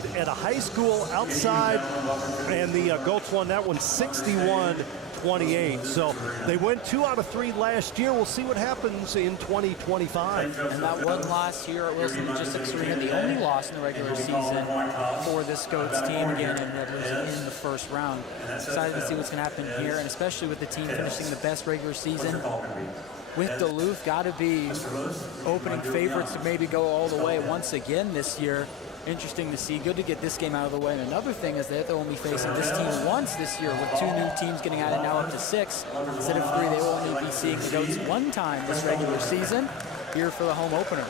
played at a high school outside, and the Goats won that one 61-28. So they went 2 out of 3 last year. We'll see what happens in 2025. And that one loss here at Wilson Logistics Arena, the only loss in the regular season for this Goats team, again, in the first round. Excited to see what's going to happen here, and especially with the team finishing the best regular season with Duluth. Got to be opening favorites to maybe go all the way once again this year. Interesting to see. Good to get this game out of the way. And another thing is that they'll only facing this team once this year, with 2 new teams getting added now up to 6. Instead of 3, they will only be seeing the Goats 1 time this regular season here for the home opener.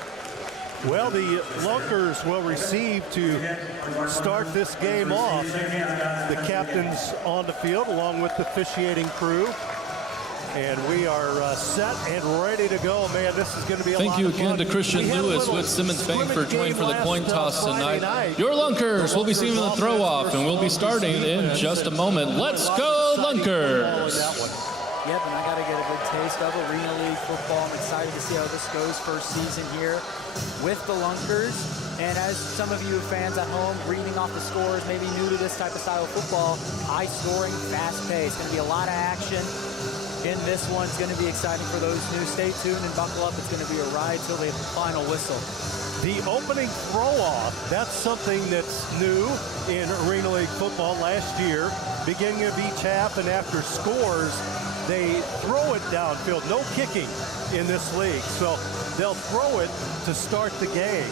Well, the Lunkers will receive to start this game off. The captains on the field along with the officiating crew. And we are set and ready to go. Man, this is going to be a lot of fun. Thank you again to Christian Lewis with Simmons Bankford joined for the coin toss tonight. Your Lunkers will be seeing the throw-off, and we'll be starting in just a moment. Let's go, Lunkers! Yep, and I got to get a good taste of Arena League football. I'm excited to see how this goes first season here with the Lunkers. And as some of you fans at home reading off the scores, maybe new to this type of style of football, high scoring, fast paced. Going to be a lot of action in this one. It's going to be exciting for those new. Stay tuned and buckle up. It's going to be a ride till the final whistle. The opening throw-off, that's something that's new in Arena League football last year. Beginning of each half and after scores, they throw it downfield. No kicking in this league, so they'll throw it to start the game.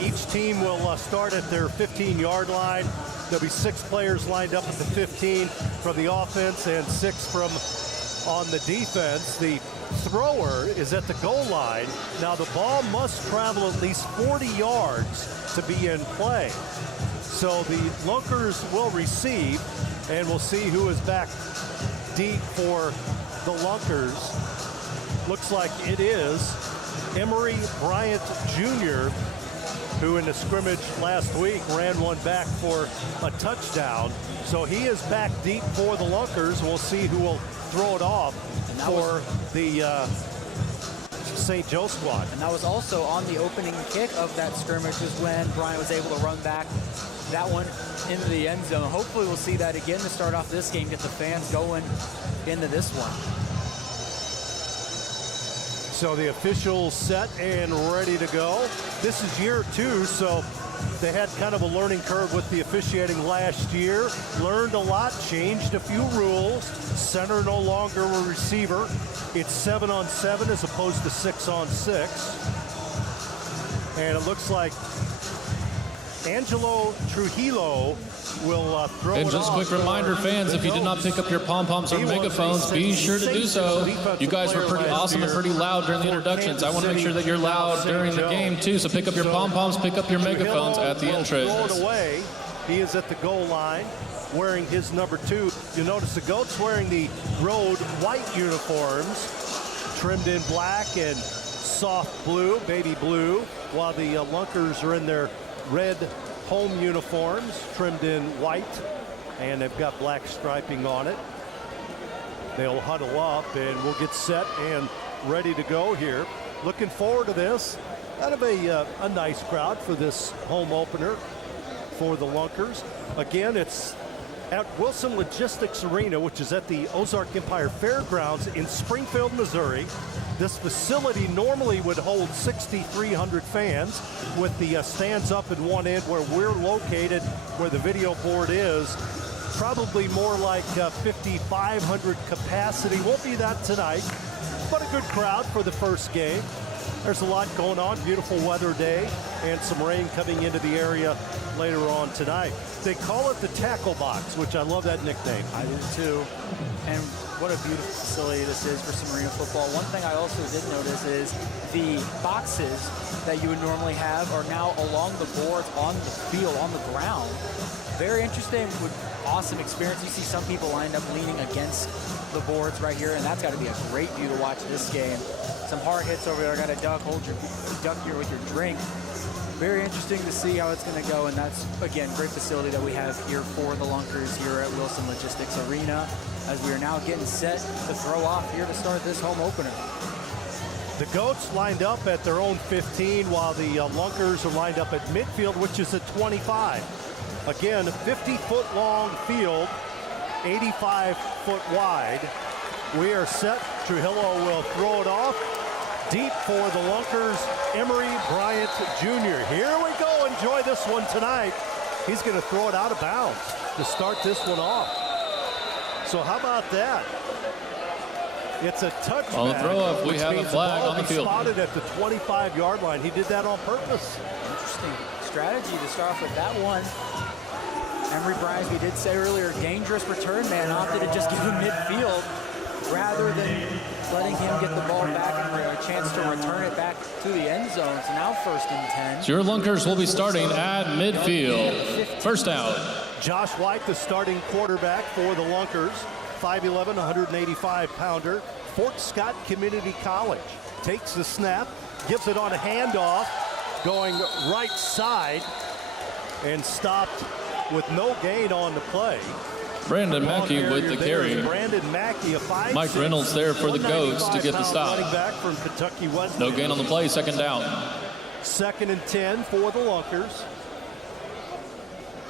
Each team will start at their 15-yard line. There'll be 6 players lined up at the 15 from the offense and 6 from on the defense. The thrower is at the goal line. Now the ball must travel at least 40 yards to be in play. So the Lunkers will receive, and we'll see who is back deep for the Lunkers. Looks like it is Emory Bryant Jr., who in the scrimmage last week ran one back for a touchdown. So he is back deep for the Lunkers. We'll see who will throw it off for the St. Joe squad. And that was also on the opening kick of that scrimmage, was when Bryant was able to run back that one into the end zone. Hopefully we'll see that again to start off this game, get the fans going into this one. So the officials set and ready to go. This is year 2, so they had kind of a learning curve with the officiating last year. Learned a lot, changed a few rules. Center no longer a receiver. It's 7-on-7 as opposed to 6-on-6. And it looks like Angelo Trujillo will throw it off. And just a quick reminder, fans, if you did not pick up your pom-poms or megaphones, be sure to do so. You guys were pretty awesome and pretty loud during the introductions. I want to make sure that you're loud during the game, too. So pick up your pom-poms, pick up your megaphones at the entrance. Throw it away. He is at the goal line wearing his number 2. You'll notice the Goats wearing the road white uniforms, trimmed in black and soft blue, baby blue, while the Lunkers are in their red home uniforms, trimmed in white, and they've got black striping on it. They'll huddle up, and we'll get set and ready to go here. Looking forward to this. Kind of a nice crowd for this home opener for the Lunkers. Again, it's at Wilson Logistics Arena, which is at the Ozark Empire Fairgrounds in Springfield, Missouri. This facility normally would hold 6,300 fans, with the stands up at one end where we're located, where the video board is. Probably more like 5,500 capacity. Won't be that tonight, but a good crowd for the first game. There's a lot going on, beautiful weather day, and some rain coming into the area later on tonight. They call it the tackle box, which I love that nickname. I do too. And what a beautiful facility this is for some arena football. One thing I also did notice is the boxes that you would normally have are now along the boards on the field, on the ground. Very interesting, awesome experience. You see some people lined up leaning against the boards right here, and that's got to be a great view to watch this game. Some hard hits over there. Got to duck here with your drink. Very interesting to see how it's going to go, and that's, again, great facility that we have here for the Lunkers here at Wilson Logistics Arena, as we are now getting set to throw off here to start this home opener. The Goats lined up at their own 15, while the Lunkers are lined up at midfield, which is at 25. Again, a 50-foot long field, 85-foot wide. We are set. Trujillo will throw it off. Deep for the Lunkers, Emery Bryant Jr. Here we go. Enjoy this one tonight. He's going to throw it out of bounds to start this one off. So how about that? It's a touchback. On the throw-up, we have a flag on the field. Spotted at the 25-yard line. He did that on purpose. Interesting strategy to start off with that one. Emery Bryant, we did say earlier, dangerous return man, opted to just give him midfield rather than letting him get the ball back and a chance to return it back to the end zone. So now 1st and 10. So your Lunkers will be starting at midfield. First down. Josh White, the starting quarterback for the Lunkers. 5'11", 185-pounder. Fort Scott Community College. Takes the snap, gives it on a handoff, going right side, and stopped with no gain on the play. Brandon Mackey with the carry. Brandon Mackey, a 5'6", Mike Reynolds there for the Goats to get the stop. Running back from Kentucky West. No gain on the play, second down. 2nd and 10 for the Lunkers.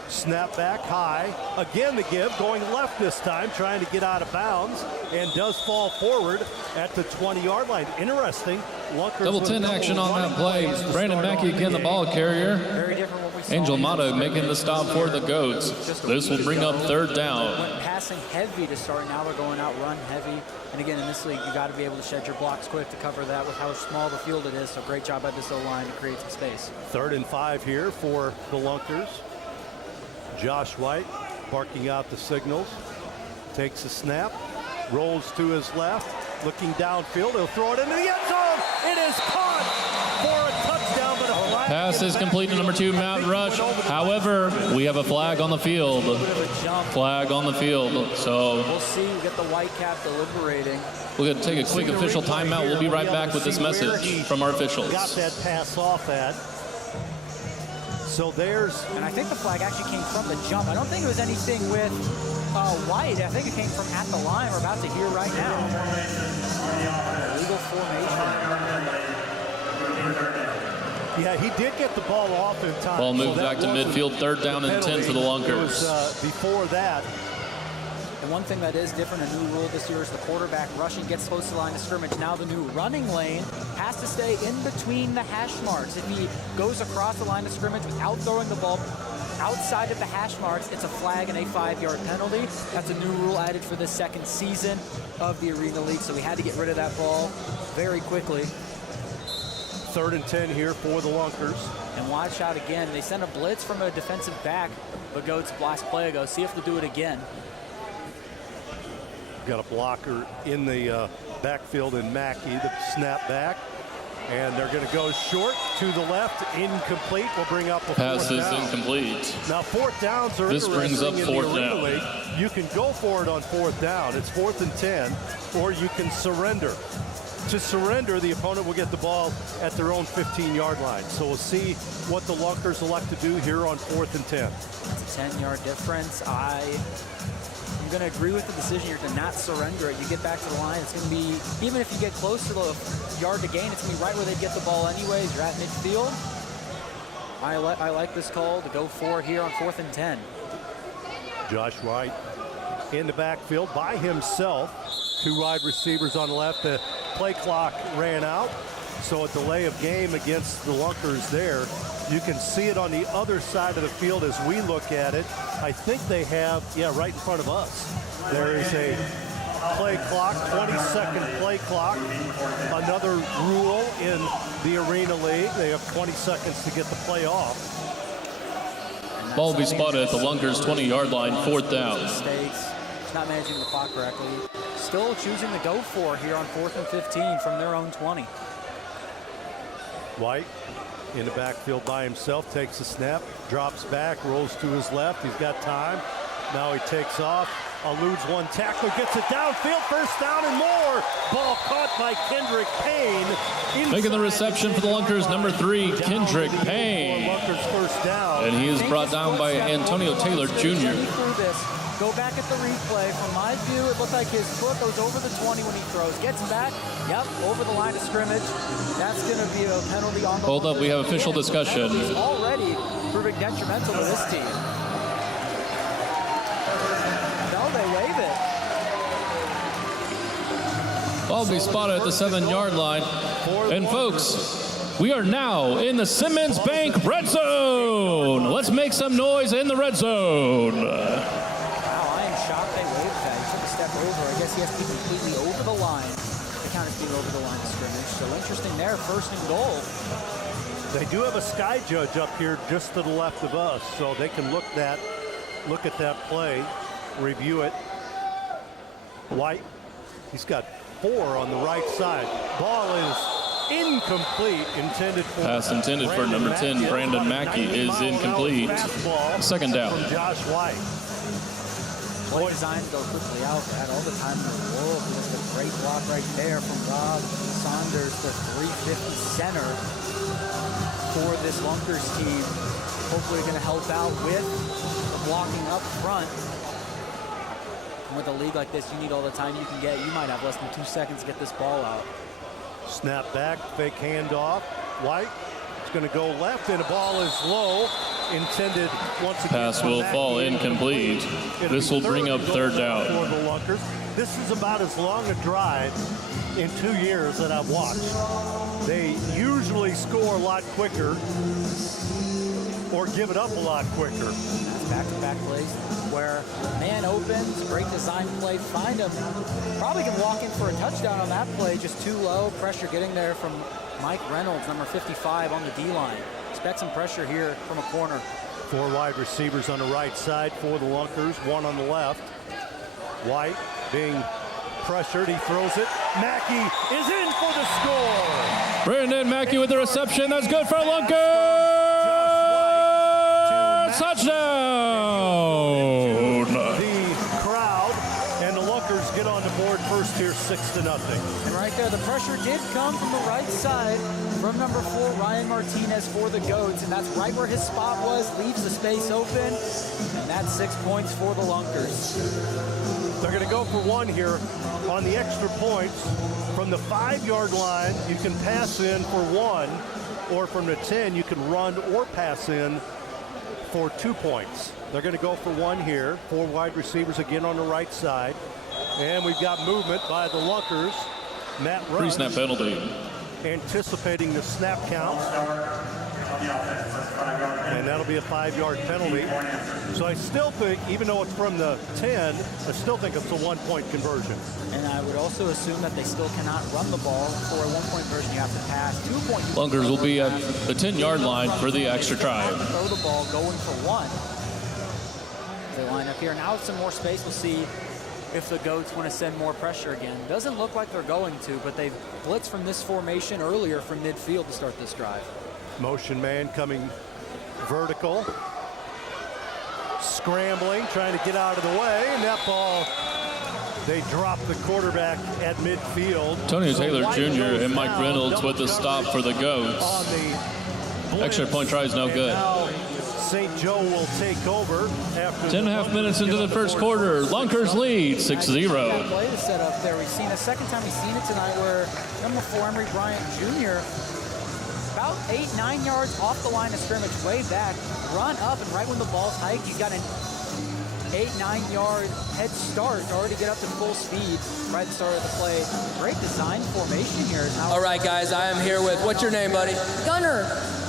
Snap back high. Again the give, going left this time, trying to get out of bounds, and does fall forward at the 20-yard line. Interesting. Lunkers Double 10 action on that play. Brandon Mackey again, the ball carrier. Very different what we saw. Angel Mata making the stop for the Goats. This will bring up 3rd down. Went passing heavy to start. Now they're going out run heavy. And again, in this league, you got to be able to shed your blocks quick to cover that with how small the field it is. So great job by this O-line to create some space. 3rd and 5 here for the Lunkers. Josh White barking out the signals. Takes a snap, rolls to his left, looking downfield. He'll throw it into the end zone. It is caught for a touchdown, but a flag. Pass is complete to number 2, Matt Rush. However, we have a flag on the field. Flag on the field. So we'll see. We get the white cap deliberating. We're going to take a quick official timeout. We'll be right back with this message from our officials. Got that pass off at. So there's... And I think the flag actually came from the jump. I don't think it was anything with White. I think it came from at the line we're about to hear right now. Legal formation. Yeah, he did get the ball off in time. Ball moved back to midfield, 3rd down and 10 for the Lunkers. Before that. And one thing that is different, a new rule this year, is the quarterback rushing gets close to the line of scrimmage. Now the new running lane has to stay in between the hash marks. If he goes across the line of scrimmage without throwing the ball outside of the hash marks, it's a flag and a 5-yard penalty. That's a new rule added for the 2nd season of the Arena League, so we had to get rid of that ball very quickly. 3rd and 10 here for the Lunkers. And watch out again. They sent a blitz from a defensive back, the Goats last play ago. See if they'll do it again. Got a blocker in the backfield in Mackey, the snap back. And they're going to go short to the left, incomplete. We'll bring up a 4th down. Pass is incomplete. Now 4th downs are this brings up 4th down. League. You can go for it on 4th down. It's 4th and 10, or you can surrender. To surrender, the opponent will get the ball at their own 15-yard line. So we'll see what the Lunkers elect to do here on 4th and 10. It's a 10-yard difference. I'm going to agree with the decision here to not surrender it. You get back to the line, it's going to be, even if you get close to the yard to gain, it's going to be right where they get the ball anyways. You're at midfield. I like this call to go for it here on 4th and 10. Josh White in the backfield by himself. 2 wide receivers on the left. The play clock ran out, so a delay of game against the Lunkers there. You can see it on the other side of the field as we look at it. I think they have, right in front of us. There is a play clock, 20-second play clock. Another rule in the Arena League. They have 20 seconds to get the play off. Ball will be spotted at the Lunkers 20-yard line, 4th down. Mistakes. Not managing the clock correctly. Still choosing to go for here on 4th and 15 from their own 20. White in the backfield by himself, takes a snap, drops back, rolls to his left. He's got time. Now he takes off, eludes one tackler, gets it downfield, 1st down and more. Ball caught by Kendrick Payne. Making the reception for the Lunkers, number 3, Kendrick Payne. Lunkers 1st down. And he is brought down by Antonio Taylor Jr. Through this Go back at the replay. From my view, it looked like his foot goes over the 20 when he throws. Gets back, yep, over the line of scrimmage. That's going to be a penalty on the Hold up, we have official discussion. He's already proving detrimental to this team. No, they waive it. Ball will be spotted at the 7-yard line. And folks, we are now in the Simmons Bank red zone. Let's make some noise in the red zone. Over. I guess he has to be completely over the line to count as being over the line of scrimmage. So interesting there, 1st and goal. They do have a sky judge up here just to the left of us, so they can look at that play, review it. White, he's got 4 on the right side. Ball is incomplete, pass intended for number 10, Brandon Mackey, is incomplete. 2nd down. From Josh White. Play design to go quickly out. They had all the time in the world. Just a great block right there from Rob Saunders, the 350 center for this Lunkers team. Hopefully going to help out with the blocking up front. And with a league like this, you need all the time you can get. You might have less than 2 seconds to get this ball out. Snap back, fake handoff. White, it's going to go left, and the ball is low. Intended once again. Pass will fall incomplete. This will bring up 3rd down. For the Lunkers. This is about as long a drive in 2 years that I've watched. They usually score a lot quicker or give it up a lot quicker. Back-to-back plays where man opens, great design play, find him. Probably can walk in for a touchdown on that play, just too low. Pressure getting there from Mike Reynolds, number 55 on the D-line. Expect some pressure here from a corner. 4 wide receivers on the right side for the Lunkers, 1 on the left. White being pressured, he throws it. Mackey is in for the score. Brandon Mackey with the reception. That's good for Lunkers. Touchdown. The crowd and the Lunkers get on the board first here, 6-0. And right there, the pressure did come from the right side from number 4, Ryan Martinez for the Goats, and that's right where his spot was, leaves the space open, and that's 6 points for the Lunkers. They're going to go for 1 here on the extra points. From the 5-yard line, you can pass in for 1, or from the 10, you can run or pass in for 2 points. They're going to go for 1 here. 4 wide receivers again on the right side, and we've got movement by the Lunkers. Matt Rush. Pre-snap penalty. Anticipating the snap count, and that'll be a 5-yard penalty. So I still think, even though it's from the 10, I still think it's a 1-point conversion. And I would also assume that they still cannot run the ball. For a 1-point conversion, you have to pass. 2 point. Lunkers will be at the 10-yard line for the extra try. Throw the ball, going for 1. They line up here. Now with some more space, we'll see if the Goats want to send more pressure again. Doesn't look like they're going to, but they've blitzed from this formation earlier from midfield to start this drive. Motion man coming vertical. Scrambling, trying to get out of the way, and that ball, they drop the quarterback at midfield. Tony Taylor Jr. and Mike Reynolds with the stop for the Goats. Extra point try is no good. St. Joe will take over after 10.5 minutes into the first quarter. Lunkers lead 6-0. Play to set up there. We've seen a second time we've seen it tonight where number 4 Emery Bryant Jr. about 8-9 yards off the line of scrimmage, way back, run up, and right when the ball's hiked, he's got an 8-9 yard head start to already get up to full speed right at the start of the play. Great design formation here. All right, guys, I am here with, what's your name, buddy? Gunner.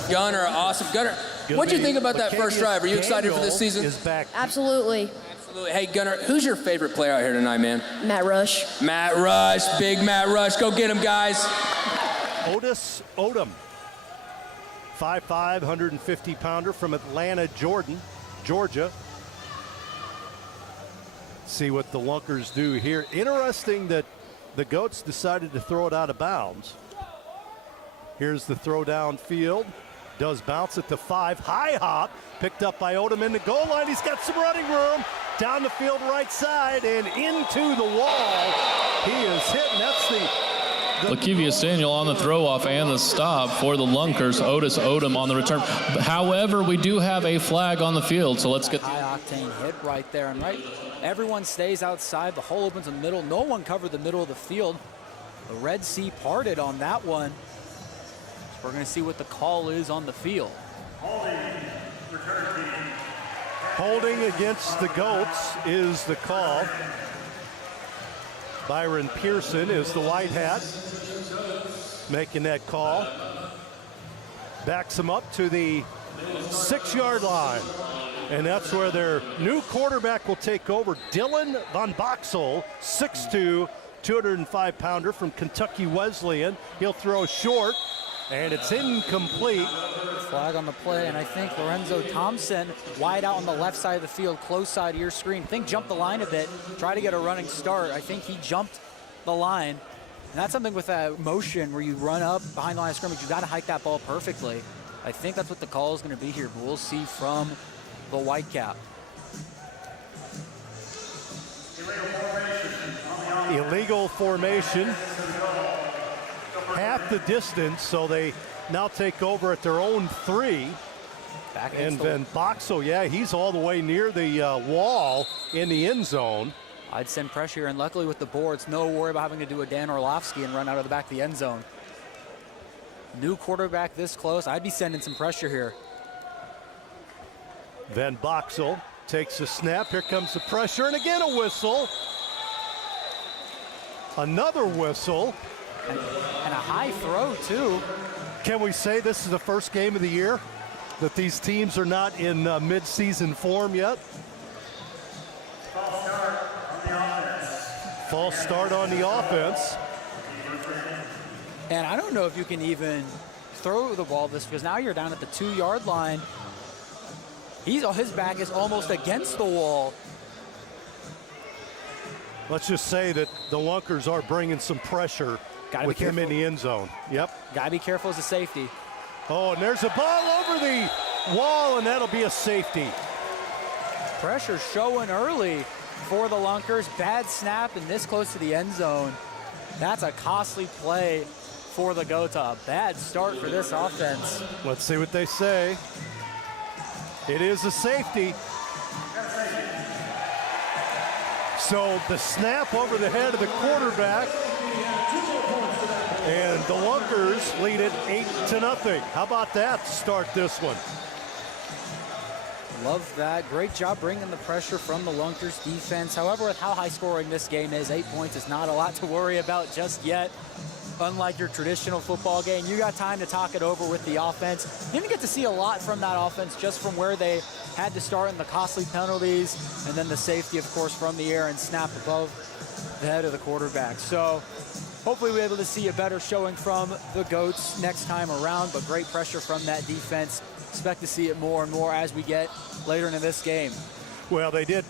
Gunner, awesome. Gunner, what'd you think about that first drive? Are you excited for this season? Absolutely. Absolutely. Hey, Gunner, who's your favorite player out here tonight, man? Matt Rush. Matt Rush, big Matt Rush. Go get him, guys. Otis Odom, 5'5", 150-pounder from Atlanta, Georgia. See what the Lunkers do here. Interesting that the Goats decided to throw it out of bounds. Here's the throw downfield. Does bounce at the 5. High hop. Picked up by Odom in the goal line. He's got some running room. Down the field right side and into the wall. He is hitting. That's the Lakevius Daniel on the throw-off and the stop for the Lunkers. Otis Odom on the return. However, we do have a flag on the field, so let's get... High Fontaine hit right there. And everyone stays outside. The hole opens in the middle. No one covered the middle of the field. The Red Sea parted on that one. So we're going to see what the call is on the field. Holding against the Goats is the call. Byron Pearson is the white hat making that call. Backs him up to the 6-yard line. And that's where their new quarterback will take over. Dylan Von Boxel, 6'2", 205-pounder from Kentucky Wesleyan. He'll throw short, and it's incomplete. Flag on the play, and I think Lorenzo Thompson, wide out on the left side of the field, close side of your screen. I think jumped the line a bit, try to get a running start. I think he jumped the line. And that's something with that motion where you run up behind the line of scrimmage. You got to hike that ball perfectly. I think that's what the call is going to be here, but we'll see from the Whitecap. Illegal formation. Half the distance, so they now take over at their own 3. And Van Boxel, yeah, he's all the way near the wall in the end zone. I'd send pressure, and luckily with the boards, no worry about having to do a Dan Orlovsky and run out of the back of the end zone. New quarterback this close, I'd be sending some pressure here. Van Boxel takes a snap. Here comes the pressure, and again a whistle. Another whistle. And a high throw, too. Can we say this is the first game of the year that these teams are not in mid-season form yet? False start on the offense. And I don't know if you can even throw the ball this, because now you're down at the 2-yard line. His back is almost against the wall. Let's just say that the Lunkers are bringing some pressure with him in the end zone. Yep. Gotta be careful as a safety. Oh, and there's a ball over the wall, and that'll be a safety. Pressure showing early for the Lunkers. Bad snap and this close to the end zone. That's a costly play for the Goats. A bad start for this offense. Let's see what they say. It is a safety. So the snap over the head of the quarterback, and the Lunkers lead it 8-0. How about that to start this one? Love that. Great job bringing the pressure from the Lunkers defense. However, with how high scoring this game is, 8 points is not a lot to worry about just yet. Unlike your traditional football game, you got time to talk it over with the offense. You didn't get to see a lot from that offense just from where they had to start in the costly penalties, and then the safety, of course, from the air and snap above the head of the quarterback. So hopefully we're able to see a better showing from the Goats next time around, but great pressure from that defense. Expect to see it more and more as we get later into this game. Well, they did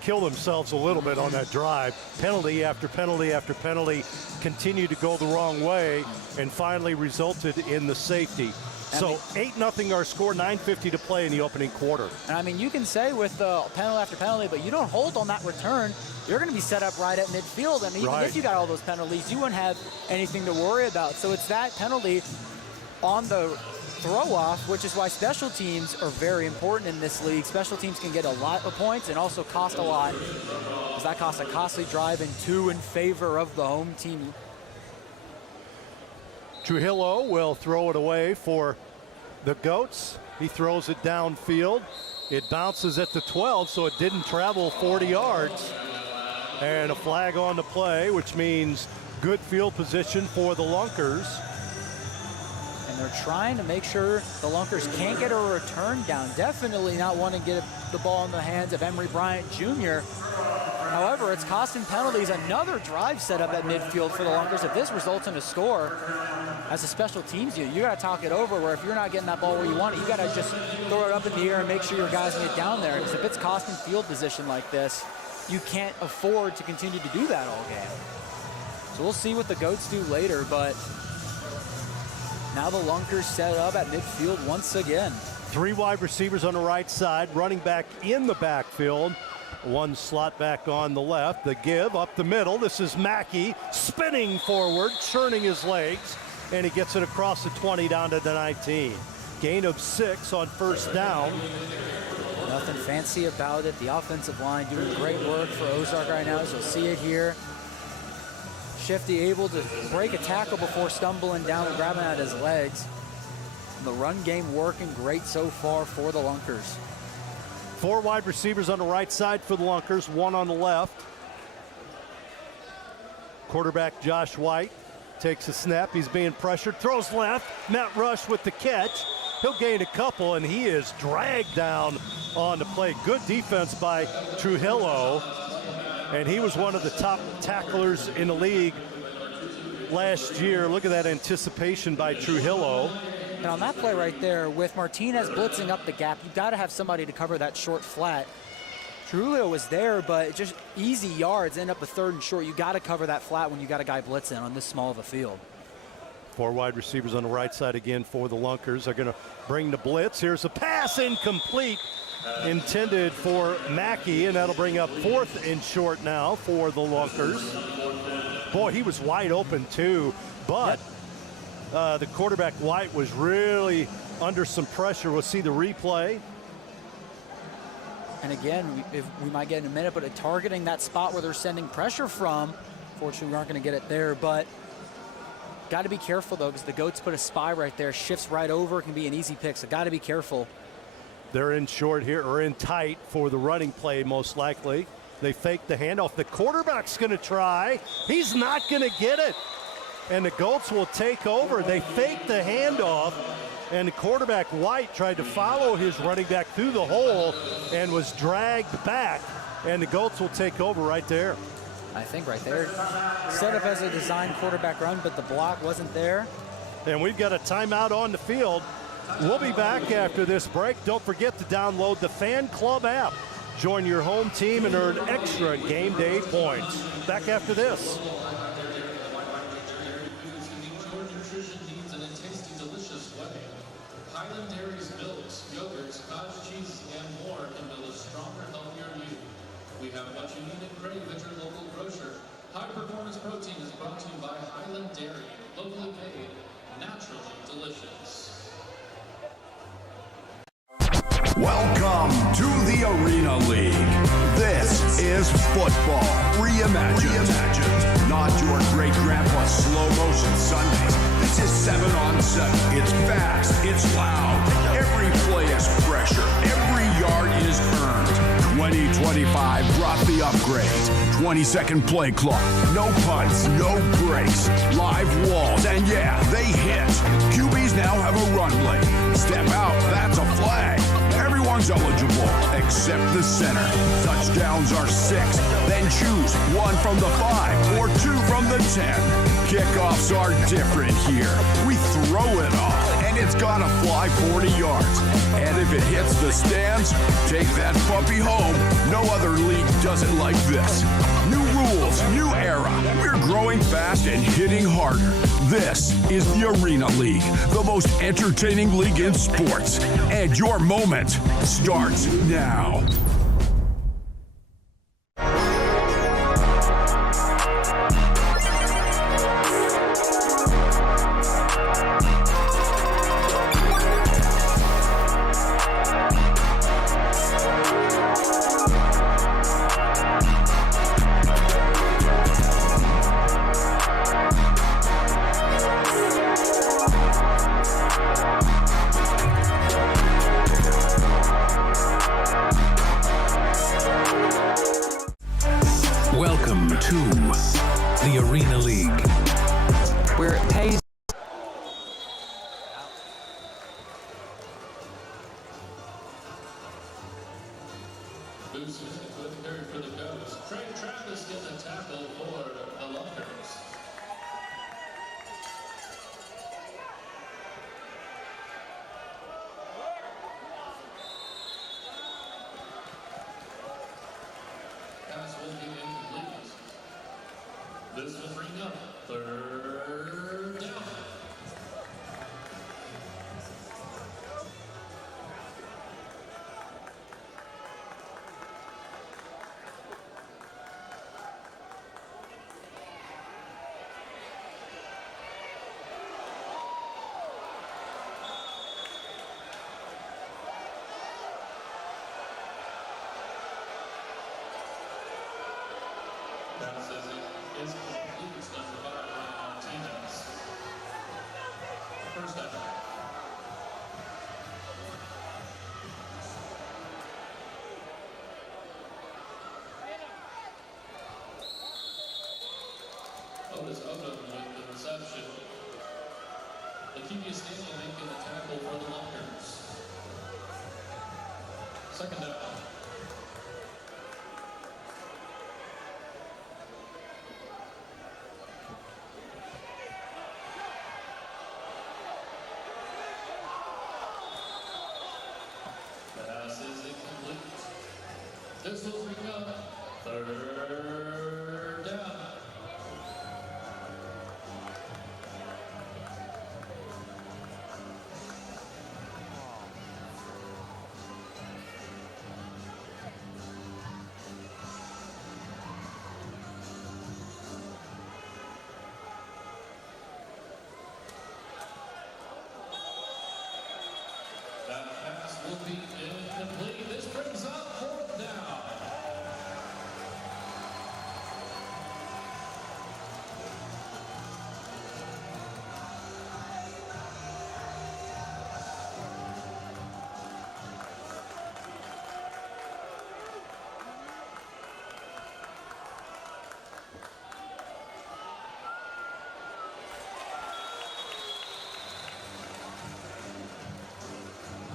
kill themselves a little bit on that drive. Penalty after penalty after penalty continued to go the wrong way and finally resulted in the safety. So 8-0 our score, 9:50 to play in the opening quarter. And I mean, you can say with the penalty after penalty, but you don't hold on that return, you're going to be set up right at midfield. And even if you got all those penalties, you wouldn't have anything to worry about. So it's that penalty on the throw off, which is why special teams are very important in this league. Special teams can get a lot of points and also cost a lot, because that costs a costly drive and 2 in favor of the home team. Trujillo will throw it away for the Goats. He throws it downfield. It bounces at the 12, so it didn't travel 40 yards. And a flag on the play, which means good field position for the Lunkers. And they're trying to make sure the Lunkers can't get a return down. Definitely not wanting to get the ball in the hands of Emory Bryant Jr. However, it's costing penalties. Another drive set up at midfield for the Lunkers. If this results in a score, as a special teams unit, you got to talk it over, where if you're not getting that ball where you want it, you got to just throw it up in the air and make sure your guys get down there. Because if it's costing field position like this, you can't afford to continue to do that all game. So we'll see what the Goats do later, but now the Lunkers set up at midfield once again. 3 wide receivers on the right side, running back in the backfield. 1 slot back on the left. The give up the middle. This is Mackey spinning forward, churning his legs, and he gets it across the 20 down to the 19. Gain of 6 on first down. Nothing fancy about it. The offensive line doing great work for Ozark right now, as you'll see it here. Shifty able to break a tackle before stumbling down and grabbing at his legs. And the run game working great so far for the Lunkers. 4 wide receivers on the right side for the Lunkers, 1 on the left. Quarterback Josh White takes a snap. He's being pressured, throws left. Matt Rush with the catch. He'll gain a couple, and he is dragged down on the play. Good defense by Trujillo, and he was one of the top tacklers in the league last year. Look at that anticipation by Trujillo. And on that play right there, with Martinez blitzing up the gap, you've got to have somebody to cover that short flat. Trujillo was there, but just easy yards, end up a 3rd and short. You got to cover that flat when you got a guy blitzing on this small of a field. 4 wide receivers on the right side again for the Lunkers. They're going to bring the blitz. Here's a pass incomplete, intended for Mackey, and that'll bring up 4th and short now for the Lunkers. Boy, he was wide open too, but the quarterback White was really under some pressure. We'll see the replay. And again, we might get in a minute, but targeting that spot where they're sending pressure from, fortunately we aren't going to get it there, but got to be careful though, because the Goats put a spy right there, shifts right over, can be an easy pick, so got to be careful. They're in short here, or in tight for the running play most likely. They fake the handoff. The quarterback's going to try. He's not going to get it. And the Goats will take over. They fake the handoff, and the quarterback White tried to follow his running back through the hole and was dragged back, and the Goats will take over right there. I think right there. Set up as a design quarterback run, but the block wasn't there. And we've got a timeout on the field. We'll be back after this break. Don't forget to download the Fanclb app. Join your home team and earn extra game day points. Back after this. We have what you need and crave at your local grocer. High Performance Protein is brought to you by Highland Dairy, locally made, naturally delicious. Welcome to the Arena League. This is football reimagined. Not your great grandpa's slow motion Sundays. This is 7-on-7. It's fast. It's loud. Every play is pressure. Every yard is earned. 2025 brought the upgrade. 20-second play clock. No punts, no breaks. Live walls, and yeah, they hit. QBs now have a run lane. Step out, that's a flag. Everyone's eligible except the center. Touchdowns are 6. Then choose 1 from the 5 or 2 from the 10. Kickoffs are different here. We throw it off, and it's gotta fly 40 yards. And if it hits the stands, take that puppy home. No other league does it like this. New rules, new era. We're growing fast and hitting harder. This is the Arena League, the most entertaining league in sports. And your moment starts now. Welcome to the Arena League, where it pays. Boost is a good carry for the Goats. Trey Travis gets a tackle for the Lunkers. Pass will be incomplete. This will bring up 3rd down. Otis Odom with the reception. Lakeivia Stanley making the tackle for the Lunkers. Second down. Pass is incomplete. This will become third down. That pass will be incomplete. This brings up fourth down.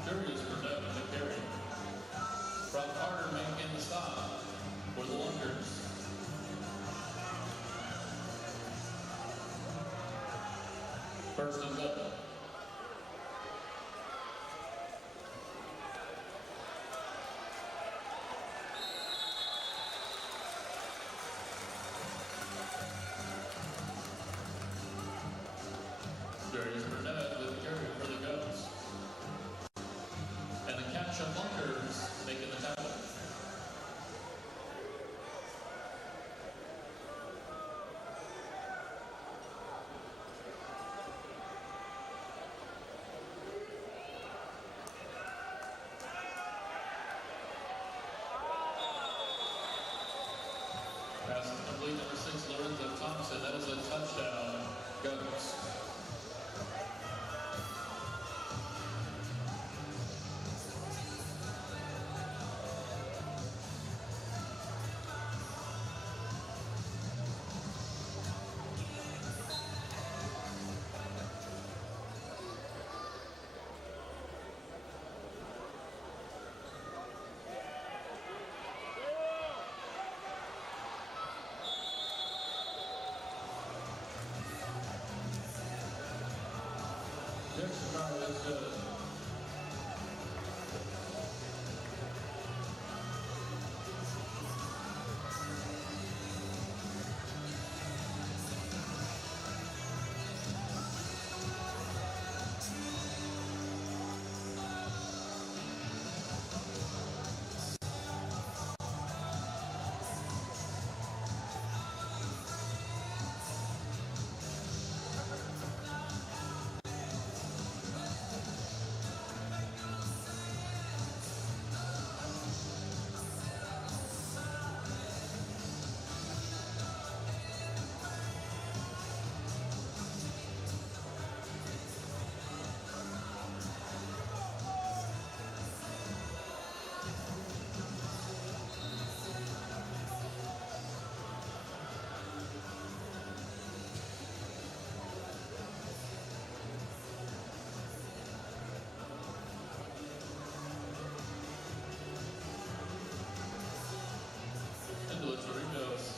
Curious for Devin to carry. From Carter making the stop for the Lunkers. First and goal. Darius Burnett with the carry for the Goats. And the catch of Lunkers making the tackle. Pass complete, number 6, Lorenzo Thompson. That is a touchdown. Goats. Next try is good.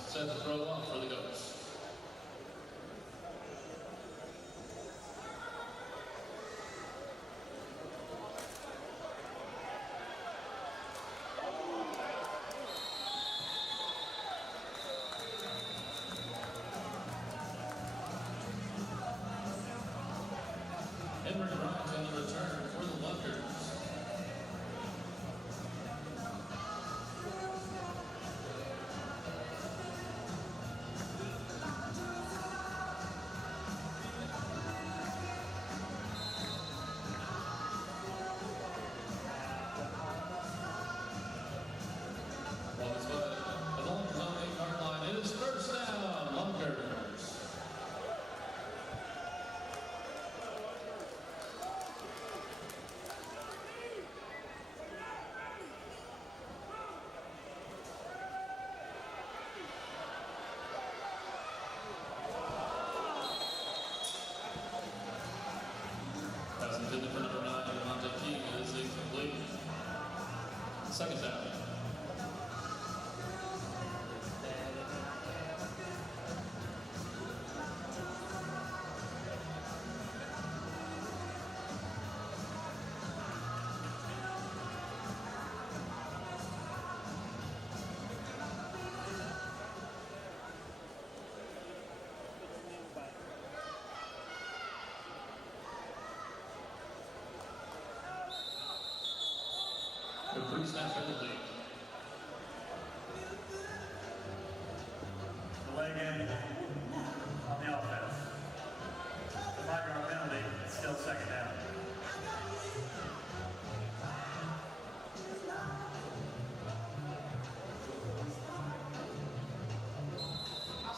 Set the throw up for the Goats. Henry Grimes on the return for the Lunkers. First down, Lunkers.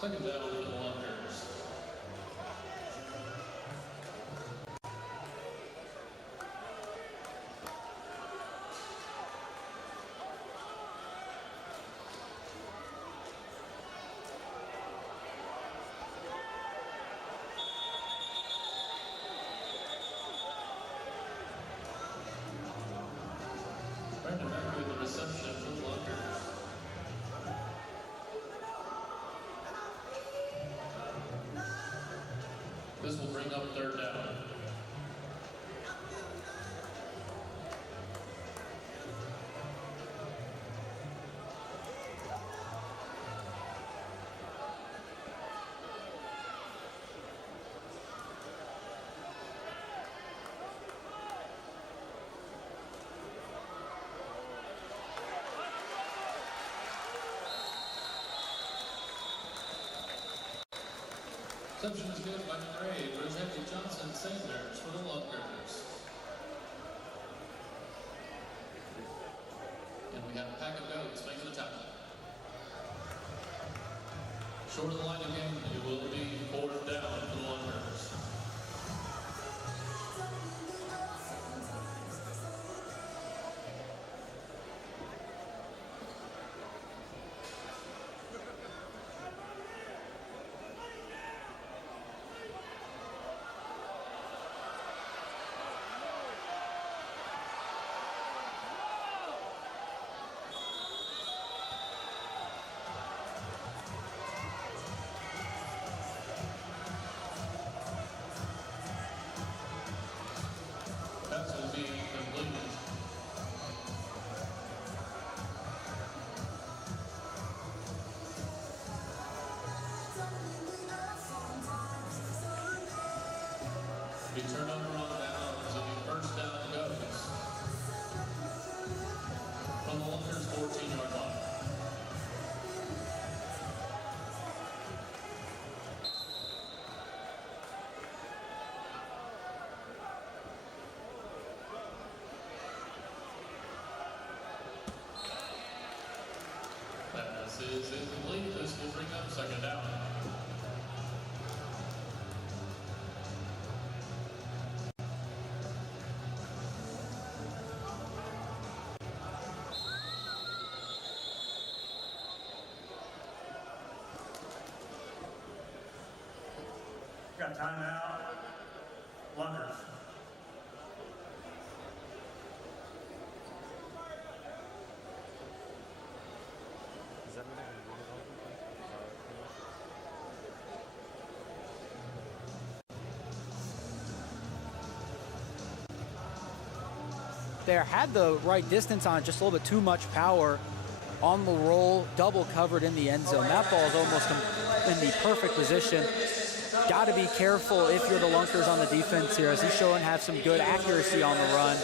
Second down for the Lunkers. Brandon Beck with the reception for the Lunkers. This will bring up third down. Reception is good by McRae, Rosette Johnson, Sanders for the Lunkers. And we have a pack of goats making the tackle. Short of the line again, it will be fourth down for the Lunkers. Pass will be completed. The turnover on downs will be first down goes from the Lunkers 14-yard line. Pass is incomplete. This will bring up second down. Got timeout. Lunkers. There had the right distance on it, just a little bit too much power on the roll, double covered in the end zone. That ball is almost in the perfect position. Got to be careful if you're the Lunkers on the defense here, as he's showing have some good accuracy on the run.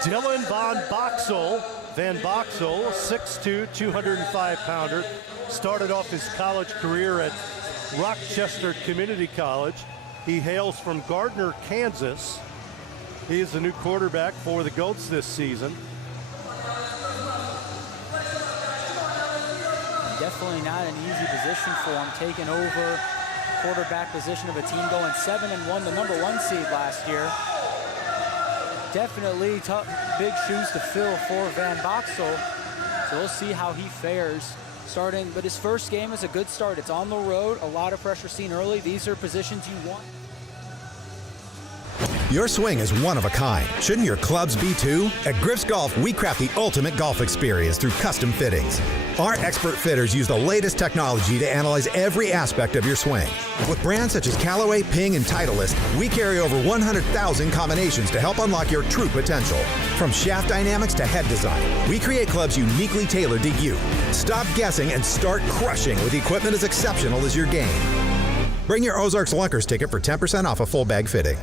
Dylan Van Boxel, 6'2", 205-pounder, started off his college career at Rochester Community College. He hails from Gardner, Kansas. He is the new quarterback for the Goats this season. Definitely not an easy position for him, taking over quarterback position of a team going 7-1, the number 1 seed last year. Definitely tough, big shoes to fill for Van Boxel. So we'll see how he fares starting. But his first game is a good start. It's on the road, a lot of pressure seen early. These are positions you want. Your swing is one of a kind. Shouldn't your clubs be too? At Griff's Golf, we craft the ultimate golf experience through custom fittings. Our expert fitters use the latest technology to analyze every aspect of your swing. With brands such as Callaway, Ping, and Titleist, we carry over 100,000 combinations to help unlock your true potential. From shaft dynamics to head design, we create clubs uniquely tailored to you. Stop guessing and start crushing with equipment as exceptional as your game. Bring your Ozarks Lunkers ticket for 10% off a full bag fitting.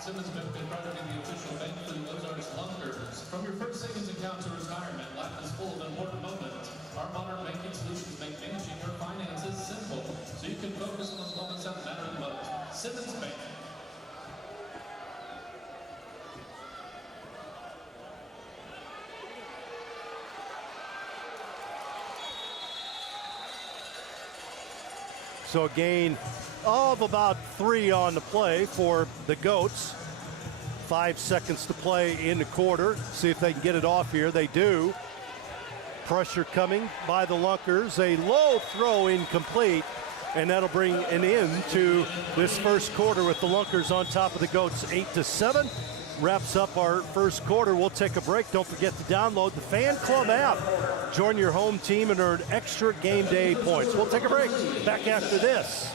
Simmons has been proud to be the official bank for the Ozarks Lunkers. From your first savings account to retirement, life is full of important moments. Our modern banking solutions make managing your finances simple, so you can focus on the moments that matter the most. Simmons Bank. So a gain of about 3 on the play for the Goats. 5 seconds to play in the quarter. See if they can get it off here. They do. Pressure coming by the Lunkers. A low throw incomplete. And that'll bring an end to this first quarter with the Lunkers on top of the Goats 8-7. Wraps up our first quarter. We'll take a break. Don't forget to download the Fanclb app. Join your home team and earn extra game day points. We'll take a break. Back after this.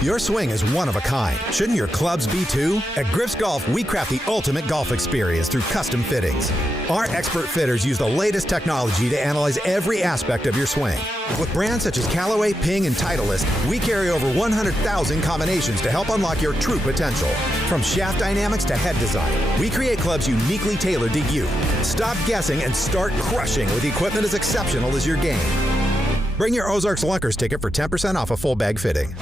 Your swing is one of a kind. Shouldn't your clubs be too? At Griff's Golf, we craft the ultimate golf experience through custom fittings. Our expert fitters use the latest technology to analyze every aspect of your swing. With brands such as Callaway, Ping, and Titleist, we carry over 100,000 combinations to help unlock your true potential. From shaft dynamics to head design, we create clubs uniquely tailored to you. Stop guessing and start crushing with equipment as exceptional as your game. Bring your Ozarks Lunkers ticket for 10% off a full bag fitting.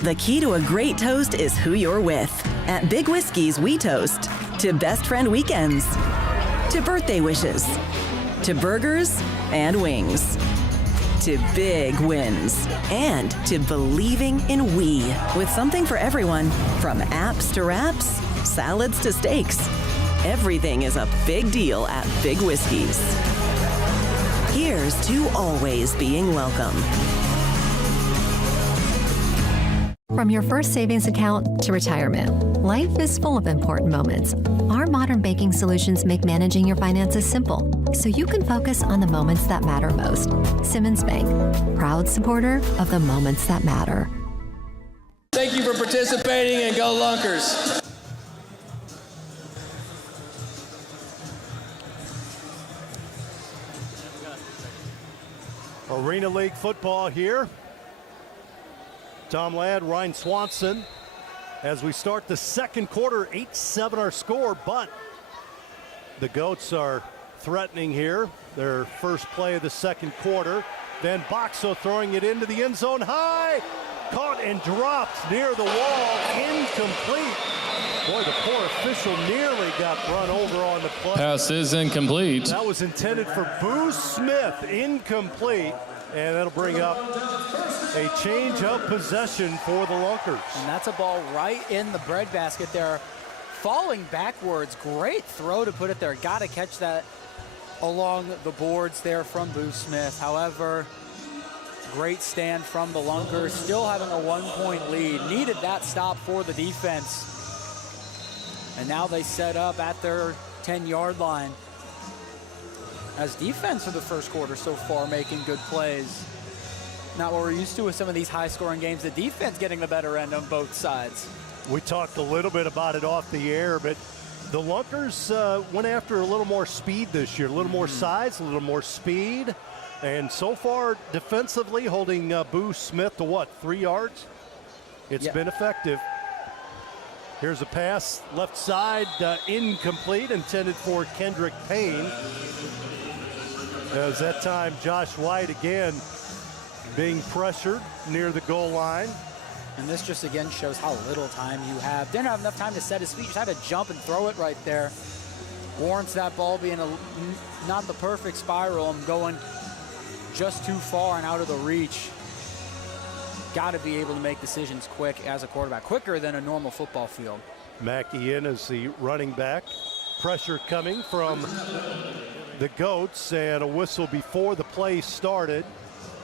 The key to a great toast is who you're with. At Big Whiskey's, we toast to best friend weekends, to birthday wishes, to burgers and wings, to big wins, and to believing in we, with something for everyone, from apps to wraps, salads to steaks. Everything is a big deal at Big Whiskey's. Here's to always being welcome. From your first savings account to retirement, life is full of important moments. Our modern banking solutions make managing your finances simple, so you can focus on the moments that matter most. Simmons Bank, proud supporter of the moments that matter. Thank you for participating, and go Lunkers. Arena League football here. Tom Ladd, Ryan Swanson, as we start the second quarter, 8-7 our score, but the Goats are threatening here. Their first play of the second quarter. Van Boxo throwing it into the end zone high, caught and dropped near the wall, incomplete. Boy, the poor official nearly got run over on the play. Pass is incomplete. That was intended for Boo Smith, incomplete, and that'll bring up a change of possession for the Lunkers. And that's a ball right in the breadbasket there. Falling backwards, great throw to put it there. Got to catch that along the boards there from Boo Smith. However, great stand from the Lunkers, still having a 1-point lead. Needed that stop for the defense. And now they set up at their 10-yard line. As defense for the first quarter so far, making good plays. Not what we're used to with some of these high-scoring games. The defense getting the better end on both sides. We talked a little bit about it off the air, but the Lunkers went after a little more speed this year, a little more size, a little more speed. And so far, defensively, holding Boo Smith to what, 3 yards? It's been effective. Here's a pass, left side, incomplete, intended for Kendrick Payne. As that time, Josh White again being pressured near the goal line. And this just again shows how little time you have. Didn't have enough time to set his feet. Just had to jump and throw it right there. Warrants that ball being not the perfect spiral. I'm going just too far and out of the reach. Got to be able to make decisions quick as a quarterback, quicker than a normal football field. Mackey in as the running back. Pressure coming from the Goats, and a whistle before the play started.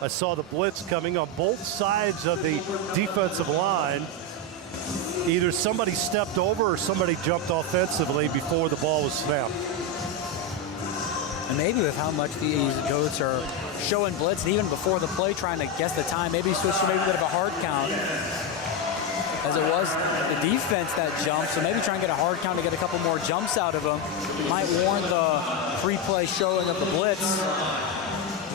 I saw the blitz coming on both sides of the defensive line. Either somebody stepped over or somebody jumped offensively before the ball was snapped. And maybe with how much these Goats are showing blitz, and even before the play trying to guess the time, maybe switch to maybe a bit of a hard count. as it was the defense that jumped. So maybe try and get a hard count to get a couple more jumps out of him. Might warrant the free play showing of the blitz.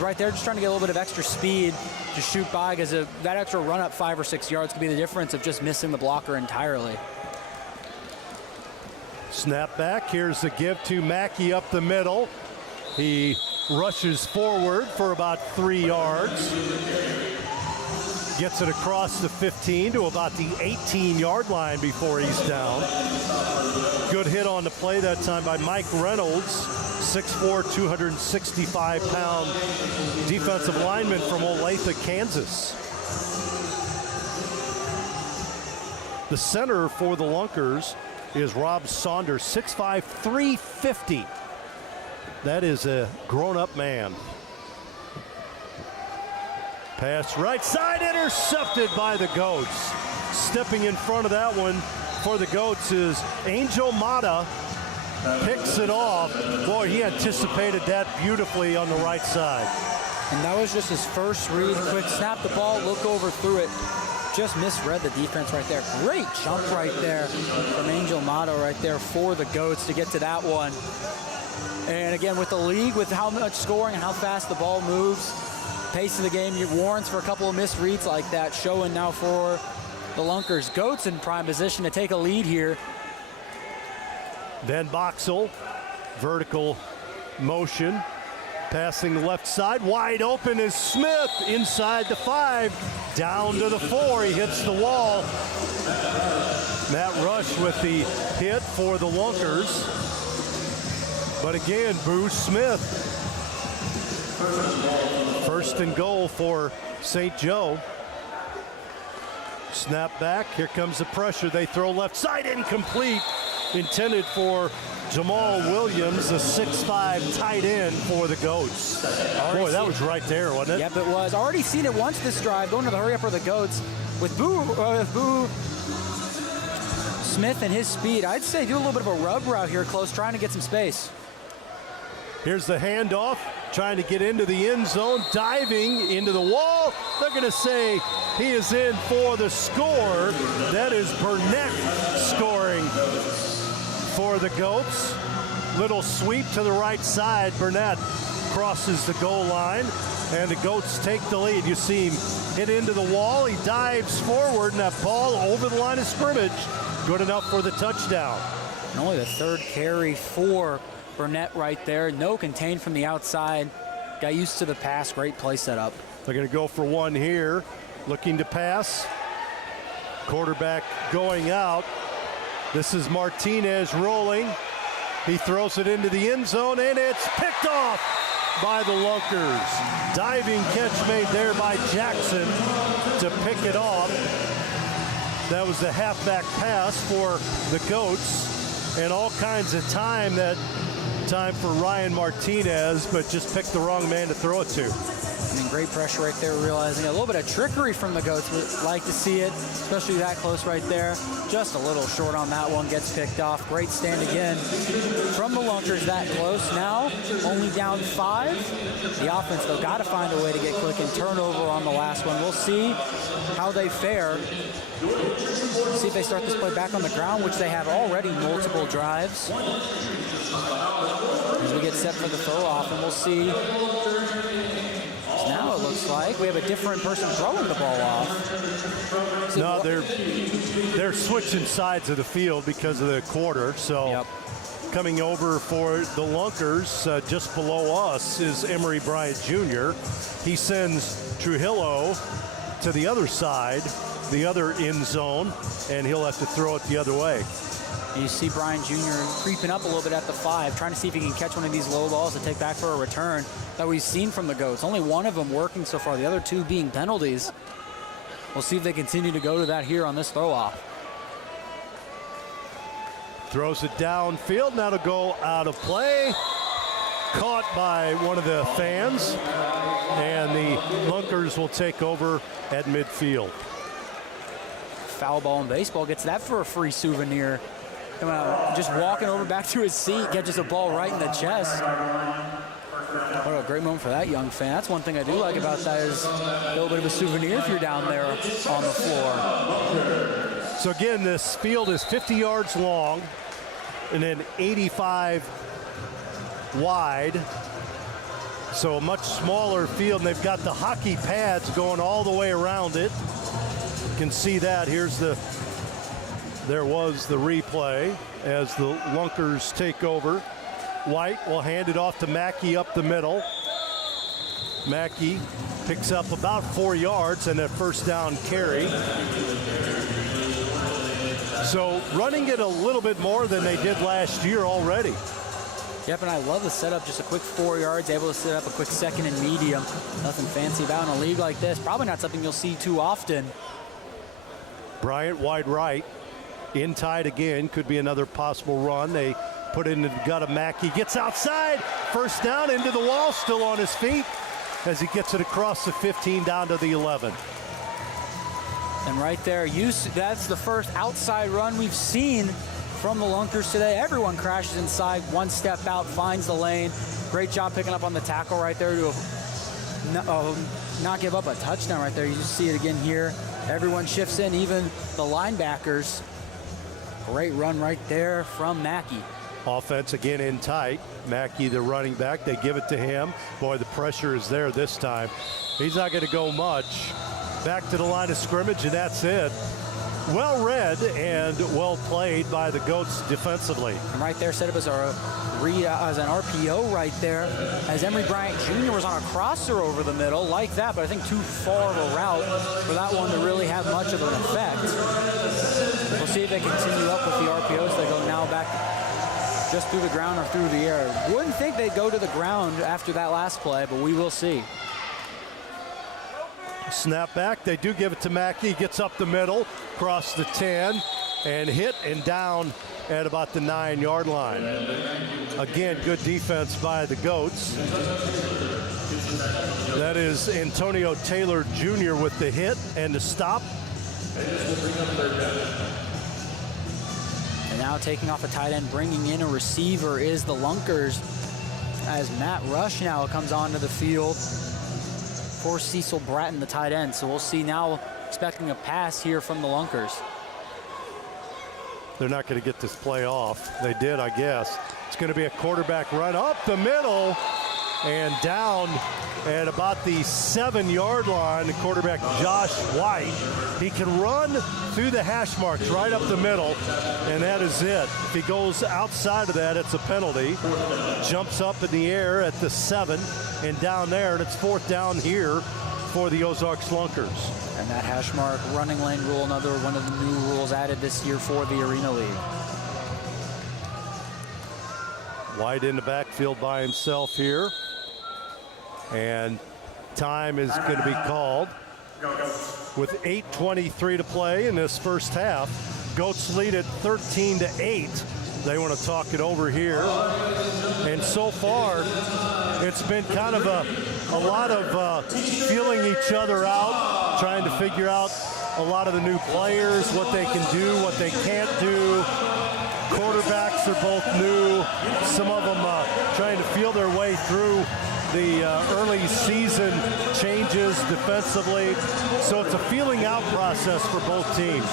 Right there, just trying to get a little bit of extra speed to shoot by, because that extra run up 5 or 6 yards could be the difference of just missing the blocker entirely. Snap back. Here's the give to Mackey up the middle. He rushes forward for about 3 yards. Gets it across the 15 to about the 18-yard line before he's down. Good hit on the play that time by Mike Reynolds, 6'4", 265-pound defensive lineman from Olathe, Kansas. The center for the Lunkers is Rob Saunders, 6'5", 350. That is a grown-up man. Pass right side, intercepted by the Goats. Stepping in front of that one for the Goats is Angel Mata. Picks it off. Boy, he anticipated that beautifully on the right side. And that was just his first read. Quick snap the ball, look over through it. Just misread the defense right there. Great jump right there from Angel Mata right there for the Goats to get to that one. And again, with the league, with how much scoring and how fast the ball moves, pace of the game warrants for a couple of misreads like that, showing now for the Lunkers. Goats in prime position to take a lead here. Van Boxel, vertical motion, passing the left side. Wide open is Smith inside the 5, down to the 4. He hits the wall. Matt Rush with the hit for the Lunkers. But again, Bruce Smith. First and goal for St. Joe. Snap back. Here comes the pressure. They throw left side, incomplete. Intended for Jamal Williams, the 6'5" tight end for the Goats. Boy, that was right there, wasn't it? Yep, it was. Already seen it once this drive. Going to the hurry up for the Goats with Boo Smith and his speed. I'd say do a little bit of a rub route here close, trying to get some space. Here's the handoff, trying to get into the end zone, diving into the wall. They're going to say he is in for the score. That is Burnett scoring for the Goats. Little sweep to the right side. Burnett crosses the goal line, and the Goats take the lead. You see him hit into the wall. He dives forward, and that ball over the line of scrimmage. Good enough for the touchdown. And only the third carry for Burnett right there. No contained from the outside. Got used to the pass. Great play setup. They're going to go for one here. Looking to pass. Quarterback going out. This is Martinez rolling. He throws it into the end zone, and it's picked off by the Lunkers. Diving catch made there by Jackson to pick it off. That was the halfback pass for the Goats, and all kinds of time for Ryan Martinez, but just picked the wrong man to throw it to. I mean, great pressure right there, realizing a little bit of trickery from the Goats. We'd like to see it, especially that close right there. Just a little short on that one, gets picked off. Great stand again from the Lunkers that close. Now, only down 5. The offense, though, got to find a way to get quick and turnover on the last one. We'll see how they fare. See if they start this play back on the ground, which they have already multiple drives. As we get set for the throw-off, and we'll see. Now it looks like we have a different person throwing the ball off. No, they're switching sides of the field because of the quarter. So yep. Coming over for the Lunkers, just below us, is Emery Bryant Jr. He sends Trujillo to the other side, the other end zone, and he'll have to throw it the other way. You see Bryant Jr. creeping up a little bit at the 5, trying to see if he can catch one of these low balls to take back for a return that we've seen from the Goats. Only one of them working so far, the other 2 being penalties. We'll see if they continue to go to that here on this throw-off. Throws it downfield, now to go out of play. Caught by one of the fans, and the Lunkers will take over at midfield. Foul ball in baseball, gets that for a free souvenir. Come out, just walking over back to his seat, catches a ball right in the chest. What a great moment for that young fan. That's one thing I do like about that, is a little bit of a souvenir if you're down there on the floor. So again, this field is 50 yards long and then 85 wide. So a much smaller field, and they've got the hockey pads going all the way around it. You can see that. There was the replay as the Lunkers take over. White will hand it off to Mackey up the middle. Mackey picks up about 4 yards and a first down carry. So running it a little bit more than they did last year already. Yep, and I love the setup, just a quick 4 yards, able to set up a quick second and medium. Nothing fancy about in a league like this. Probably not something you'll see too often. Bryant wide right, in tight again, could be another possible run. They put it in the gut of Mackey, gets outside, first down into the wall, still on his feet as he gets it across the 15 down to the 11. And right there, that's the first outside run we've seen from the Lunkers today. Everyone crashes inside, one step out, finds the lane. Great job picking up on the tackle right there to not give up a touchdown right there. You just see it again here. Everyone shifts in, even the linebackers. Great run right there from Mackey. Offense again in tight. Mackey, the running back, they give it to him. Boy, the pressure is there this time. He's not going to go much. Back to the line of scrimmage, and that's it. Well read and well played by the Goats defensively. And right there, set up as an RPO right there, as Emory Bryant Jr. was on a crosser over the middle, like that, but I think too far of a route for that one to really have much of an effect. We'll see if they continue up with the RPOs. They go now back just through the ground or through the air. Wouldn't think they'd go to the ground after that last play, but we will see. Snap back, they do give it to Mackey, gets up the middle, across the 10, and hit and down at about the 9-yard line. Again, good defense by the Goats. That is Antonio Taylor Jr. with the hit and the stop. And now taking off a tight end, bringing in a receiver is the Lunkers, as Matt Rush now comes onto the field for Cecil Bratton, the tight end. So we'll see now, expecting a pass here from the Lunkers. They're not going to get this play off. They did, I guess. It's going to be a quarterback run up the middle and down at about the 7-yard line. The quarterback, Josh White. He can run through the hash marks right up the middle, and that is it. If he goes outside of that, it's a penalty. Jumps up in the air at the 7 and down there, and it's fourth down here for the Ozarks Lunkers. And that hash mark running lane rule, another one of the new rules added this year for the Arena League. White in the backfield by himself here. And time is going to be called with 8:23 to play in this first half. Goats lead at 13-8. They want to talk it over here. And so far, it's been kind of a lot of feeling each other out, trying to figure out a lot of the new players, what they can do, what they can't do. Quarterbacks are both new. Some of them trying to feel their way through the early season changes defensively. So it's a feeling out process for both teams.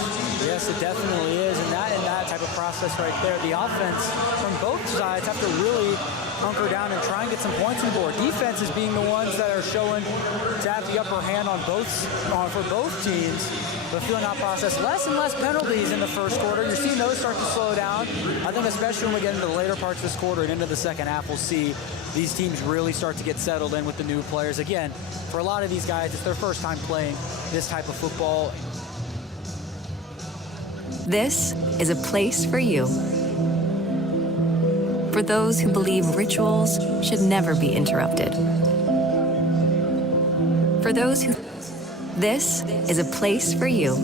Yes, it definitely is. And that type of process right there, the offense from both sides have to really hunker down and try and get some points on the board. Defenses being the ones that are showing to have the upper hand on for both teams. The feeling out process, less and less penalties in the first quarter. You're seeing those start to slow down. I think especially when we get into the later parts of this quarter and into the second half, we'll see these teams really start to get settled in with the new players. Again, for a lot of these guys, it's their first time playing this type of football. This is a place for you. For those who believe rituals should never be interrupted. For those who... This is a place for you.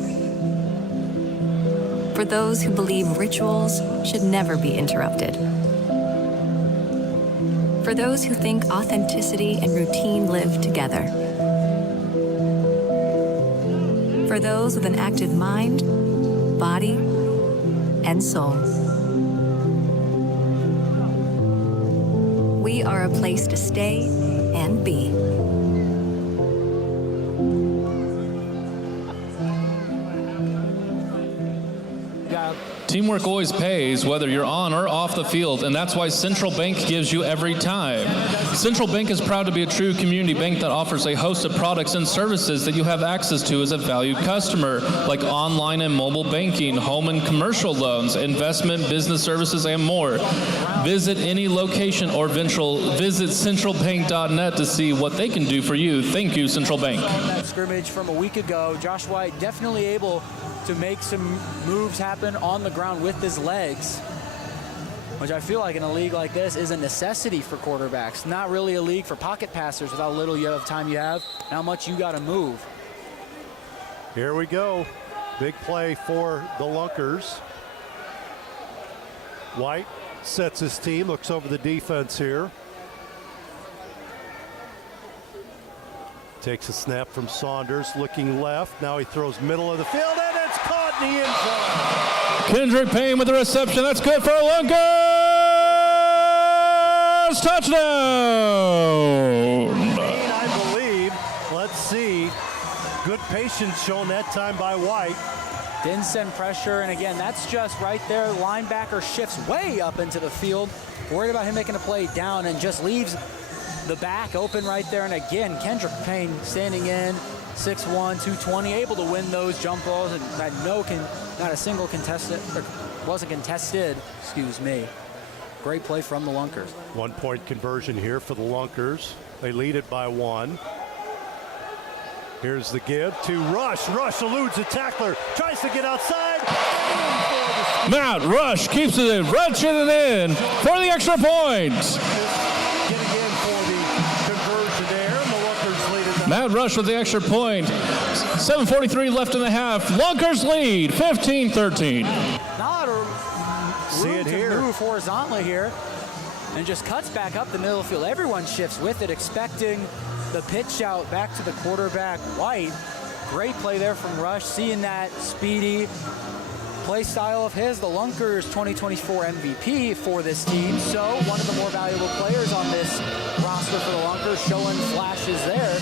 For those who believe rituals should never be interrupted. For those who think authenticity and routine live together. For those with an active mind, body, and soul. We are a place to stay and be. got. Teamwork always pays, whether you're on or off the field, and that's why Central Bank gives you every time. Central Bank is proud to be a true community bank that offers a host of products and services that you have access to as a valued customer, like online and mobile banking, home and commercial loans, investment, business services, and more. Visit any location or visit centralbank.net to see what they can do for you. Thank you, Central Bank. That scrimmage from a week ago, Josh White definitely able to make some moves happen on the ground with his legs, which I feel like in a league like this is a necessity for quarterbacks. Not really a league for pocket passers with how little time you have and how much you got to move. Here we go. Big play for the Lunkers. White sets his team, looks over the defense here. Takes a snap from Saunders, looking left. Now he throws middle of the field, and it's caught in the end zone. Kendrick Payne with the reception. That's good for Lunkers. Touchdown. Payne, I believe. Let's see. Good patience shown that time by White. Didn't send pressure, and again, that's just right there. Linebacker shifts way up into the field. Worried about him making a play down and just leaves the back open right there. And again, Kendrick Payne standing in, 6'1", 220, able to win those jump balls, and not a single contested, wasn't contested, excuse me. Great play from the Lunkers. 1 point conversion here for the Lunkers. They lead it by 1. Here's the give to Rush. Rush eludes the tackler, tries to get outside. Matt Rush keeps it in, wrenching it in for the extra point. Matt Rush with the extra point. 7:43 left in the half. Lunkers lead 15-13. Not a room to move horizontally here, and just cuts back up the middle of the field. Everyone shifts with it, expecting the pitch out back to the quarterback, White. Great play there from Rush, seeing that speedy play style of his. The Lunkers 2024 MVP for this team, so one of the more valuable players on this roster for the Lunkers, showing flashes there.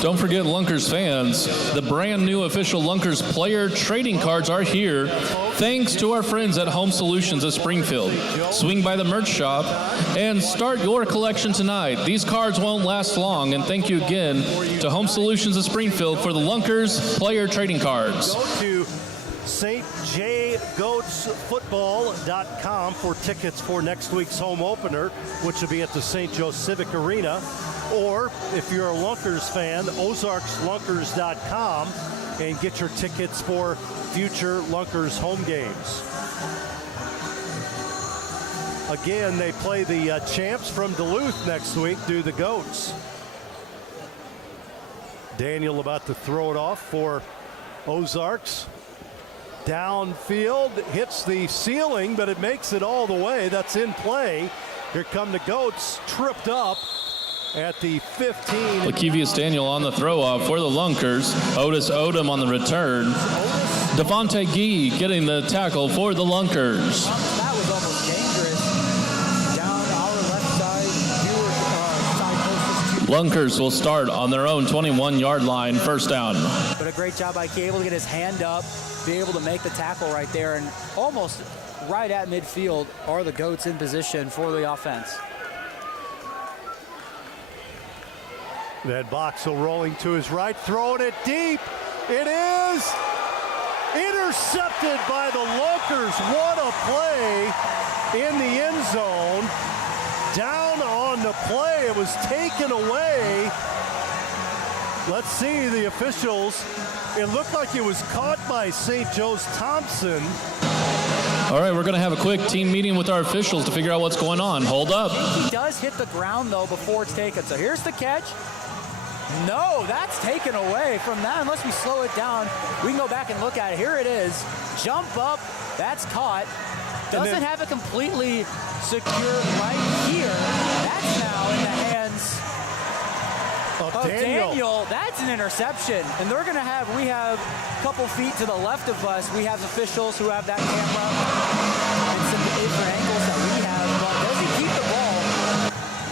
Don't forget, Lunkers fans, the brand new official Lunkers player trading cards are here thanks to our friends at Home Solutions of Springfield. Swing by the merch shop and start your collection tonight. These cards won't last long, and thank you again to Home Solutions of Springfield for the Lunkers player trading cards. Go to stjgoatsfootball.com for tickets for next week's home opener, which will be at the St. Joe Civic Arena. Or if you're a Lunkers fan, OzarksLunkers.com, and get your tickets for future Lunkers home games. Again, they play the champs from Duluth next week, do the Goats. Daniel about to throw it off for Ozarks. Downfield, hits the ceiling, but it makes it all the way. That's in play. Here come the Goats, tripped up at the 15. Lakevius Daniel on the throw-off for the Lunkers. Otis Odom on the return. Devontae Gee getting the tackle for the Lunkers. That was almost dangerous. Down our left side, side closest to. Lunkers will start on their own 21-yard line, first down. But a great job by Key, able to get his hand up, be able to make the tackle right there, and almost right at midfield are the Goats in position for the offense. That Boxel rolling to his right, throwing it deep. It is intercepted by the Lunkers. What a play in the end zone. Down on the play, it was taken away. Let's see the officials. It looked like it was caught by St. Joe's Thompson. All right, we're going to have a quick team meeting with our officials to figure out what's going on. Hold up. He does hit the ground, though, before it's taken. So here's the catch. No, that's taken away from that. Unless we slow it down, we can go back and look at it. Here it is. Jump up. That's caught. Doesn't have it completely secure right here. That's now in the hands of Daniel. That's an interception. And they're going to have, we have a couple feet to the left of us, we have officials who have that camera and some different angles that we have. But does he keep the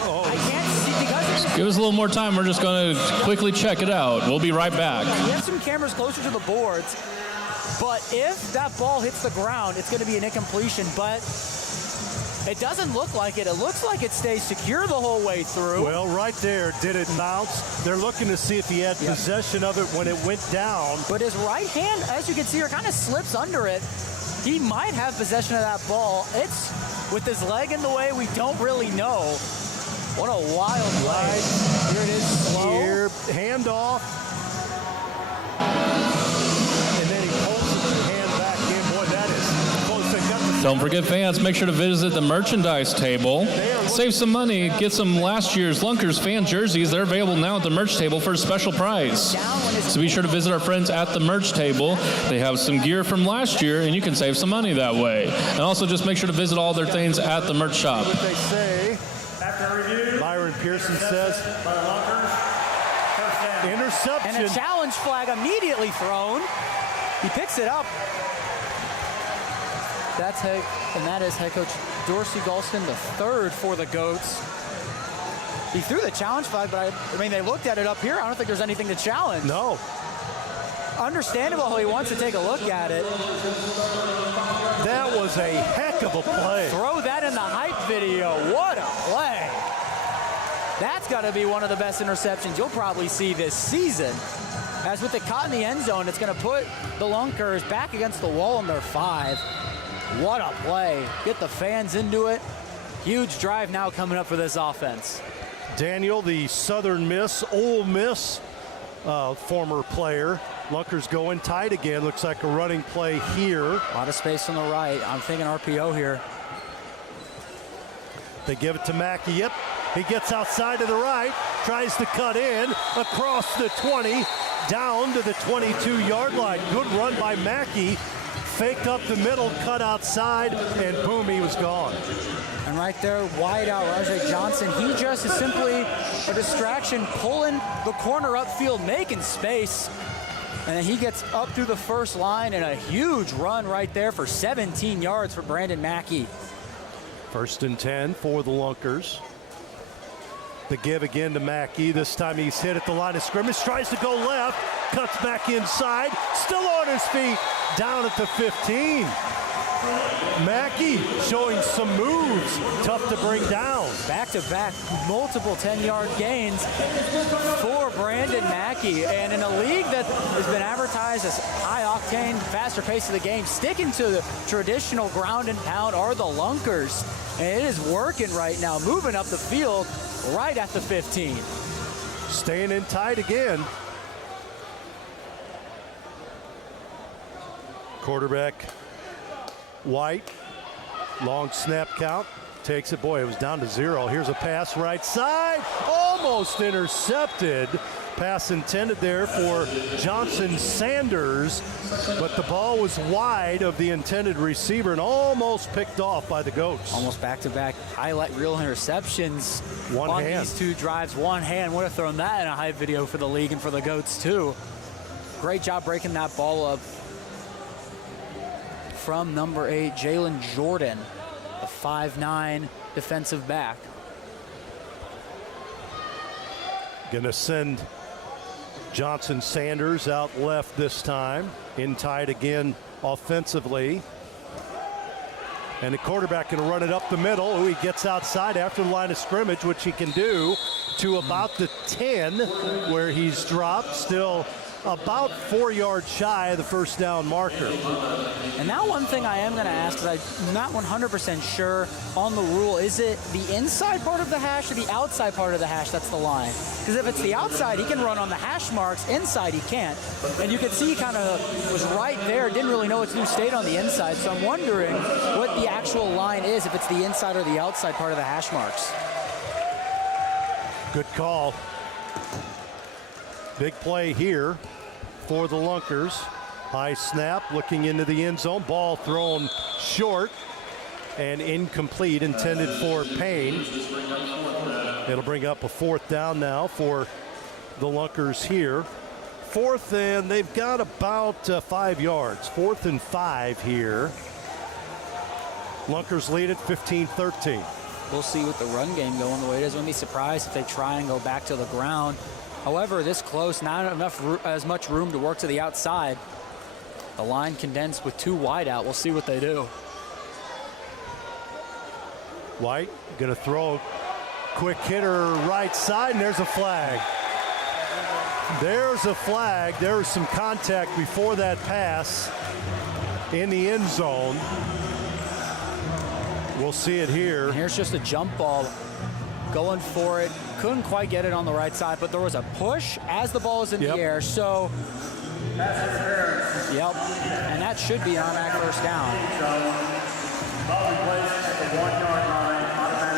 ball? I can't see because give us a little more time. We're just going to quickly check it out. We'll be right back. we have some cameras closer to the boards. But if that ball hits the ground, it's going to be an incompletion. But it doesn't look like it. It looks like it stays secure the whole way through. Well, right there, did it bounce? They're looking to see if he had possession of it when it went down. But his right hand, as you can see here, kind of slips under it. He might have possession of that ball. It's with his leg in the way, we don't really know. What a wild play. Here it is, slow. Here, handoff. And then he pulls the hand back in. Boy, that is close. Don't forget, fans, make sure to visit the merchandise table. Save some money. Get some last year's Lunkers fan jerseys. They're available now at the merch table for a special price. So be sure to visit our friends at the merch table. They have some gear from last year, and you can save some money that way. And also just make sure to visit all their things at the merch shop. What they say. After review, Myron Pearson says by the Lunkers, first down. interception. And a challenge flag immediately thrown. He picks it up. That is head coach Dorsey Galston, the third for the Goats. He threw the challenge flag, but I mean, they looked at it up here. I don't think there's anything to challenge. No. Understandable, he wants to take a look at it. That was a heck of a play. Throw that in the hype video. What a play. That's got to be one of the best interceptions you'll probably see this season. As with it caught in the end zone, it's going to put the Lunkers back against the wall in their 5. What a play. Get the fans into it. Huge drive now coming up for this offense. Daniel, the Southern Miss, Ole Miss former player. Lunkers going tight again. Looks like a running play here. A lot of space on the right. I'm thinking RPO here. They give it to Mackey. Yep. He gets outside to the right. Tries to cut in. Across the 20. Down to the 22-yard line. Good run by Mackey. Faked up the middle, cut outside, and boom, he was gone. And right there, wide out, Rajay Johnson. He just is simply a distraction, pulling the corner upfield, making space. And then he gets up through the first line, and a huge run right there for 17 yards for Brandon Mackey. 1st and 10 for the Lunkers. The give again to Mackey. This time he's hit at the line of scrimmage. Tries to go left. Cuts back inside. Still on his feet. Down at the 15. Mackey showing some moves. Tough to bring down. Back-to-back, multiple 10-yard gains for Brandon Mackey. And in a league that has been advertised as high-octane, faster pace of the game, sticking to the traditional ground and pound are the Lunkers. And it is working right now, moving up the field right at the 15. Staying in tight again. Quarterback White, long snap count, takes it. Boy, it was down to 0. Here's a pass right side, almost intercepted. Pass intended there for Johnson Sanders, but the ball was wide of the intended receiver and almost picked off by the Goats. Almost back-to-back highlight reel interceptions on these 2 drives. One hand, would have thrown that in a hype video for the league and for the Goats too. Great job breaking that ball up from number 8, Jalen Jordan, the 5'9" defensive back. Gonna send Johnson Sanders out left this time, in tight again offensively. And the quarterback can run it up the middle. Ooh, he gets outside after the line of scrimmage, which he can do, to about the 10, where he's dropped. Still about 4 yards shy of the first down marker. And now one thing I am going to ask, because I'm not 100% sure on the rule, is it the inside part of the hash or the outside part of the hash that's the line? Because if it's the outside, he can run on the hash marks. Inside, he can't. And you can see he kind of was right there, didn't really know what to do, stayed on the inside. So I'm wondering what the actual line is, if it's the inside or the outside part of the hash marks. Good call. Big play here for the Lunkers. High snap, looking into the end zone. Ball thrown short and incomplete, intended for Payne. It'll bring up a 4th down now for the Lunkers here. 4th, and they've got about 5 yards. 4th and 5 here. Lunkers lead at 15-13. We'll see with the run game going the way it is. Wouldn't be surprised if they try and go back to the ground. However, this close, not enough as much room to work to the outside. The line condensed with 2 wide out. We'll see what they do. White going to throw, quick hitter right side, and there's a flag. There's a flag. There was some contact before that pass in the end zone. We'll see it here. And here's just a jump ball going for it. Couldn't quite get it on the right side, but there was a push as the ball was in the air. So, and that should be an automatic first down.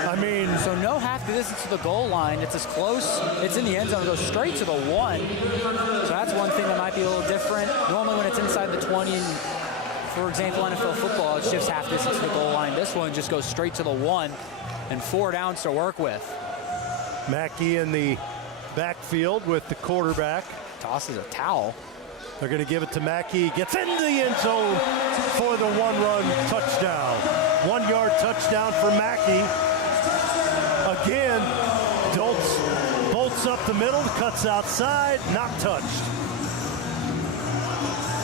I mean, so no half the distance to the goal line. It's as close. It's in the end zone. It goes straight to the 1. So that's one thing that might be a little different. Normally when it's inside the 20, for example, NFL football, it shifts half distance to the goal line. This one just goes straight to the 1 and 4 downs to work with. Mackey in the backfield with the quarterback. Tosses a towel. They're going to give it to Mackey. Gets into the end zone for the 1-run touchdown. 1-yard touchdown for Mackey. Again, bolts up the middle, cuts outside, not touched.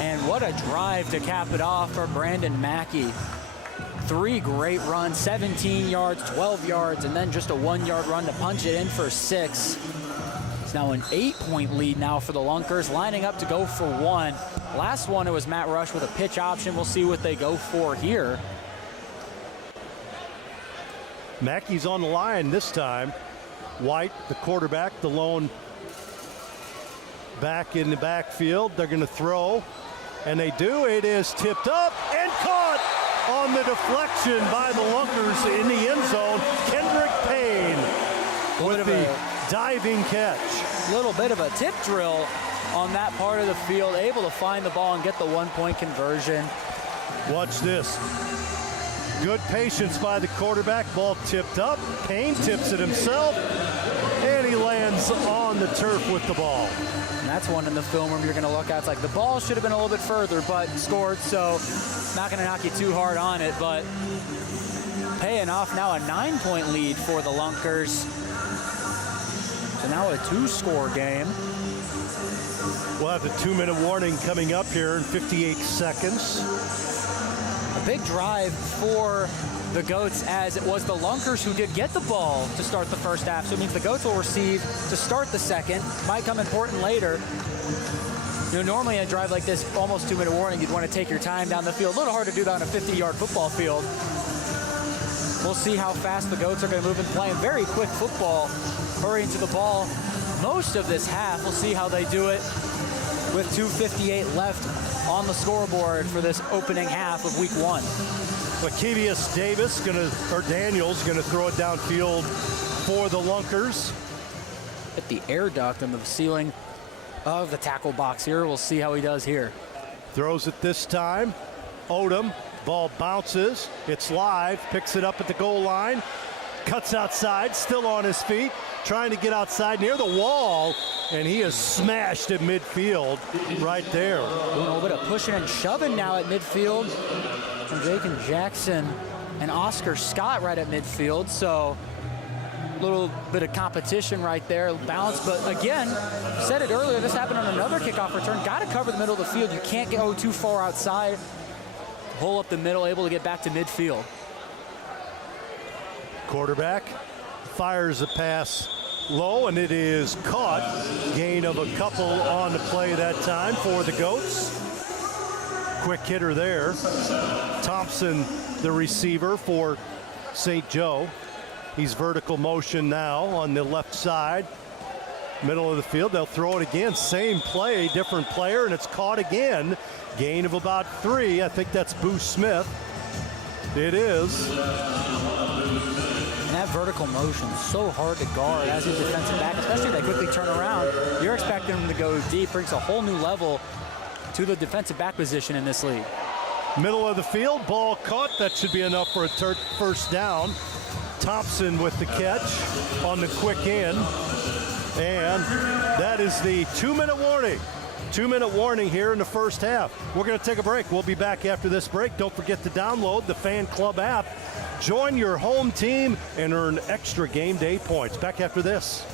And what a drive to cap it off for Brandon Mackey. 3 great runs, 17 yards, 12 yards, and then just a 1-yard run to punch it in for 6. It's now an 8-point lead now for the Lunkers, lining up to go for 1. Last one, it was Matt Rush with a pitch option. We'll see what they go for here. Mackey's on the line this time. White, the quarterback, the lone back in the backfield. They're going to throw, and they do. It is tipped up and caught on the deflection by the Lunkers in the end zone. Kendrick Payne with the diving catch. A little bit of a tip drill on that part of the field, able to find the ball and get the 1-point conversion. Watch this. Good patience by the quarterback. Ball tipped up. Payne tips it himself, and he lands on the turf with the ball. And that's one in the film room you're going to look at. It's like the ball should have been a little bit further, but scored, so not going to knock you too hard on it, but paying off. Now a 9-point lead for the Lunkers. So now a 2-score game. We'll have the 2-minute warning coming up here in 58 seconds. A big drive for the Goats, as it was the Lunkers who did get the ball to start the first half. So it means the Goats will receive to start the second. Might come important later. You know, normally a drive like this, almost 2-minute warning, you'd want to take your time down the field. A little hard to do that on a 50-yard football field. We'll see how fast the Goats are going to move and play. Very quick football, hurrying to the ball most of this half. We'll see how they do it with 2:58 left on the scoreboard for this opening half of week 1. Lakevius Davis Daniels gonna throw it downfield for the Lunkers. At the air duct in the ceiling of the tackle box here. We'll see how he does here. Throws it this time. Odom, ball bounces. It's live, picks it up at the goal line. Cuts outside, still on his feet. Trying to get outside near the wall, and he is smashed at midfield right there. A little bit of pushing and shoving now at midfield from Jacob Jackson and Oscar Scott right at midfield. So a little bit of competition right there, balance. But again, said it earlier, this happened on another kickoff return. Got to cover the middle of the field. You can't go too far outside. Hole up the middle, able to get back to midfield. Quarterback fires a pass low, and it is caught. Gain of a couple on the play that time for the Goats. Quick hitter there. Thompson, the receiver for St. Joe. He's vertical motion now on the left side. Middle of the field, they'll throw it again. Same play, different player, and it's caught again. Gain of about 3. I think that's Boo Smith. It is. That vertical motion is so hard to guard as a defensive back, especially if they quickly turn around. You're expecting them to go deep, brings a whole new level to the defensive back position in this league. Middle of the field, ball caught. That should be enough for a first down. Thompson with the catch on the quick in. And that is the 2-minute warning. 2-minute warning here in the first half. We're going to take a break. We'll be back after this break. Don't forget to download the Fanclb app. Join your home team and earn extra game day points. Back after this.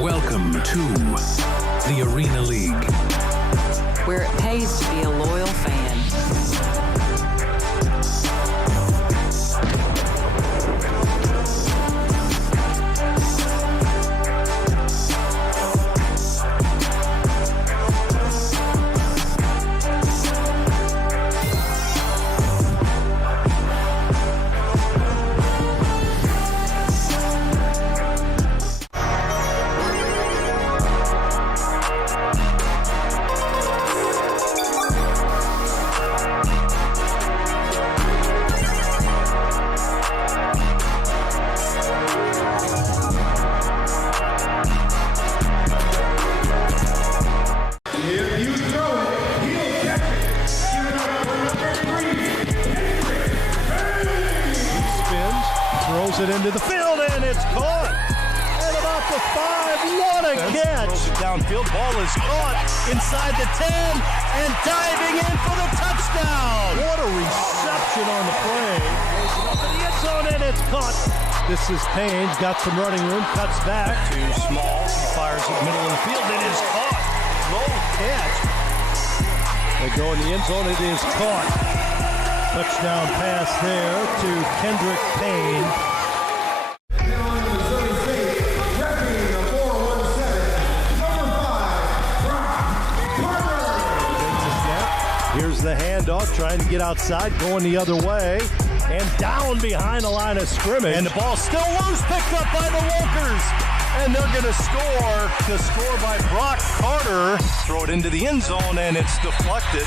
Welcome to the Arena League, where it pays to be a loyal fan. Throws it into the field, and it's caught. At about the 5, what a catch. Throws it downfield, ball is caught inside the 10, and diving in for the touchdown. What a reception on the play. Goes up in the end zone, and it's caught. This is Payne, got some running room, cuts back. Too small, fires it middle of the field, it is caught. Low catch. They go in the end zone, it is caught. Touchdown pass there to Kendrick Payne. Here's the handoff, trying to get outside, going the other way, and down behind the line of scrimmage. And the ball still loose, picked up by the Lunkers. And they're going to score by Brock Carter. Throw it into the end zone, and it's deflected.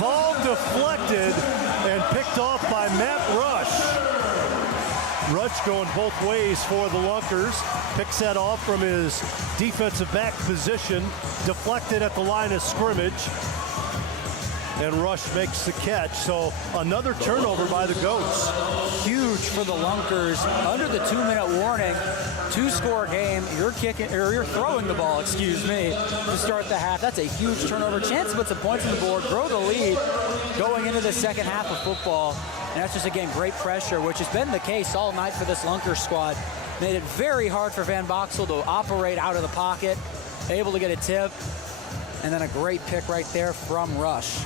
Ball deflected and picked off by Matt Rush. Rush going both ways for the Lunkers. Picks that off from his defensive back position. Deflected at the line of scrimmage. And Rush makes the catch. So another turnover by the Goats. Huge for the Lunkers. Under the 2-minute warning, 2-score game. You're throwing the ball, to start the half. That's a huge turnover. Chance to put some points on the board, grow the lead going into the second half of football. And that's just, again, great pressure, which has been the case all night for this Lunkers squad. Made it very hard for Van Boxel to operate out of the pocket, able to get a tip, and then a great pick right there from Rush.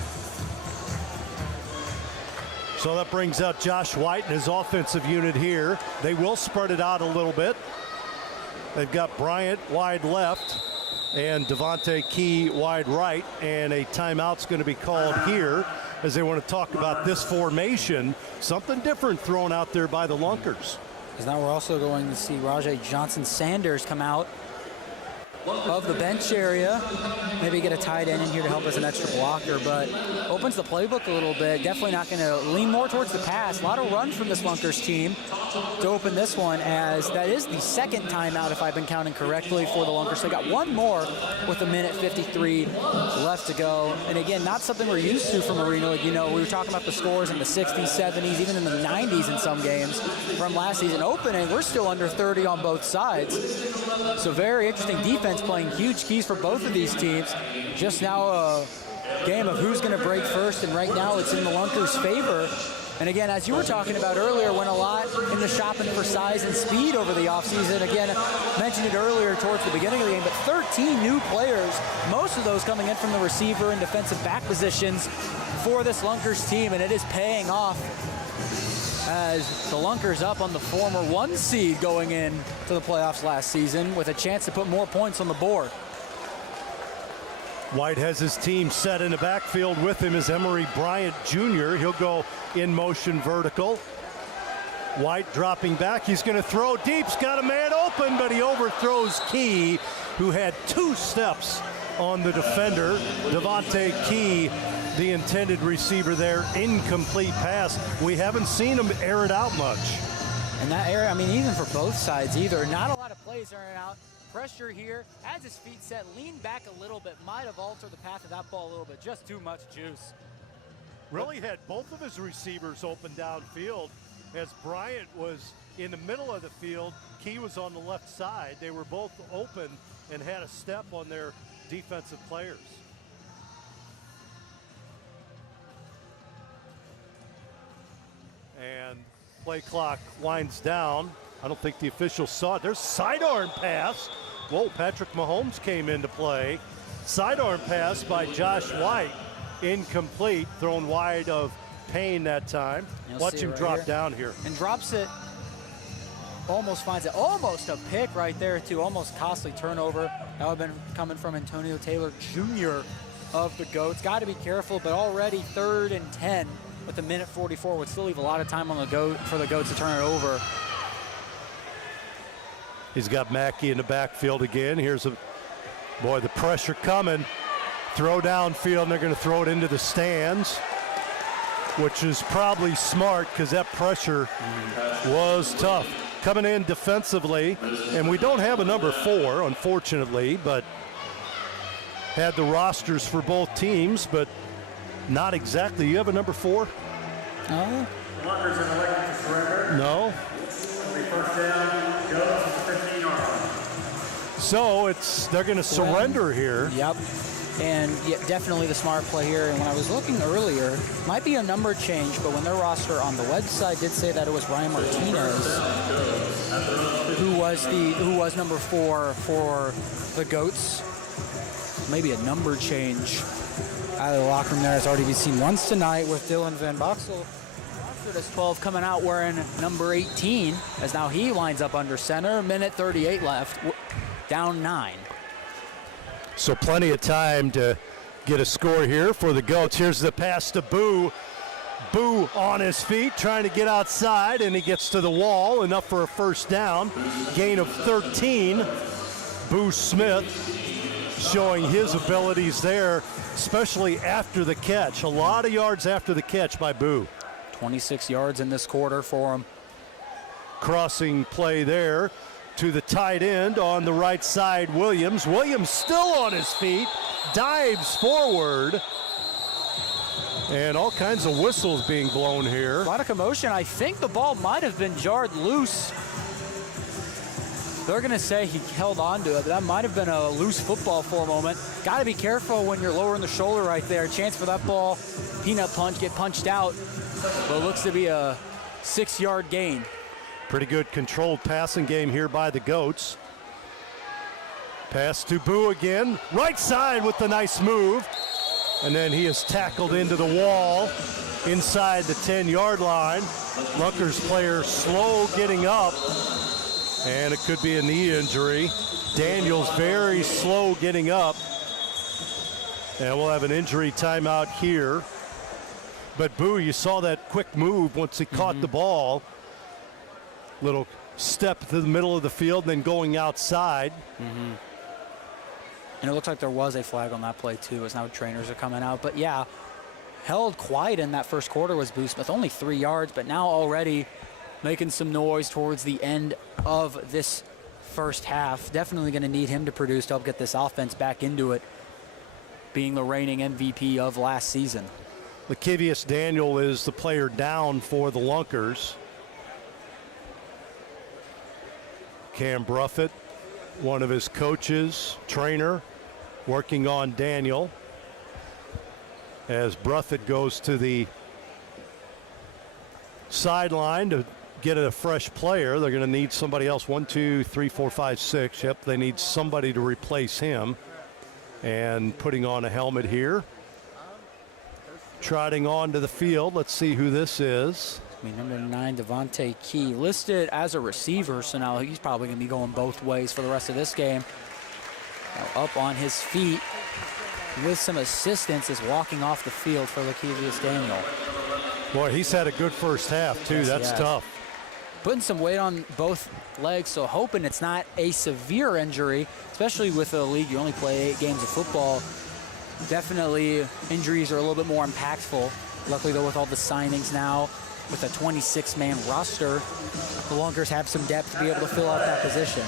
So that brings out Josh White and his offensive unit here. They will spread it out a little bit. They've got Bryant wide left and Devontae Key wide right, and a timeout's going to be called here as they want to talk about this formation. Something different thrown out there by the Lunkers. Because now we're also going to see Rajay Johnson-Sanders come out of the bench area. Maybe get a tight end in here to help as an extra blocker, but opens the playbook a little bit. Definitely not going to lean more towards the pass. A lot of runs from this Lunkers team to open this one, as that is the second timeout, if I've been counting correctly, for the Lunkers. So they got one more with 1:53 left to go. And again, not something we're used to from Arena League. You know, we were talking about the scores in the 60s, 70s, even in the 90s in some games from last season. Opening, we're still under 30 on both sides. So very interesting defense, playing huge keys for both of these teams. Just now a game of who's going to break first, and right now it's in the Lunkers' favor. And again, as you were talking about earlier, went a lot in the shopping for size and speed over the offseason. Again, mentioned it earlier towards the beginning of the game, but 13 new players, most of those coming in from the receiver and defensive back positions for this Lunkers team, and it is paying off as the Lunkers up on the former 1 seed going in to the playoffs last season with a chance to put more points on the board. White has his team set in the backfield. With him is Emory Bryant Jr. He'll go in motion vertical. White dropping back. He's going to throw deep. He's got a man open, but he overthrows Key, who had 2 steps on the defender. Devontae Key, the intended receiver there. Incomplete pass. We haven't seen him air it out much. In that area, I mean, even for both sides either, not a lot of plays airing out. Pressure here, has his feet set, leaned back a little bit, might have altered the path of that ball a little bit, just too much juice. Really had both of his receivers open downfield, as Bryant was in the middle of the field. Key was on the left side. They were both open and had a step on their defensive players. And play clock winds down. I don't think the officials saw it. There's sidearm pass. Whoa, Patrick Mahomes came into play. Sidearm pass by Josh White. Incomplete, thrown wide of Payne that time. Watch him drop down here. And drops it, almost finds it, almost a pick right there too, almost costly turnover. That would have been coming from Antonio Taylor Jr. of the Goats. Got to be careful, but already 3rd and 10 with a minute 44 would still leave a lot of time on the for the Goats to turn it over. He's got Mackey in the backfield again. Here's the pressure coming. Throw downfield, and they're going to throw it into the stands, which is probably smart because that pressure was tough. Coming in defensively, and we don't have a number 4, unfortunately, but had the rosters for both teams, but not exactly. You have a number 4? No. No. First down, goes to the 15-yard. So they're going to surrender here. Yep. And yeah, definitely the smart play here. And when I was looking earlier, might be a number change, but when their roster on the website did say that it was Ryan Martinez, who was number 4 for the Goats. Maybe a number change out of the locker room there has already been seen once tonight with Dylan Van Boxel. As 12 coming out wearing number 18, as now he lines up under center. Minute 38 left, down 9. So plenty of time to get a score here for the Goats. Here's the pass to Boo. Boo on his feet, trying to get outside, and he gets to the wall, enough for a first down. Gain of 13. Boo Smith showing his abilities there, especially after the catch. A lot of yards after the catch by Boo. 26 yards in this quarter for him. Crossing play there to the tight end on the right side, Williams. Williams still on his feet, dives forward, and all kinds of whistles being blown here. A lot of commotion. I think the ball might have been jarred loose. They're going to say he held on to it, but that might have been a loose football for a moment. Got to be careful when you're lowering the shoulder right there. Chance for that ball, peanut punch, get punched out. But it looks to be a 6-yard gain. Pretty good controlled passing game here by the Goats. Pass to Boo again. Right side with the nice move. And then he is tackled into the wall inside the 10-yard line. Lunkers player slow getting up. And it could be a knee injury. Daniels very slow getting up. And we'll have an injury timeout here. But Boo, you saw that quick move once he caught the ball. Little step to the middle of the field, then going outside. And it looks like there was a flag on that play too, as now trainers are coming out. But yeah, held quiet in that first quarter was Boo Smith, only 3 yards, but now already making some noise towards the end of this first half. Definitely going to need him to produce to help get this offense back into it, being the reigning MVP of last season. Lakevius Daniel is the player down for the Lunkers. Cam Bruffett, one of his coaches, trainer, working on Daniel. As Bruffett goes to the sideline to get a fresh player, they're going to need somebody else. 1, 2, 3, 4, 5, 6. Yep, they need somebody to replace him. And putting on a helmet here. Trotting onto the field. Let's see who this is. Number 9, Devontae Key, listed as a receiver, so now he's probably going to be going both ways for the rest of this game. Now up on his feet with some assistance is walking off the field for Lakevius Daniel. Boy, he's had a good first half, too. Yes, that's tough. Putting some weight on both legs, so hoping it's not a severe injury, especially with a league you only play 8 games of football. Definitely injuries are a little bit more impactful. Luckily, though, with all the signings now, with a 26-man roster, the Lunkers have some depth to be able to fill out that position.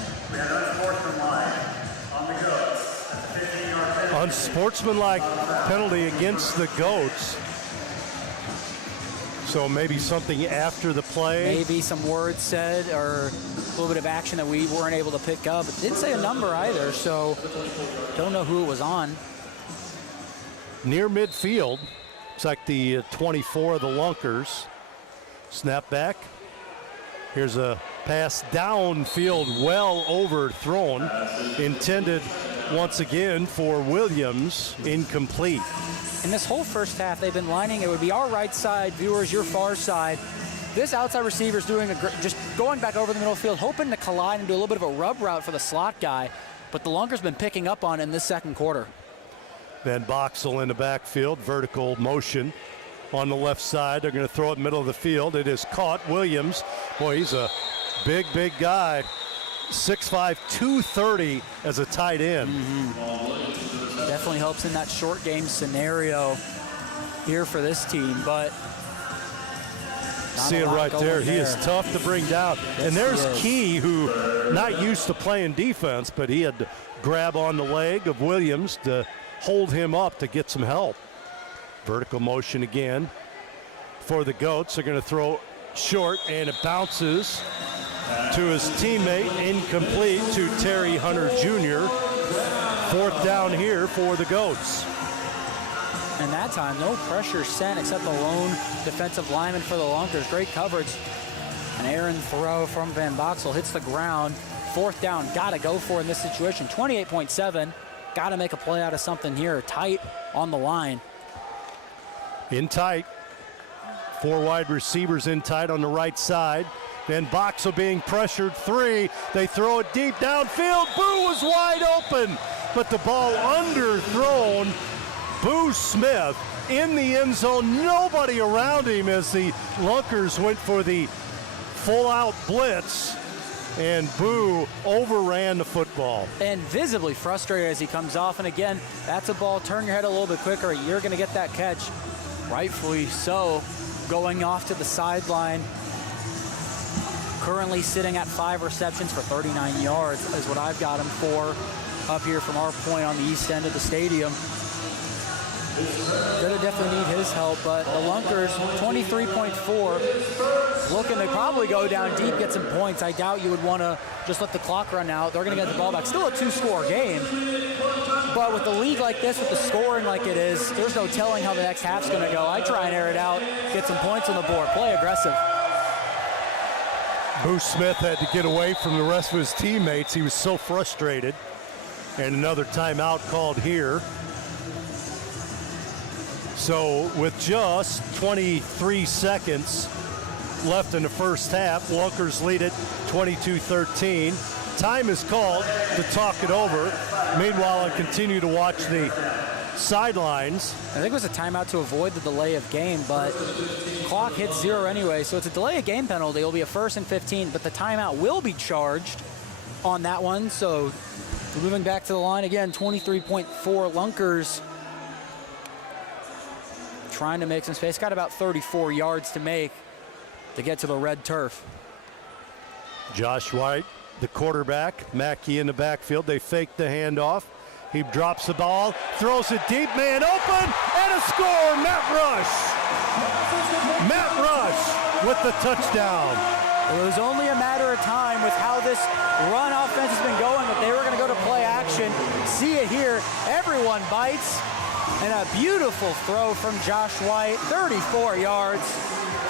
Unsportsmanlike penalty against the Goats. So maybe something after the play. Maybe some words said or a little bit of action that we weren't able to pick up. It didn't say a number either, so don't know who it was on. Near midfield. It's like the 24 of the Lunkers. Snap back. Here's a Pass downfield, well overthrown. Intended once again for Williams, incomplete. In this whole first half, they've been lining, it would be our right side, viewers, your far side. This outside receiver is doing just going back over the middle field, hoping to collide and do a little bit of a rub route for the slot guy. But the Lunkers been picking up on it in this second quarter. Van Boxel in the backfield, vertical motion on the left side. They're going to throw it middle of the field. It is caught. Williams, boy, he's a big guy. 6'5", 230 as a tight end. Definitely helps in that short game scenario here for this team, but see it right there. He is tough to bring down. Yes, and there's Key, who not used to playing defense, but he had to grab on the leg of Williams to hold him up to get some help. Vertical motion again for the Goats. They're going to throw short, and it bounces to his teammate, incomplete to Terry Hunter Jr. Fourth down here for the Goats. And that time, no pressure sent except the lone defensive lineman for the Lunkers. Great coverage. An errant throw from Van Boxel hits the ground. Fourth down, gotta go for in this situation. 28.7, gotta make a play out of something here. Tight on the line. In tight. 4 wide receivers in tight on the right side. Van Boxel being pressured 3. They throw it deep downfield. Boo was wide open, but the ball underthrown. Boo Smith in the end zone. Nobody around him as the Lunkers went for the full-out blitz, and Boo overran the football. And visibly frustrated as he comes off. And again, that's a ball. Turn your head a little bit quicker. You're going to get that catch. Rightfully so. Going off to the sideline. Currently sitting at 5 receptions for 39 yards is what I've got him for up here from our point on the east end of the stadium. Gonna definitely need his help, but the Lunkers, 23.4, looking to probably go down deep, get some points. I doubt you would want to just let the clock run out. They're gonna get the ball back. Still a 2-score game, but with the league like this, with the scoring like it is, there's no telling how the next half's gonna go. I try and air it out, get some points on the board, play aggressive. Boo Smith had to get away from the rest of his teammates. He was so frustrated. And another timeout called here. So with just 23 seconds left in the first half, Lunkers lead it 22-13. Time is called to talk it over. Meanwhile, I continue to watch the sidelines. I think it was a timeout to avoid the delay of game, but clock hits 0 anyway, so it's a delay of game penalty. It'll be a 1st and 15, but the timeout will be charged on that one. So moving back to the line again, 23.4 Lunkers trying to make some space. Got about 34 yards to make to get to the red turf. Josh White, the quarterback, Mackey in the backfield. They fake the handoff. He drops the ball, throws it deep, man open, and a score, Matt Rush. Matt Rush with the touchdown. It was only a matter of time with how this run offense has been going that they were going to go to play action. See it here, everyone bites, and a beautiful throw from Josh White, 34 yards.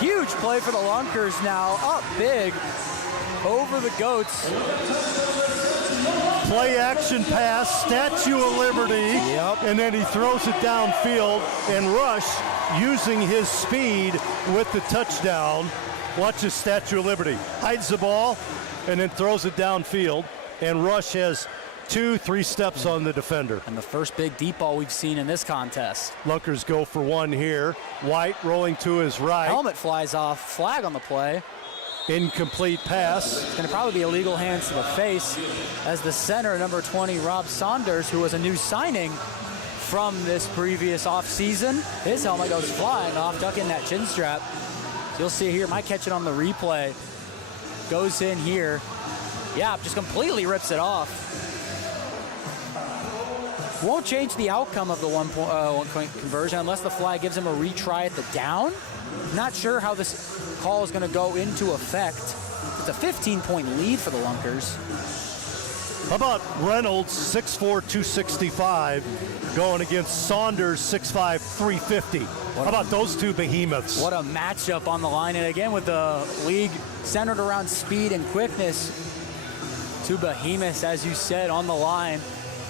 Huge play for the Lunkers now, up big over the Goats. Play action pass, Statue of Liberty, and then he throws it downfield, and Rush using his speed with the touchdown. Watch his Statue of Liberty. Hides the ball and then throws it downfield, and Rush has 2-3 steps on the defender. And the first big deep ball we've seen in this contest. Lunkers go for one here. White rolling to his right. Helmet flies off, flag on the play. Incomplete pass. It's going to probably be illegal hands to the face as the center, number 20, Rob Saunders, who was a new signing from this previous offseason. His helmet goes flying off, ducking that chin strap. So you'll see here, might catch it on the replay. Goes in here. Yeah, just completely rips it off. Won't change the outcome of the one-point conversion unless the flag gives him a retry at the down. Not sure how this call is going to go into effect. It's a 15-point lead for the Lunkers. How about Reynolds, 6'4", 265, going against Saunders, 6'5", 350. How about those two behemoths? What a matchup on the line. And again, with the league centered around speed and quickness. Two behemoths, as you said, on the line,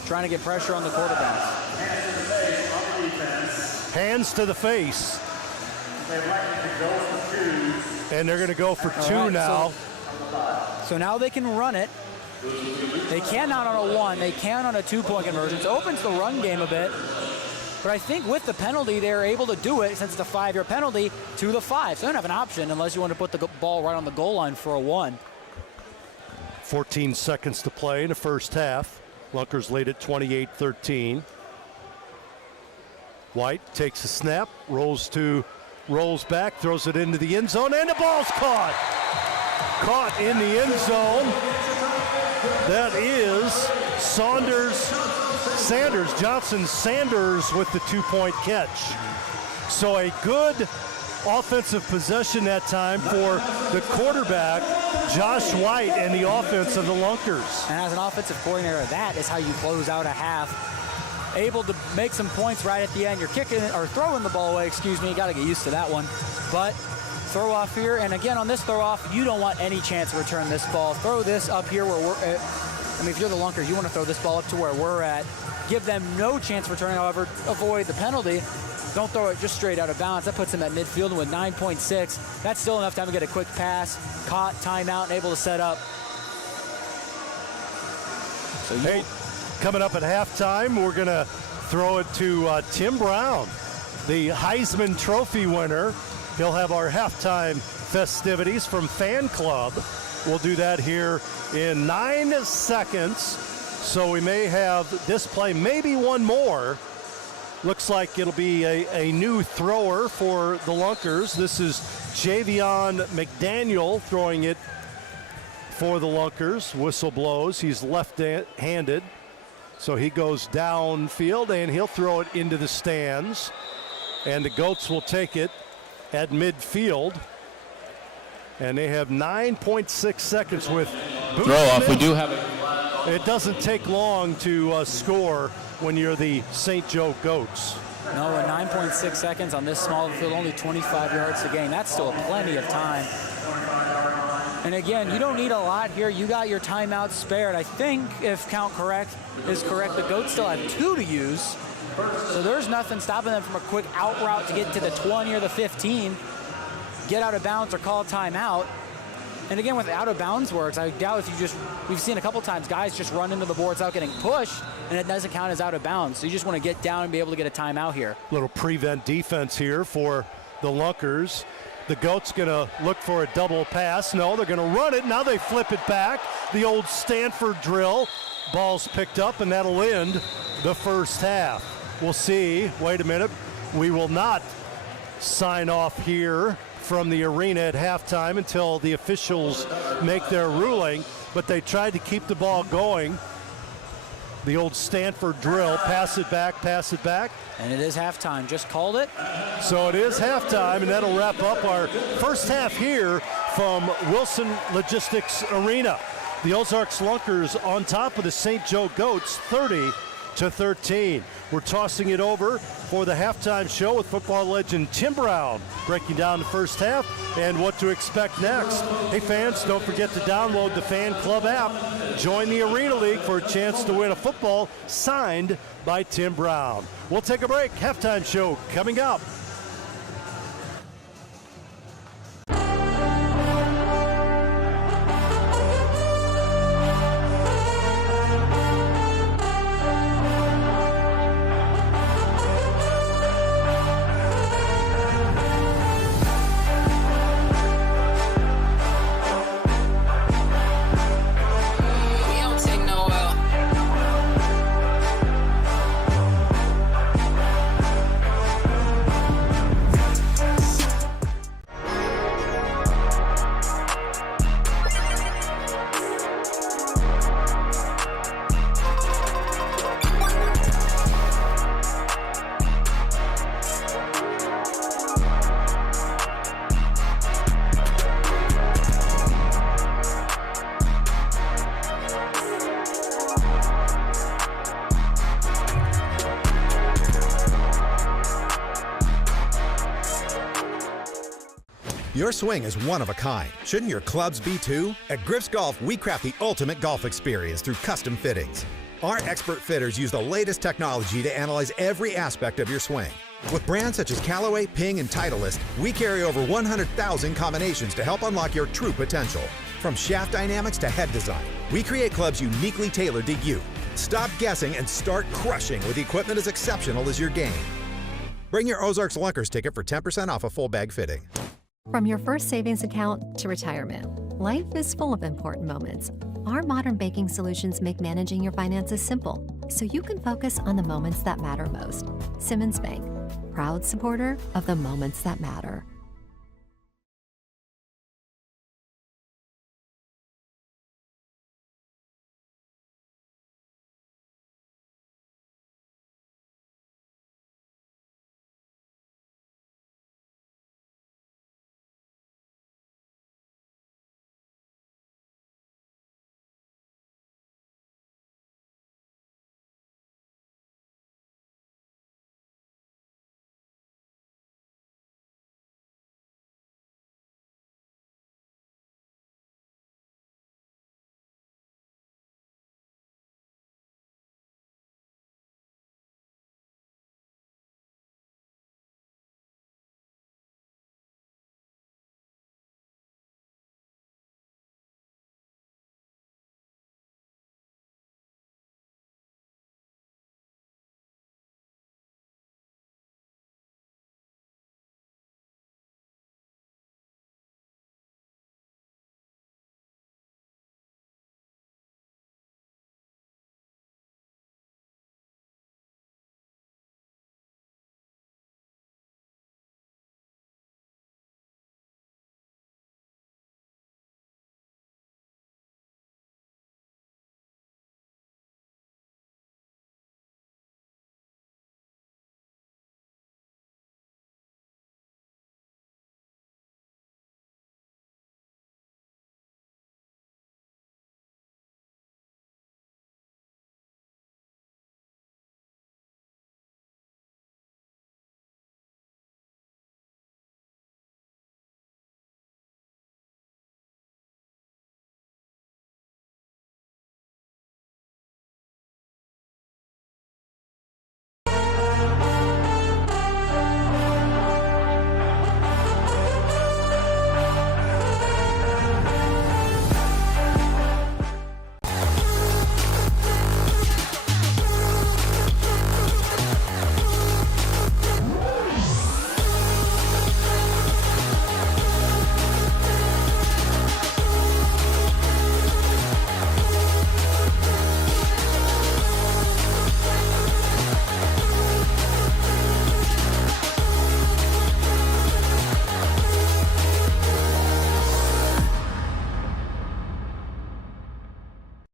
trying to get pressure on the quarterbacks. Hands to the face. And they're going to go for two now. So now they can run it. They cannot on a 1. They can on a 2-point conversion. It opens the run game a bit. But I think with the penalty, they're able to do it, since it's a 5-yard penalty, to the 5. So they don't have an option unless you want to put the ball right on the goal line for a 1. 14 seconds to play in the first half. Lunkers lead at 28-13. White takes a snap, rolls back, throws it into the end zone, and the ball's caught. Caught in the end zone. That is Johnson Sanders with the 2-point catch. So a good offensive possession that time for the quarterback, Josh White, and the offense of the Lunkers. And as an offensive coordinator, that is how you close out a half. Able to make some points right at the end. You're kicking or throwing the ball away, you got to get used to that one. But throw off here, and again on this throw off, you don't want any chance to return this ball. Throw this up here where we're at. If you're the Lunkers, you want to throw this ball up to where we're at. Give them no chance returning, however, avoid the penalty. Don't throw it just straight out of bounds. That puts them at midfield, and with 9.6, that's still enough time to get a quick pass, caught, timeout, and able to set up. So coming up at halftime, we're going to throw it to Tim Brown, the Heisman Trophy winner. He'll have our halftime festivities from Fanclb. We'll do that here in 9 seconds. So we may have this play, maybe one more. Looks like it'll be a new thrower for the Lunkers. This is Javion McDaniel throwing it for the Lunkers. Whistle blows. He's left-handed. So he goes downfield, and he'll throw it into the stands. And the Goats will take it at midfield. And they have 9.6 seconds with throw off. We do have it. It doesn't take long to score when you're the St. Joe Goats. No, 9.6 seconds on this small field, only 25 yards to gain. That's still plenty of time. And again, you don't need a lot here. You got your timeout spared. I think, if count is correct, the Goats still have 2 to use. So there's nothing stopping them from a quick out route to get to the 20 or the 15, get out of bounds or call a timeout. And again, with out of bounds works, I doubt if we've seen a couple times guys just run into the boards without getting pushed, and it doesn't count as out of bounds. So you just want to get down and be able to get a timeout here. Little prevent defense here for the Lunkers. The Goats going to look for a double pass. No, they're going to run it. Now they flip it back. The old Stanford drill. Ball's picked up, and that'll end the first half. We'll see. Wait a minute. We will not sign off here from the arena at halftime until the officials make their ruling, but they tried to keep the ball going. The old Stanford drill, pass it back. And it is halftime, just called it. So it is halftime, and that'll wrap up our first half here from Wilson Logistics Arena. The Ozarks Lunkers on top of the St. Joe Goats, 30-13. We're tossing it over for the halftime show with football legend Tim Brown, breaking down the first half and what to expect next. Hey fans, don't forget to download the Fanclb app. Join the Arena League for a chance to win a football signed by Tim Brown. We'll take a break. Halftime show coming up. Your swing is one of a kind. Shouldn't your clubs be too? At Griff's Golf, we craft the ultimate golf experience through custom fittings. Our expert fitters use the latest technology to analyze every aspect of your swing. With brands such as Callaway, Ping, and Titleist, we carry over 100,000 combinations to help unlock your true potential. From shaft dynamics to head design, we create clubs uniquely tailored to you. Stop guessing and start crushing with equipment as exceptional as your game. Bring your Ozarks Lunkers ticket for 10% off a full bag fitting. From your first savings account to retirement, life is full of important moments. Our modern banking solutions make managing your finances simple, so you can focus on the moments that matter most. Simmons Bank, proud supporter of the moments that matter.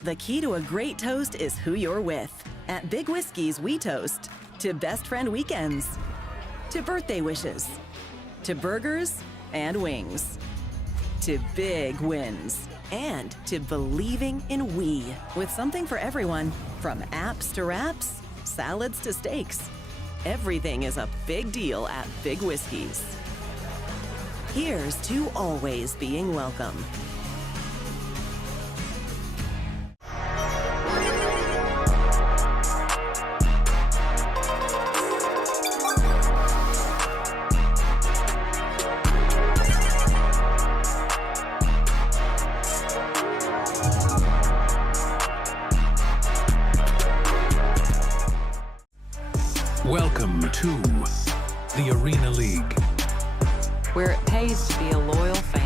The key to a great toast is who you're with. At Big Whiskey's, we toast to best friend weekends, to birthday wishes, to burgers and wings, to big wins, and to believing in we, with something for everyone, from apps to wraps, salads to steaks. Everything is a big deal at Big Whiskey's. Here's to always being welcome. Welcome to the Arena League, where it pays to be a loyal fan.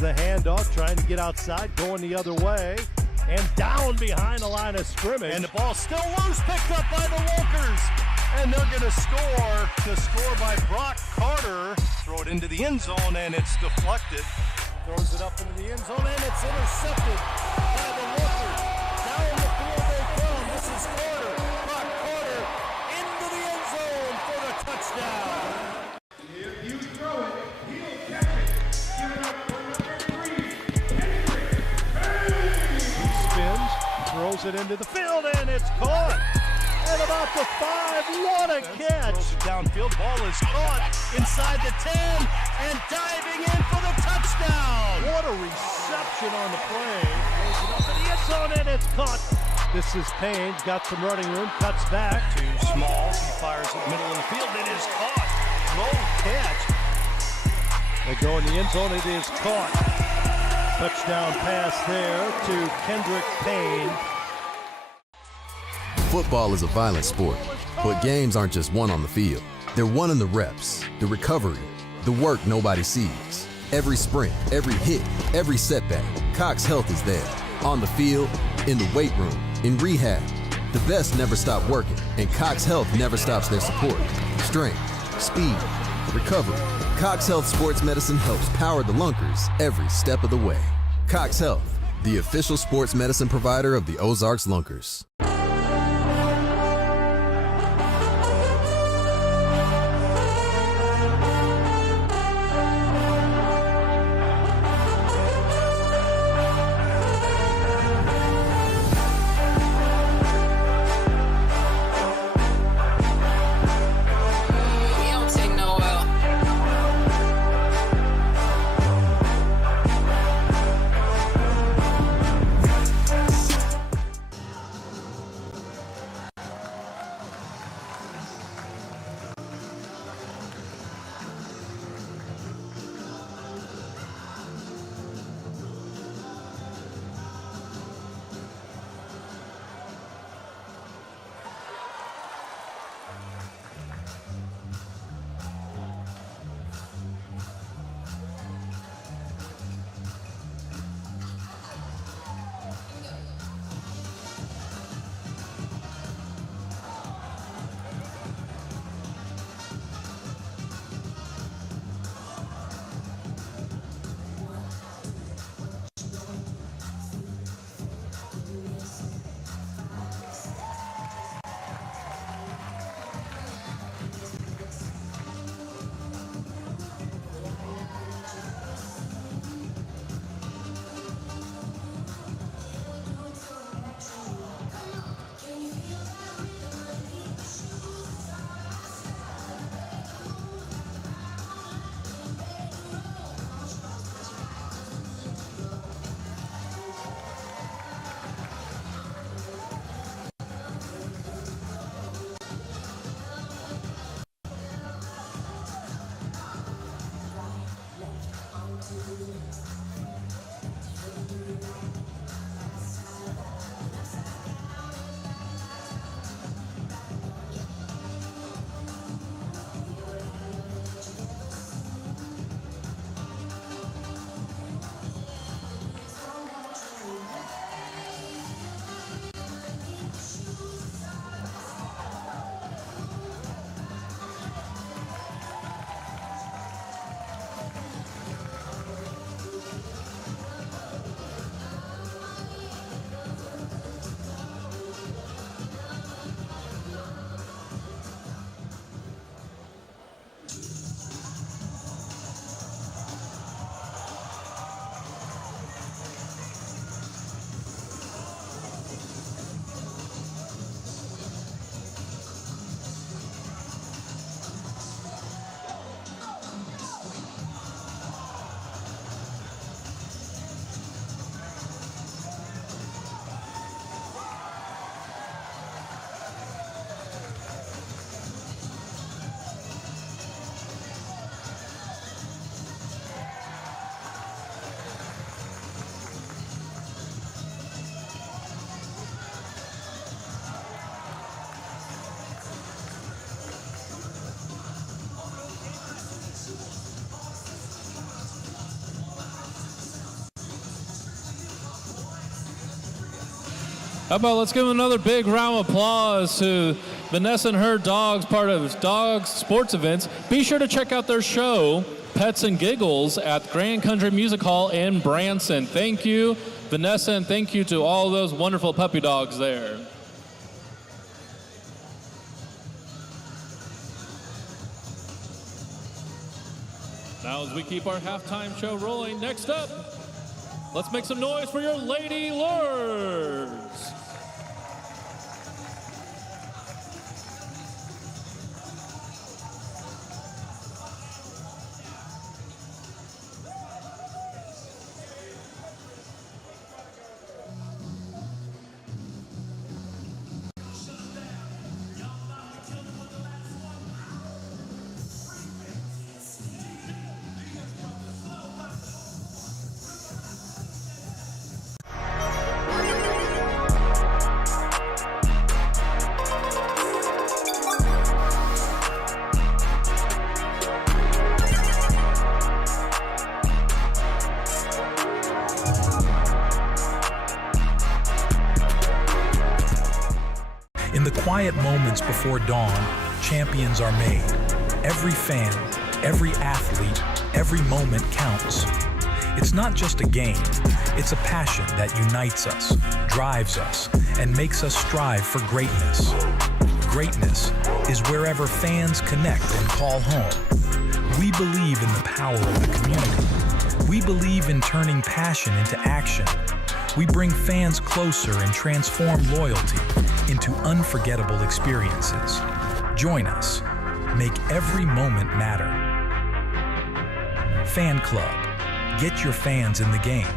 The handoff, trying to get outside, going the other way, and down behind the line of scrimmage. And the ball still loose, picked up by the Lunkers. and they're going to score by Brock Carter. Throw it into the end zone, and it's deflected. Throws it up into the end zone, and it's intercepted by the Lunkers. Down the field they come. This is Carter. Brock Carter into the end zone for the touchdown. If you throw it, he'll catch it. Give it up for number 3, Henry. He spins, throws it into the field, and it's caught. At about the 5, what a catch. Throws it downfield, ball is caught inside the 10, and diving in for the touchdown. What a reception on the play. Throws it up in the end zone, and it's caught. This is Payne, got some running room, cuts back. Too small, he fires it middle of the field, it is caught. No catch. They go in the end zone, it is caught. Touchdown pass there to Kendrick Payne. Football is a violent sport, but games aren't just won on the field. They're won in the reps, the recovery, the work nobody sees. Every sprint, every hit, every setback, Cox Health is there. On the field, in the weight room, in rehab. The best never stop working, and Cox Health never stops their support. Strength, speed, recovery. Cox Health Sports Medicine helps power the Lunkers every step of the way. Cox Health, the official sports medicine provider of the Ozarks Lunkers. How about let's give another big round of applause to Vanessa and her dogs, part of Dogs Sports Events. Be sure to check out their show, Pets and Giggles, at Grand Country Music Hall in Branson. Thank you, Vanessa, and thank you to all those wonderful puppy dogs there. Now as we keep our halftime show rolling, next up, let's make some noise for your Lady Lures. In the quiet moments before dawn, champions are made. Every fan, every athlete, every moment counts. It's not just a game, it's a passion that unites us, drives us, and makes us strive for greatness. Greatness is wherever fans connect and call home. We believe in the power of the community. We believe in turning passion into action. We bring fans closer and transform loyalty into unforgettable experiences. Join us. Make every moment matter. Fan Club. Get your fans in the game.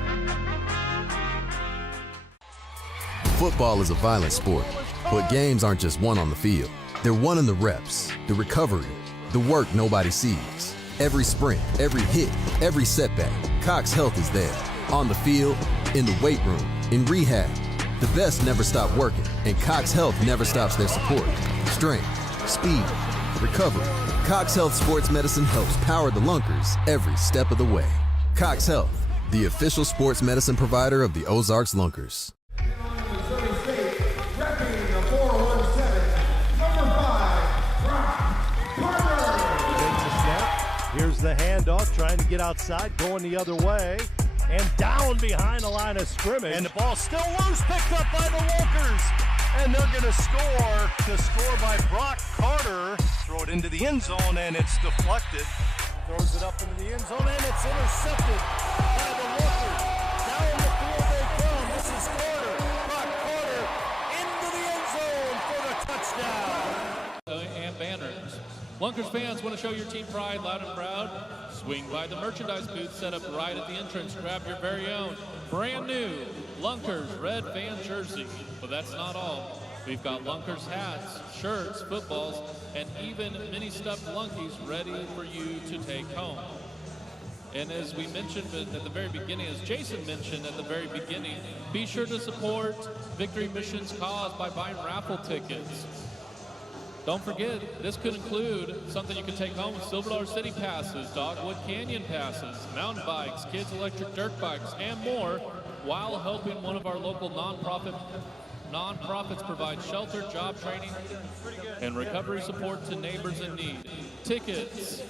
Football is a violent sport, but games aren't just won on the field. They're won in the reps, the recovery, the work nobody sees. Every sprint, every hit, every setback, Cox Health is there. On the field, in the weight room, in rehab. The best never stop working, and Cox Health never stops their support. Strength, speed, recovery. Cox Health Sports Medicine helps power the Lunkers every step of the way. Cox Health, the official sports medicine provider of the Ozarks Lunkers. Here's the handoff, trying to get outside, going the other way, and down behind the line of scrimmage. And the ball still loose, picked up by the Lunkers. And they're going to score. The score by Brock Carter. Throw it into the end zone, and it's deflected. Throws it up into the end zone, and it's intercepted by the Lunkers. Down the field they come. This is Carter. Brock Carter into the end zone for the touchdown. And banners. Lunkers fans, want to show your team pride loud and proud? Swing by the merchandise booth set up right at the entrance. Grab your very own brand new Lunkers red fan jersey. But that's not all. We've got Lunkers hats, shirts, footballs, and even mini stuffed Lunkies ready for you to take home. And as we mentioned at the very beginning, as Jason mentioned at the very beginning, be sure to support Victory Mission's cause by buying raffle tickets. Don't forget, this could include something you can take home with Silver Dollar City passes, Dogwood Canyon passes, mountain bikes, kids electric dirt bikes, and more, while helping one of our local nonprofits provide shelter, job training, and recovery support to neighbors in need. Tickets,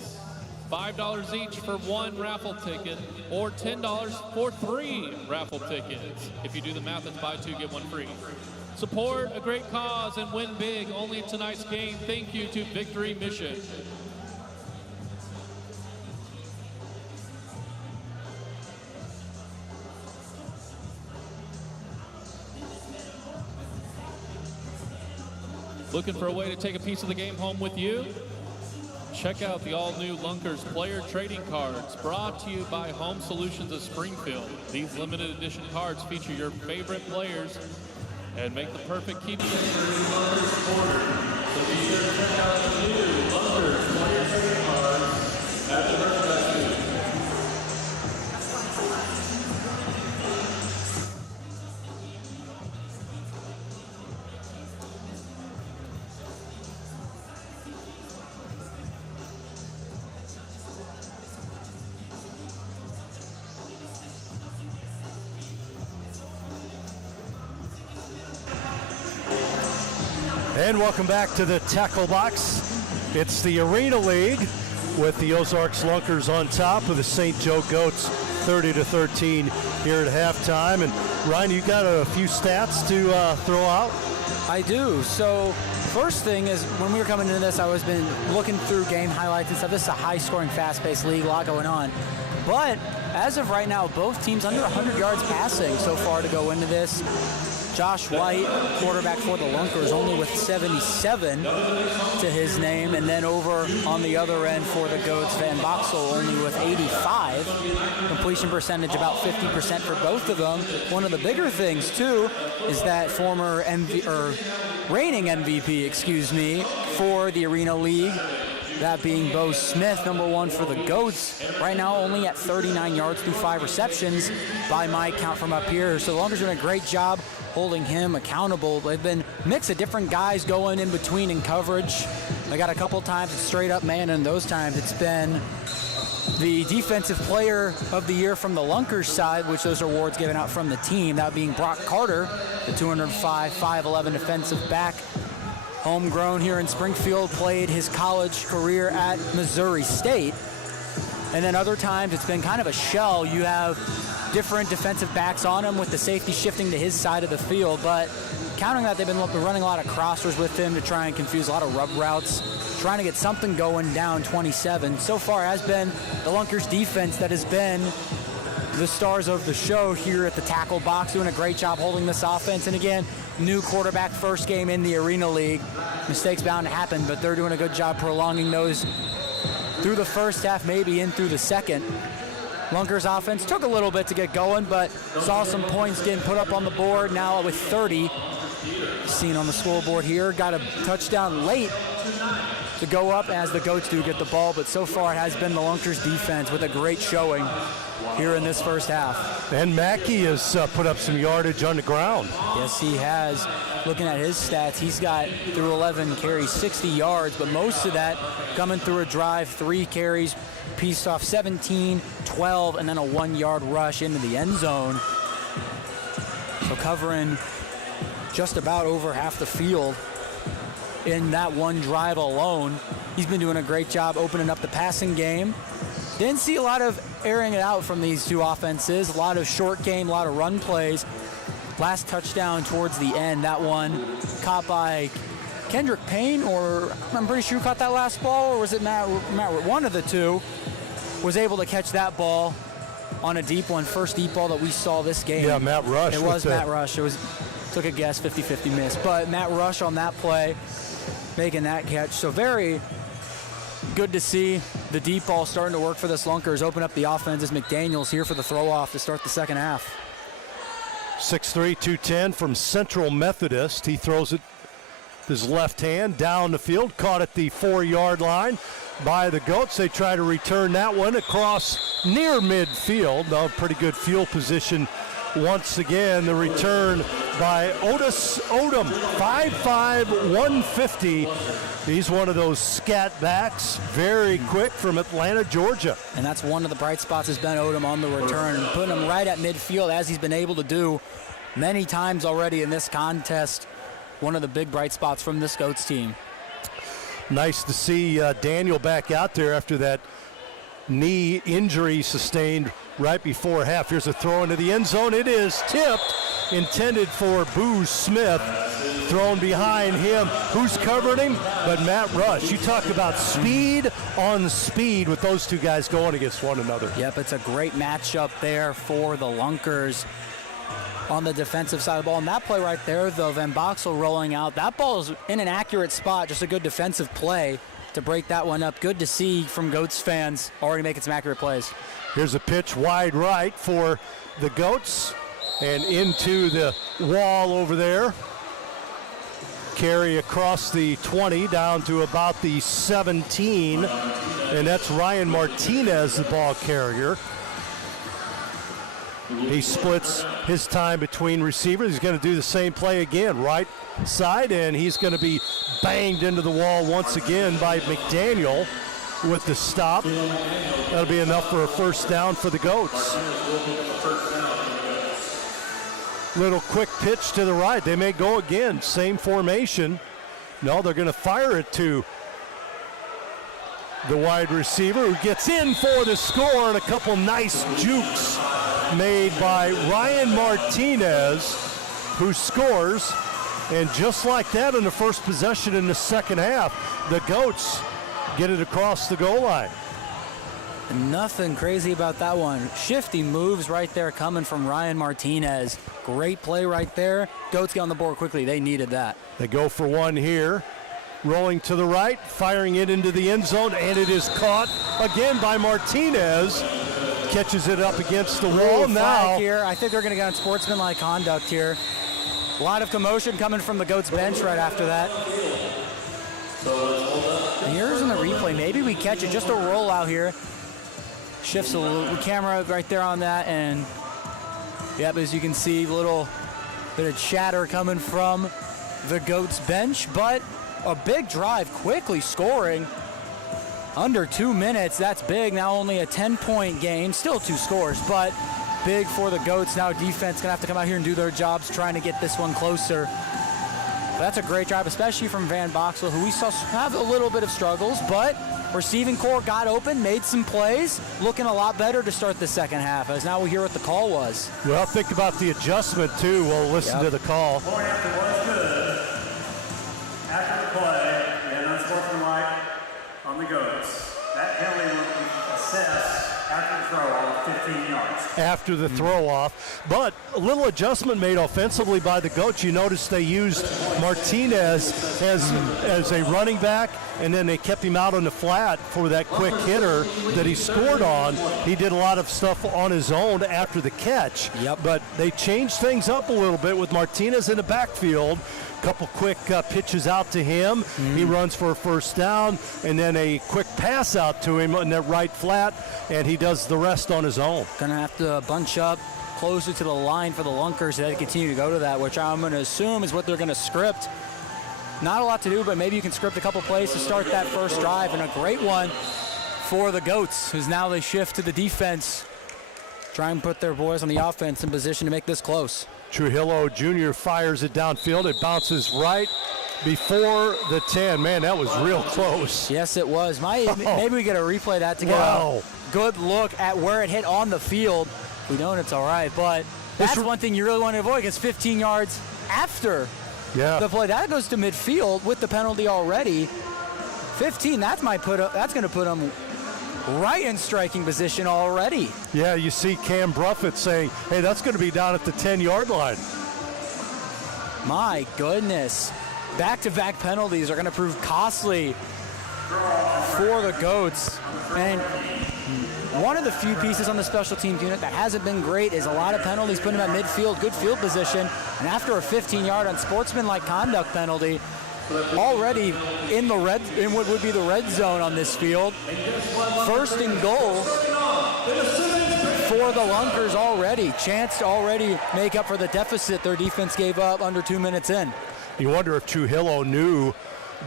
$5 each for one raffle ticket, or $10 for 3 raffle tickets. If you do the math, it's buy 2, get 1 free. Support a great cause and win big only in tonight's game. Thank you to Victory Mission. Looking for a way to take a piece of the game home with you? Check out the all-new Lunkers player trading cards brought to you by Home Solutions of Springfield. These limited edition cards feature your favorite players and make the perfect keepsake for your Lunkers supporter. So be sure to check out the new Lunkers player trading cards at the merchandise booth. And welcome back to the Tackle Box. It's the Arena League with the Ozarks Lunkers on top of the St. Joe Goats 30-13 here at halftime. And Ryan, you got a few stats to throw out? I do. So first thing is, when we were coming into this, I was been looking through game highlights and stuff. This is a high-scoring, fast-paced league, a lot going on. But as of right now, both teams under 100 yards passing so far to go into this. Josh White, quarterback for the Lunkers, only with 77 to his name. And then over on the other end for the Goats, Van Boxel only with 85. Completion percentage about 50% for both of them. One of the bigger things, too, is that former reigning MVP, for the Arena League, that being Bo Smith, number 1 for the Goats, right now only at 39 yards through 5 receptions by my count from up here. So the Lunkers are doing a great job holding him accountable. They've been a mix of different guys going in between in coverage. They got a couple times it's straight up man, and those times it's been the Defensive Player of the Year from the Lunkers side, which those are awards given out from the team, that being Brock Carter, the 205, 5'11 defensive back. Homegrown here in Springfield, played his college career at Missouri State. And then other times it's been kind of a shell. You have different defensive backs on him with the safety shifting to his side of the field. But counting that, they've been running a lot of crossers with him to try and confuse a lot of rub routes, trying to get something going down 27. So far has been the Lunkers defense that has been the stars of the show here at the Tackle Box, doing a great job holding this offense. And again, new quarterback, first game in the Arena League. Mistakes bound to happen, but they're doing a good job prolonging those through the first half, maybe in through the second. Lunkers offense took a little bit to get going, but saw some points getting put up on the board. Now with 30, seen on the scoreboard here, got a touchdown late to go up as the Goats do get the ball, but so far it has been the Lunkers defense with a great showing here in this first half. And Mackey has put up some yardage on the ground. Yes, he has. Looking at his stats, he's got through 11 carries, 60 yards, but most of that coming through a drive, 3 carries, pieced off 17, 12, and then a 1-yard rush into the end zone. So covering just about over half the field in that one drive alone. He's been doing a great job opening up the passing game. Didn't see a lot of airing it out from these two offenses. A lot of short game, a lot of run plays. Last touchdown towards the end, that one caught by Kendrick Payne, or I'm pretty sure caught that last ball, or was it Matt? One of the two was able to catch that ball on a deep one, first deep ball that we saw this game. Yeah, Matt Rush. It was Matt Rush. It was, took a guess, 50-50 miss. But Matt Rush on that play, making that catch. So very good to see the deep ball starting to work for this Lunkers. Open up the offense as McDaniels here for the throw-off to start the second half. 6'3", 210 from Central Methodist. He throws it with his left hand down the field, caught at the 4-yard line by the Goats. They try to return that one across near midfield. No, pretty good field position once again. The return by Otis Odom, 5'5", 150. He's one of those scat backs, very quick from Atlanta, Georgia. And that's one of the bright spots has been Odom on the return, putting him right at midfield as he's been able to do many times already in this contest. One of the big bright spots from this Goats team. Nice to see Daniel back out there after that knee injury sustained right before half. Here's a throw into the end zone. It is tipped, intended for Booz Smith. Thrown behind him. Who's covering him? But Matt Rush. You talk about speed on speed with those two guys going against one another. Yep, it's a great matchup there for the Lunkers on the defensive side of the ball. And that play right there, though, Van Boxel rolling out. That ball is in an accurate spot, just a good defensive play to break that one up. Good to see from Goats fans already making some accurate plays. Here's a pitch wide right for the Goats and into the wall over there. Carry across the 20 down to about the 17, and that's Ryan Martinez, the ball carrier. He splits his time between receivers. He's going to do the same play again, right side, and he's going to be banged into the wall once again by McDaniel with the stop. That'll be enough for a first down for the Goats. Little quick pitch to the right. They may go again. Same formation. No, they're going to fire it to the wide receiver, who gets in for the score, and a couple nice jukes made by Ryan Martinez, who scores. And just like that, in the first possession in the second half, the Goats get it across the goal line. Nothing crazy about that one. Shifty moves right there coming from Ryan Martinez. Great play right there. Goats get on the board quickly. They needed that. They go for one here. Rolling to the right, firing it into the end zone, and it is caught again by Martinez. Catches it up against the wall now. Here, I think they're going to get on sportsmanlike conduct here. A lot of commotion coming from the Goats bench right after that. And here's in the replay. Maybe we catch it. Just a rollout here. Shifts a little camera right there on that, and yep, as you can see, a little bit of chatter coming from the Goats bench, but a big drive, quickly scoring. Under 2 minutes, that's big. Now only a 10-point game, still 2 scores, but big for the Goats. Now defense gonna have to come out here and do their jobs, trying to get this one closer. But that's a great drive, especially from Van Boxel, who we saw have a little bit of struggles, but receiving core got open, made some plays, looking a lot better to start the second half, as now we hear what the call was. Well, think about the adjustment, too. We'll listen to the call. Point after was good. After the play, we had unsportsmanlike on the Goats. That penalty will be assessed after the throw-off, 15 yards. After the throw-off, but a little adjustment made offensively by the Goats. You notice they used Martinez as a running back, and then they kept him out on the flat for that quick hitter that he scored on. He did a lot of stuff on his own after the catch. Yep. But they changed things up a little bit with Martinez in the backfield. Couple quick pitches out to him. He runs for a first down, and then a quick pass out to him on that right flat, and he does the rest on his own. Gonna have to bunch up closer to the line for the Lunkers to continue to go to that, which I'm gonna assume is what they're gonna script. Not a lot to do, but maybe you can script a couple plays to start that first drive, and a great one for the Goats, as now they shift to the defense, try and put their boys on the offense in position to make this close. Trujillo Jr. fires it downfield. It bounces right before the 10. Man, that was real close. Yes, it was. Maybe we get a replay of that to get a good look at where it hit on the field. We don't, it's all right, but that's one thing you really want to avoid, because 15 yards after the play, that goes to midfield with the penalty already. 15, that's going to put them right in striking position already. Yeah, you see Cam Bruffett saying, hey, that's going to be down at the 10-yard line. My goodness. Back-to-back penalties are going to prove costly for the Goats. And one of the few pieces on the special teams unit that hasn't been great is a lot of penalties, putting them at midfield, good field position. And after a 15-yard unsportsmanlike conduct penalty, already in what would be the red zone on this field. First and goal for the Lunkers already. Chance to already make up for the deficit their defense gave up under 2 minutes in. You wonder if Trujillo knew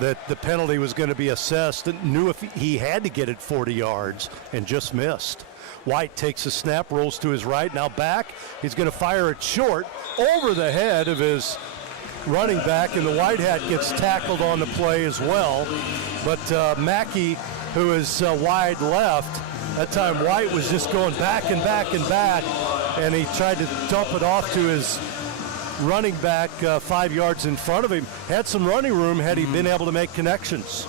that the penalty was going to be assessed, knew if he had to get it 40 yards and just missed. White takes a snap, rolls to his right, now back. He's going to fire it short over the head of his running back, and the white hat gets tackled on the play as well. But Mackey, who is wide left, that time White was just going back and back and back, and he tried to dump it off to his running back 5 yards in front of him. Had some running room had he been able to make connections.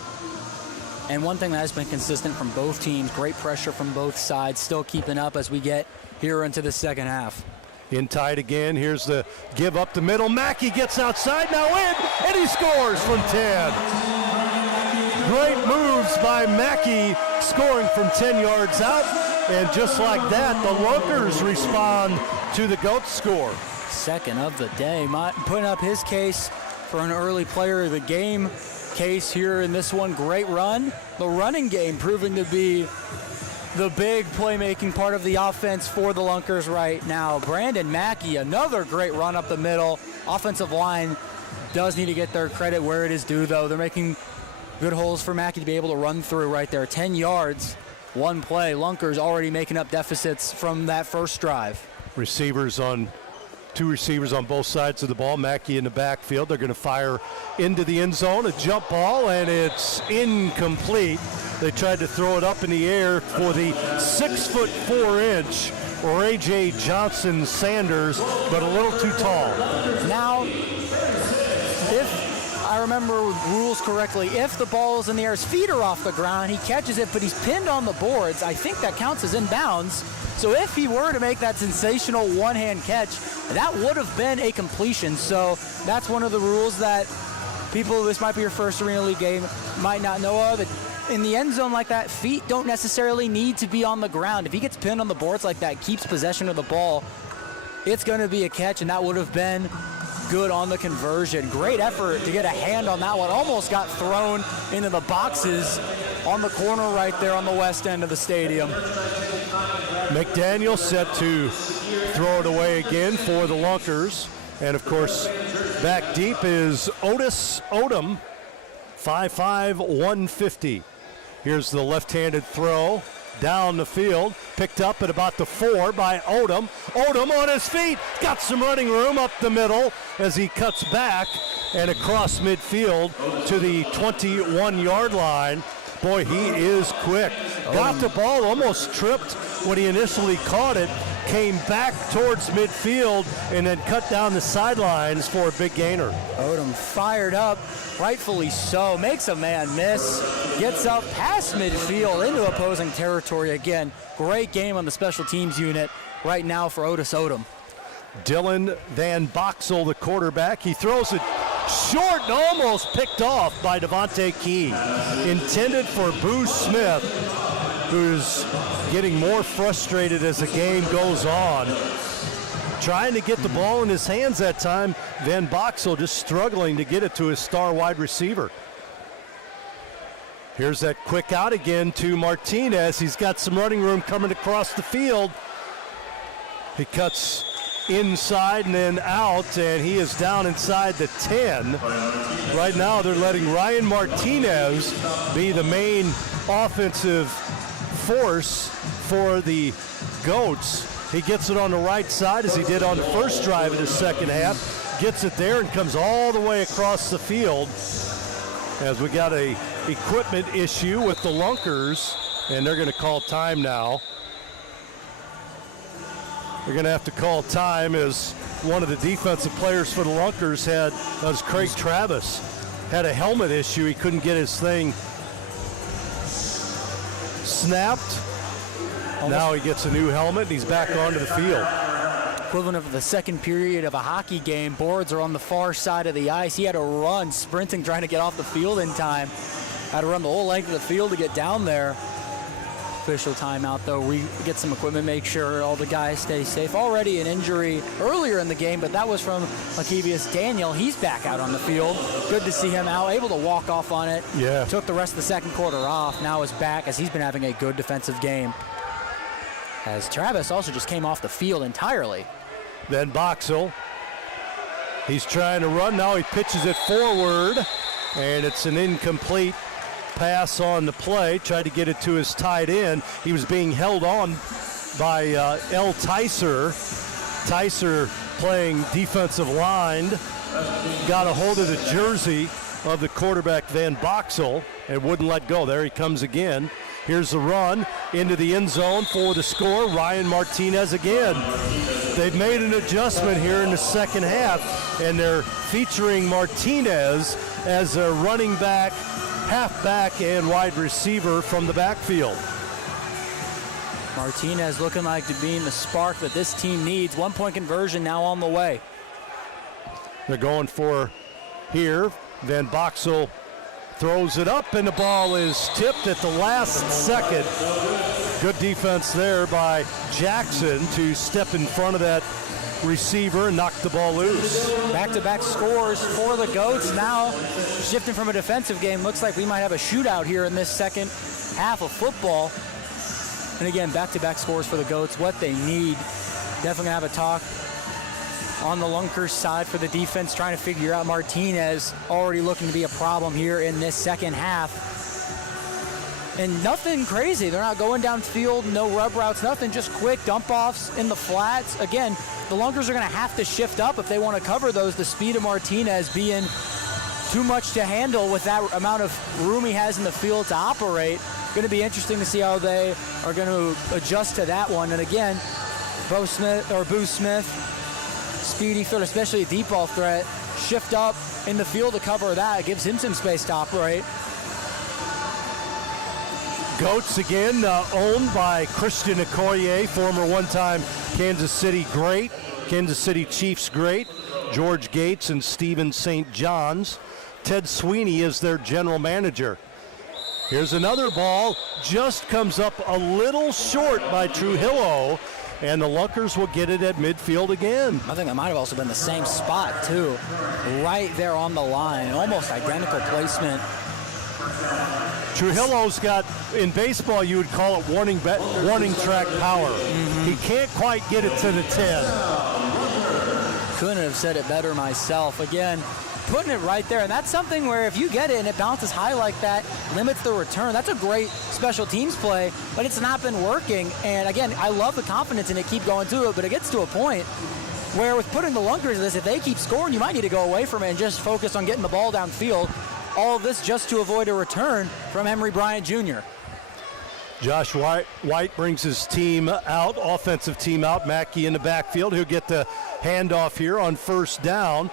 And one thing that has been consistent from both teams, great pressure from both sides, still keeping up as we get here into the second half. In tight again. Here's the give up the middle. Mackey gets outside, now in, and he scores from 10. Great moves by Mackey, scoring from 10 yards out. And just like that, the Lunkers respond to the Goats score. Second of the day. Putting up his case for an early player of the game case here in this one. Great run. The running game proving to be the big playmaking part of the offense for the Lunkers right now. Brandon Mackey, another great run up the middle. Offensive line does need to get their credit where it is due, though. They're making good holes for Mackey to be able to run through right there. 10 yards, one play. Lunkers already making up deficits from that first drive. Receivers on Two receivers on both sides of the ball. Mackey in the backfield. They're going to fire into the end zone. A jump ball, and it's incomplete. They tried to throw it up in the air for the 6'4" Ray J. Johnson Sanders, but a little too tall. Now, if I remember rules correctly, if the ball is in the air, his feet are off the ground, he catches it, but he's pinned on the boards, I think that counts as inbounds. So if he were to make that sensational one-hand catch, that would have been a completion. So that's one of the rules that people, this might be your first Arena League game, might not know of. In the end zone like that, feet don't necessarily need to be on the ground. If he gets pinned on the boards like that, keeps possession of the ball, it's going to be a catch, and that would have been good on the conversion. Great effort to get a hand on that one. Almost got thrown into the boxes on the corner right there on the west end of the stadium. McDaniel set to throw it away again for the Lunkers. And, of course, back deep is Otis Odom, 5'5", 150. Here's the left-handed throw down the field, picked up at about the 4 by Odom. Odom on his feet, got some running room up the middle as he cuts back and across midfield to the 21-yard line. Boy, he is quick. Got the ball, almost tripped when he initially caught it, came back towards midfield, and then cut down the sidelines for a big gainer. Odom fired up, rightfully so, makes a man miss, gets up past midfield into opposing territory again. Great game on the special teams unit right now for Otis Odom. Dylan Van Boxel, the quarterback, he throws it short and almost picked off by Devontae Key. Intended for Bruce Smith, who's getting more frustrated as the game goes on. Trying to get the ball in his hands that time. Van Boxel just struggling to get it to his star wide receiver. Here's that quick out again to Martinez. He's got some running room coming across the field. He cuts inside and then out, and he is down inside the 10. Right now they're letting Ryan Martinez be the main offensive force for the Goats. He gets it on the right side as he did on the first drive of the second half. Gets it there and comes all the way across the field as we got a equipment issue with the Lunkers, and they're going to call time now. They're going to have to call time as one of the defensive players for the Lunkers was Craig Travis. Had a helmet issue. He couldn't get his thing snapped. Now he gets a new helmet and he's back onto the field. Equivalent of the second period of a hockey game. Boards are on the far side of the ice. He had to run, sprinting, trying to get off the field in time. Had to run the whole length of the field to get down there. Official timeout, though. We get some equipment, make sure all the guys stay safe. Already an injury earlier in the game, but that was from Lakevius Daniel. He's back out on the field. Good to see him out, able to walk off on it. Yeah. Took the rest of the second quarter off. Now is back as he's been having a good defensive game. As Travis also just came off the field entirely. Then Boxel. He's trying to run. Now he pitches it forward, and it's an incomplete pass on the play. Tried to get it to his tight end. He was being held on by L. Tyser. Tyser playing defensive line. Got a hold of the jersey of the quarterback Van Boxel and wouldn't let go. There he comes again. Here's the run into the end zone for the score. Ryan Martinez again. They've made an adjustment here in the second half, and they're featuring Martinez as a running back, halfback, and wide receiver from the backfield. Martinez looking like to be the spark that this team needs. 1-point conversion now on the way. They're going for here. Van Boxel throws it up, and the ball is tipped at the last second. Good defense there by Jackson to step in front of that receiver and knock the ball loose. Back-to-back scores for the Goats. Now shifting from a defensive game, looks like we might have a shootout here in this second half of football. And again, back-to-back scores for the Goats, what they need. Definitely gonna have a talk on the Lunkers side for the defense, trying to figure out Martinez, already looking to be a problem here in this second half. And nothing crazy. They're not going downfield, no rub routes, nothing, just quick dump-offs in the flats. Again, the Lunkers are going to have to shift up if they want to cover those. The speed of Martinez being too much to handle with that amount of room he has in the field to operate. Going to be interesting to see how they are going to adjust to that one. And again, Boo Smith, speedy field, especially a deep ball threat, shift up in the field to cover that. It gives him some space to operate. Goats again, owned by Christian Okoye, former one-time Kansas City great, Kansas City Chiefs great, George Gates and Stephen St. John's. Ted Sweeney is their general manager. Here's another ball, just comes up a little short by Trujillo, and the Lunkers will get it at midfield again. I think it might have also been the same spot, too. Right there on the line, almost identical placement. Trujillo's got, in baseball, you would call it warning track power. Mm-hmm. He can't quite get it to the 10. Couldn't have said it better myself. Again, putting it right there, and that's something where if you get it and it bounces high like that, limits the return. That's a great special teams play, but it's not been working. And again, I love the confidence in it, keep going to it, but it gets to a point where with putting the Lunkers in this, if they keep scoring, you might need to go away from it and just focus on getting the ball downfield. All of this just to avoid a return from Emory Bryant Jr. Josh White brings his team out, offensive team out. Mackey in the backfield. He'll get the handoff here on first down.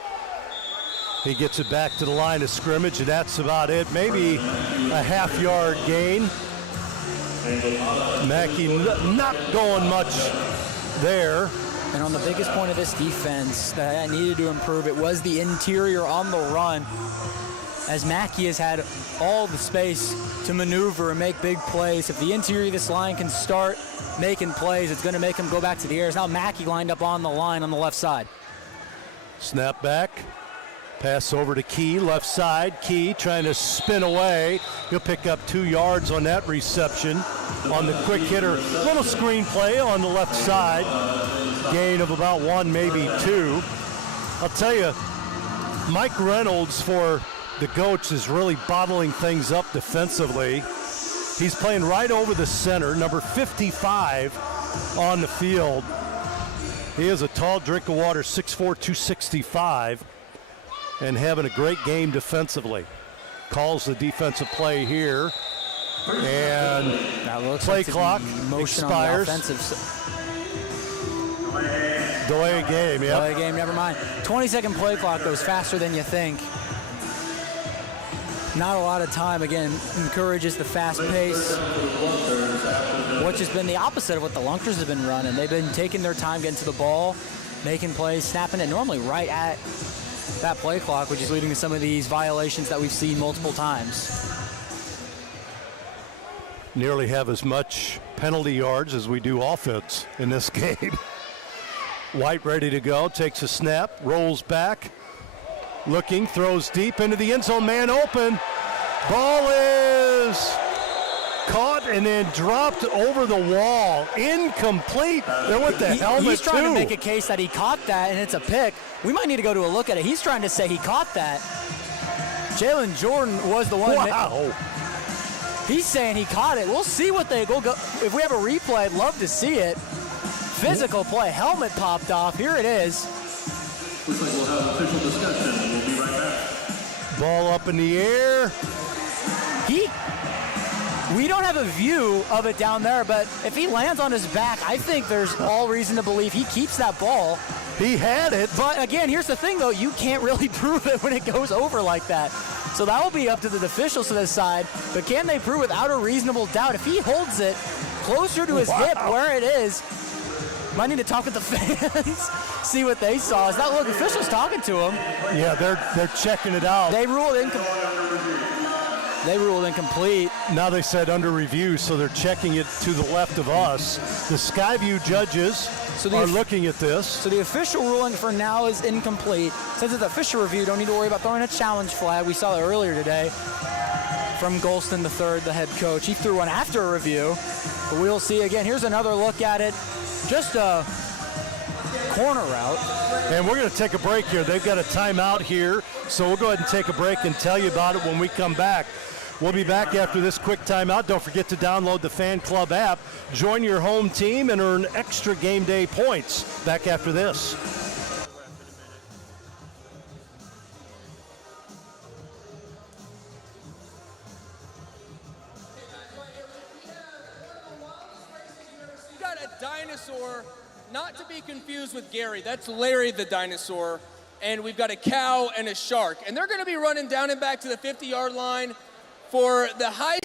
He gets it back to the line of scrimmage, and that's about it. Maybe a half-yard gain. Mackey not going much there. And on the biggest point of this defense that I needed to improve, it was the interior on the run, as Mackey has had all the space to maneuver and make big plays. If the interior of this line can start making plays, it's going to make him go back to the air. Now Mackey lined up on the line on the left side. Snap back. Pass over to Key, left side. Key trying to spin away. He'll pick up 2 yards on that reception on the quick hitter. Little screen play on the left side. Gain of about 1, maybe 2. I'll tell you, Mike Reynolds for the Goats is really bottling things up defensively. He's playing right over the center, number 55 on the field. He is a tall drink of water, 6'4", 265, and having a great game defensively. Calls the defensive play here, and play clock expires. Delay game, yeah. Delay game, never mind. 20-second play clock goes faster than you think. Not a lot of time, again, encourages the fast pace, which has been the opposite of what the Lunkers have been running. They've been taking their time getting to the ball, making plays, snapping it normally right at that play clock, which is leading to some of these violations that we've seen multiple times. Nearly have as much penalty yards as we do offense in this game. White ready to go, takes a snap, rolls back, looking, throws deep into the end zone, man open. Ball is caught and then dropped over the wall. Incomplete. They're with the helmet, He's trying too. to make a case that he caught that, and it's a pick. We might need to go to a look at it. He's trying to say he caught that. Jalen Jordan was the one. Wow. He's saying he caught it. We'll see what they go. If we have a replay, I'd love to see it. Physical play. Helmet popped off. Here it is. Looks like we'll have official discussion. We'll be right back. Ball up in the air. We don't have a view of it down there, but if he lands on his back, I think there's all reason to believe he keeps that ball. He had it. But again, here's the thing, though. You can't really prove it when it goes over like that. So that will be up to the officials to this side. But can they prove without a reasonable doubt? If he holds it closer to his hip where it is, might need to talk with the fans, see what they saw. Is that look? Officials talking to him. Yeah, they're checking it out. They ruled incomplete. Now they said under review, so they're checking it to the left of us. The Skyview judges are looking at this. So the official ruling for now is incomplete. Since it's official review, don't need to worry about throwing a challenge flag. We saw that earlier today from Golston III, the head coach. He threw one after a review. But we'll see again. Here's another look at it. Just a corner route. And we're going to take a break here. They've got a timeout here, so we'll go ahead and take a break and tell you about it when we come back. We'll be back after this quick timeout. Don't forget to download the Fan Club app. Join your home team and earn extra game day points. Back after this. You got a dinosaur, not to be confused with Gary. That's Larry the dinosaur. And we've got a cow and a shark. And they're going to be running down and back to the 50-yard line for the high.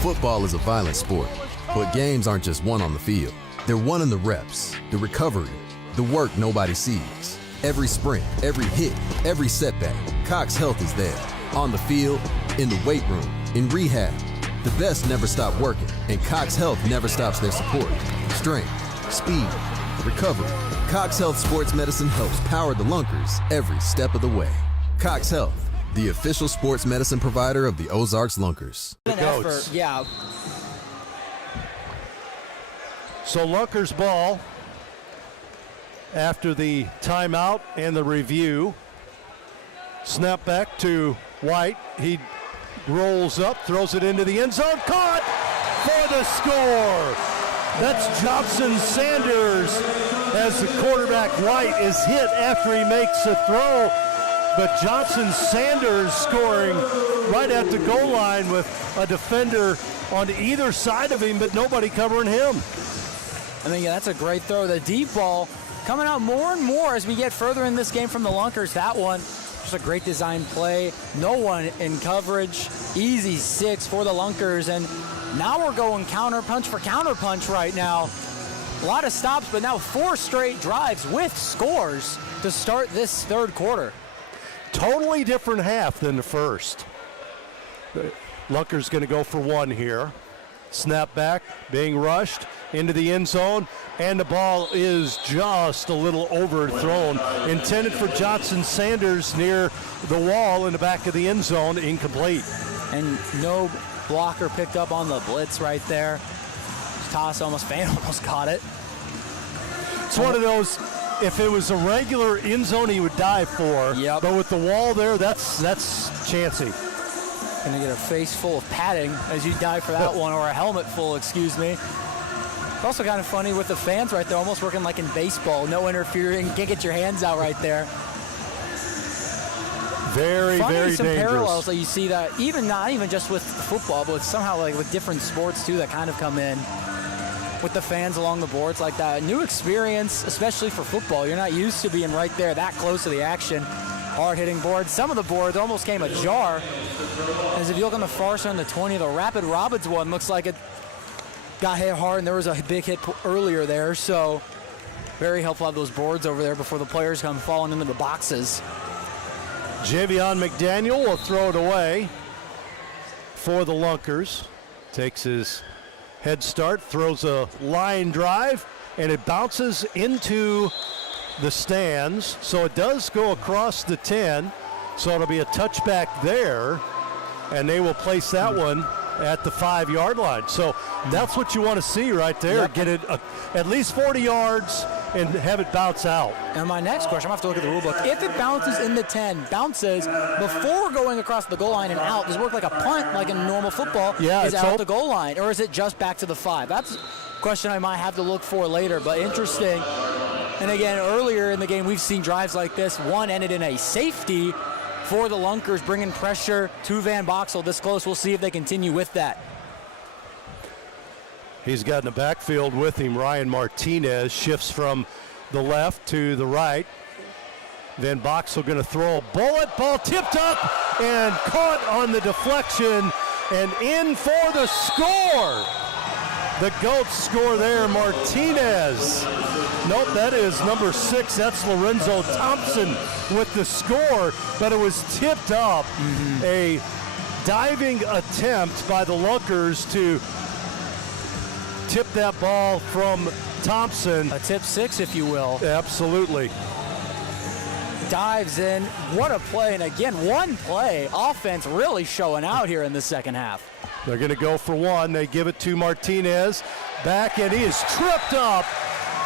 Football is a violent sport, but games aren't just won on the field. They're won in the reps, the recovery, the work nobody sees. Every sprint, every hit, every setback, Cox Health is there. On the field, in the weight room, in rehab. The best never stop working, and Cox Health never stops their support. Strength, speed, recovery. Cox Health Sports Medicine helps power the Lunkers every step of the way. Cox Health, the official sports medicine provider of the Ozarks Lunkers. An effort, yeah. So Lunkers ball after the timeout and the review. Snap back to White. He rolls up, throws it into the end zone. Caught for the score. That's Johnson Sanders as the quarterback White is hit after he makes a throw. But Johnson Sanders scoring right at the goal line with a defender on either side of him, but nobody covering him. I mean, yeah, that's a great throw. The deep ball coming out more and more as we get further in this game from the Lunkers. That one, just a great design play. No one in coverage. Easy 6 for the Lunkers. And now we're going counterpunch for counterpunch right now. A lot of stops, but now 4 straight drives with scores to start this third quarter. Totally different half than the first. Lunkers going to go for 1 here. Snap back, being rushed into the end zone, and the ball is just a little overthrown. Intended for Johnson Sanders near the wall in the back of the end zone, incomplete. And no blocker picked up on the blitz right there. Toss Fan almost caught it. It's one of those, if it was a regular end zone, he would dive for. Yep. But with the wall there, that's chancy. Gonna get a face full of padding as you dive for that one, or a helmet full, excuse me. It's also kind of funny with the fans right there, almost working like in baseball. No interfering, can't get your hands out right there. Very, funny, very some dangerous. parallels that you see that not even just with football, but somehow like with different sports too that kind of come in with the fans along the boards like that. A new experience, especially for football. You're not used to being right there that close to the action. Hard-hitting boards. Some of the boards almost came ajar. As if you look on the far side on the 20, the Rapid Robbins one looks like it got hit hard, and there was a big hit earlier there. So very helpful to have those boards over there before the players come falling into the boxes. Javion McDaniel will throw it away for the Lunkers. Takes his head start, throws a line drive, and it bounces into the stands. So it does go across the 10. So it'll be a touchback there. and they will place that one at the 5-yard line. So that's what you want to see right there. Yep. Get it at least 40 yards and have it bounce out. And my next question, I'm going to have to look at the rule book. If it bounces in the 10, bounces before going across the goal line and out, does it work like a punt, like in normal football? Yeah, is out the goal line, or is it just back to the 5? That's a question I might have to look for later, but interesting. And again, earlier in the game, we've seen drives like this. One ended in a safety for the Lunkers, bringing pressure to Van Boxel this close. We'll see if they continue with that. He's got in the backfield with him. Ryan Martinez shifts from the left to the right. Van Boxel going to throw a bullet. Ball tipped up and caught on the deflection and in for the score. The Goats score there. Martinez. Nope, that is number 6. That's Lorenzo Thompson with the score, but it was tipped up. A diving attempt by the Lunkers to tip that ball from Thompson. A tip 6, if you will. Absolutely. Dives in. What a play. And again, one play. Offense really showing out here in the second half. They're going to go for one. They give it to Martinez. Back, and he is tripped up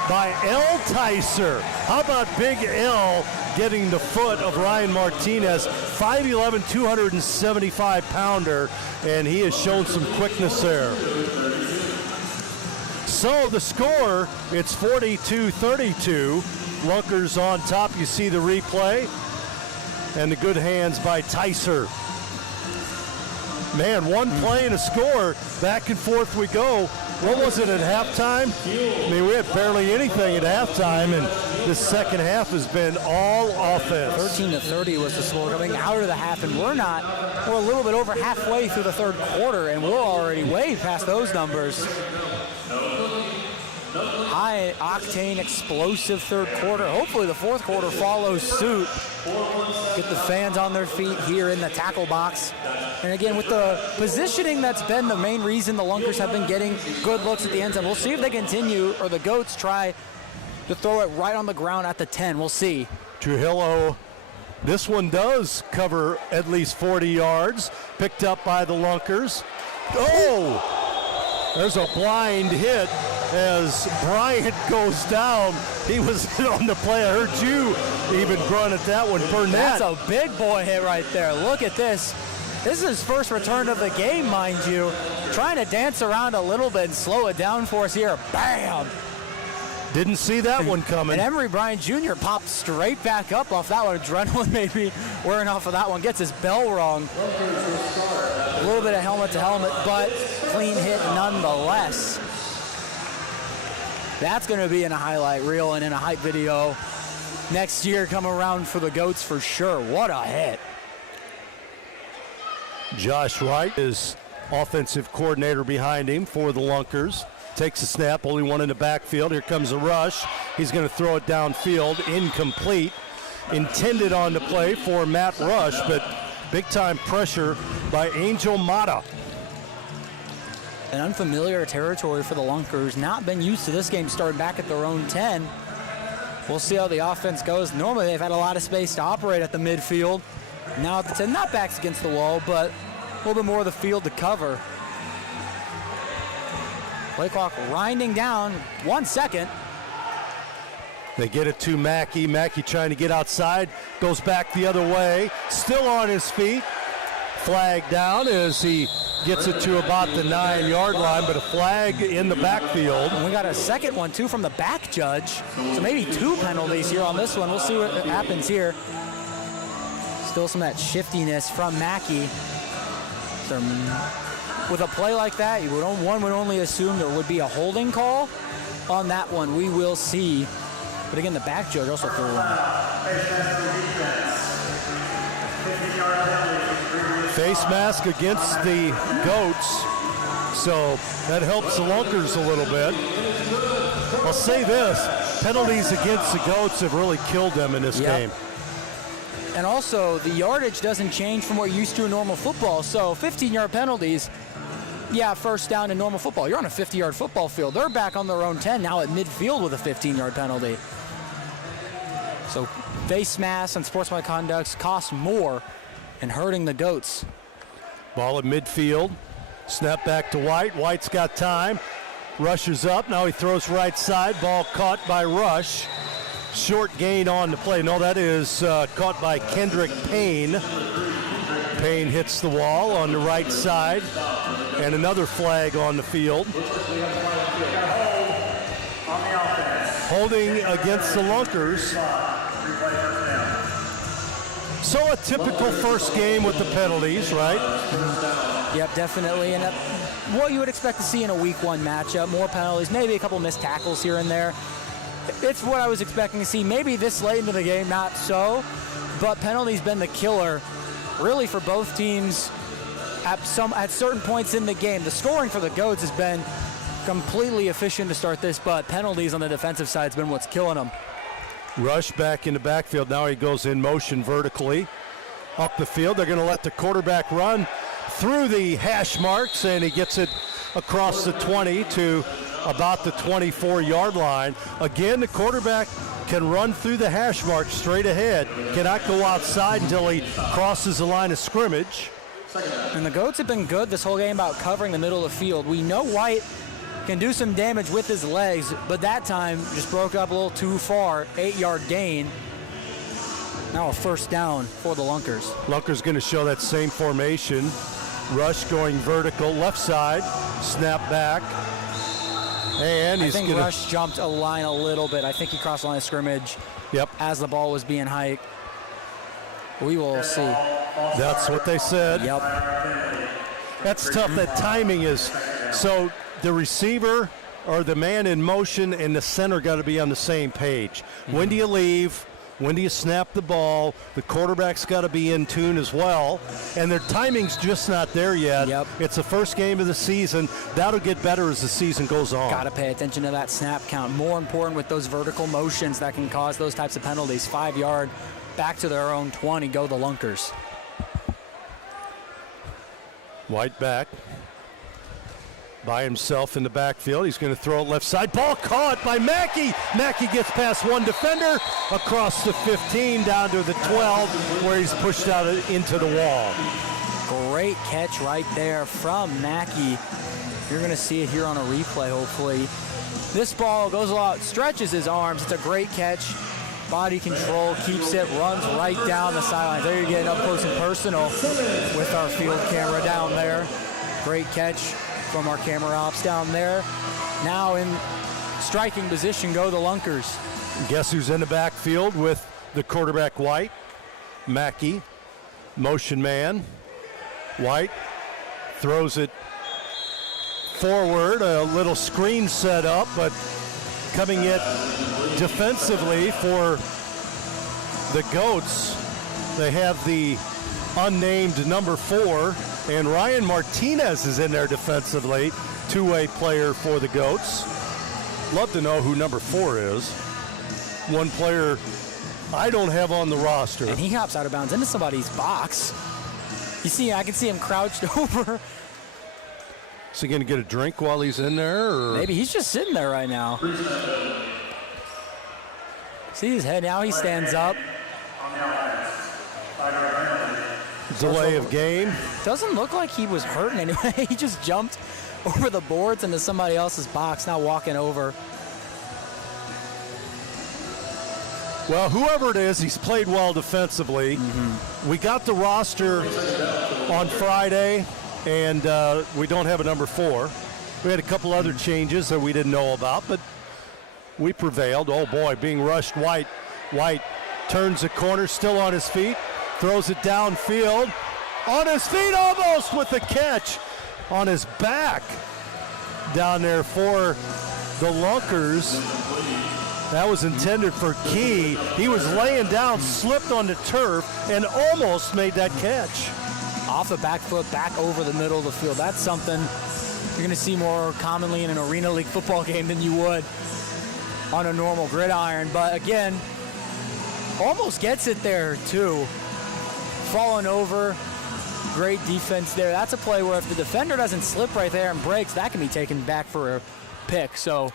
by L. Tyser. How about Big L getting the foot of Ryan Martinez? 5'11", 275-pounder, and he has shown some quickness there. So the score, it's 42-32. Lunkers on top. You see the replay. And the good hands by Tyser. Man, one play and a score. Back and forth we go. What was it at halftime? I mean, we had barely anything at halftime, and this second half has been all offense. 13-30 was the score coming out of the half, and we're a little bit over halfway through the third quarter, and we're already way past those numbers. High octane, explosive third quarter. Hopefully the fourth quarter follows suit. Get the fans on their feet here in the tackle box. And again, with the positioning that's been the main reason the Lunkers have been getting good looks at the end zone. We'll see if they continue, or the Goats try to throw it right on the ground at the 10. We'll see. Trujillo, this one does cover at least 40 yards. Picked up by the Lunkers. Oh! There's a blind hit as Bryant goes down. He was hit on the play. I heard you even grunt at that one. Burnett. That's a big boy hit right there. Look at this. This is his first return of the game, mind you. Trying to dance around a little bit and slow it down for us here. Bam! Didn't see that one coming. And Emery Bryant Jr. popped straight back up off that one. Adrenaline maybe wearing off of that one. Gets his bell rung. A little bit of helmet to helmet, but clean hit nonetheless. That's going to be in a highlight reel and in a hype video next year come around for the Goats for sure. What a hit. Josh Wright is offensive coordinator behind him for the Lunkers. Takes a snap, only one in the backfield. Here comes a rush. He's going to throw it downfield, incomplete. Intended on the play for Matt Rush, but big-time pressure by Angel Mata. An unfamiliar territory for the Lunkers. Not been used to this game starting back at their own 10. We'll see how the offense goes. Normally they've had a lot of space to operate at the midfield. Now at the 10, not backs against the wall, but a little bit more of the field to cover. Play clock winding down. 1 second. They get it to Mackey. Mackey trying to get outside. Goes back the other way. Still on his feet. Flag down as he gets it to about the 9-yard line, but a flag in the backfield. And we got a second one, too, from the back judge. So maybe 2 penalties here on this one. We'll see what happens here. Still some of that shiftiness from Mackey. With a play like that, one would only assume there would be a holding call on that one. We will see. But again, the back judge also threw one. Face mask against the Goats, so that helps the Lunkers a little bit. I'll say this, penalties against the Goats have really killed them in this game. And also, the yardage doesn't change from what you're used to in normal football, so 15-yard penalties, yeah, first down in normal football. You're on a 50-yard football field. They're back on their own 10 now at midfield with a 15-yard penalty. So face masks and sportsmanlike conducts cost more and hurting the Goats. Ball at midfield. Snap back to White. White's got time. Rushes up. Now he throws right side. Ball caught by Rush. Short gain on the play. No, that is caught by Kendrick Payne. Payne hits the wall on the right side. And another flag on the field. Holding against the Lunkers. So a typical first game with the penalties, right? Yep, definitely. And what you would expect to see in a week one matchup, more penalties, maybe a couple missed tackles here and there. It's what I was expecting to see. Maybe this late into the game, not so, but penalties been the killer really for both teams at certain points in the game. The scoring for the Goats has been completely efficient to start this, but penalties on the defensive side has been what's killing them. Rush back in the backfield. Now he goes in motion vertically up the field. They're going to let the quarterback run through the hash marks, and he gets it across the 20 to about the 24-yard line. Again, the quarterback can run through the hash marks straight ahead, cannot go outside until he crosses the line of scrimmage. And the Goats have been good this whole game about covering the middle of the field. We know White can do some damage with his legs, but that time just broke up a little too far. 8-yard gain. Now a first down for the Lunkers. Lunkers going to show that same formation. Rush going vertical, left side, snap back. And he's I think Rush jumped a line a little bit. I think he crossed the line of scrimmage as the ball was being hiked. We will see. That's what they said. Yep. That's tough. That timing is so. The receiver or the man in motion and the center got to be on the same page. When do you leave? When do you snap the ball? The quarterback's got to be in tune as well. And their timing's just not there yet. Yep. It's the first game of the season. That'll get better as the season goes on. Got to pay attention to that snap count. More important with those vertical motions that can cause those types of penalties. 5-yard, back to their own 20. Go the Lunkers. White back. By himself in the backfield. He's going to throw it left side. Ball caught by Mackey. Mackey gets past one defender across the 15 down to the 12 where he's pushed out into the wall. Great catch right there from Mackey. You're going to see it here on a replay, hopefully. This ball goes a lot, stretches his arms. It's a great catch. Body control, keeps it, runs right down the sideline. There you're getting up close and personal with our field camera down there. Great catch from our camera ops down there. Now in striking position go the Lunkers. Guess who's in the backfield with the quarterback White? Mackey, motion man. White throws it forward, a little screen set up, but coming in defensively for the Goats. They have the unnamed number 4, and Ryan Martinez is in there defensively, two-way player for the Goats. Love to know who number 4 is. One player I don't have on the roster. And he hops out of bounds into somebody's box. You see, I can see him crouched over. Is he going to get a drink while he's in there? Or? Maybe he's just sitting there right now. See his head now, he stands up. Delay of game. Doesn't look like he was hurt in any way. He just jumped over the boards into somebody else's box, now walking over. Well, whoever it is, he's played well defensively. We got the roster on Friday, and we don't have a number 4. We had a couple other changes that we didn't know about, but we prevailed. Oh, boy, being rushed. White turns the corner, still on his feet. Throws it downfield. On his feet almost with the catch. On his back down there for the Lunkers. That was intended for Key. He was laying down, slipped on the turf, and almost made that catch. Off the back foot, back over the middle of the field. That's something you're going to see more commonly in an Arena League football game than you would on a normal gridiron. But again, almost gets it there too. Falling over, great defense there. That's a play where if the defender doesn't slip right there and breaks, that can be taken back for a pick. So,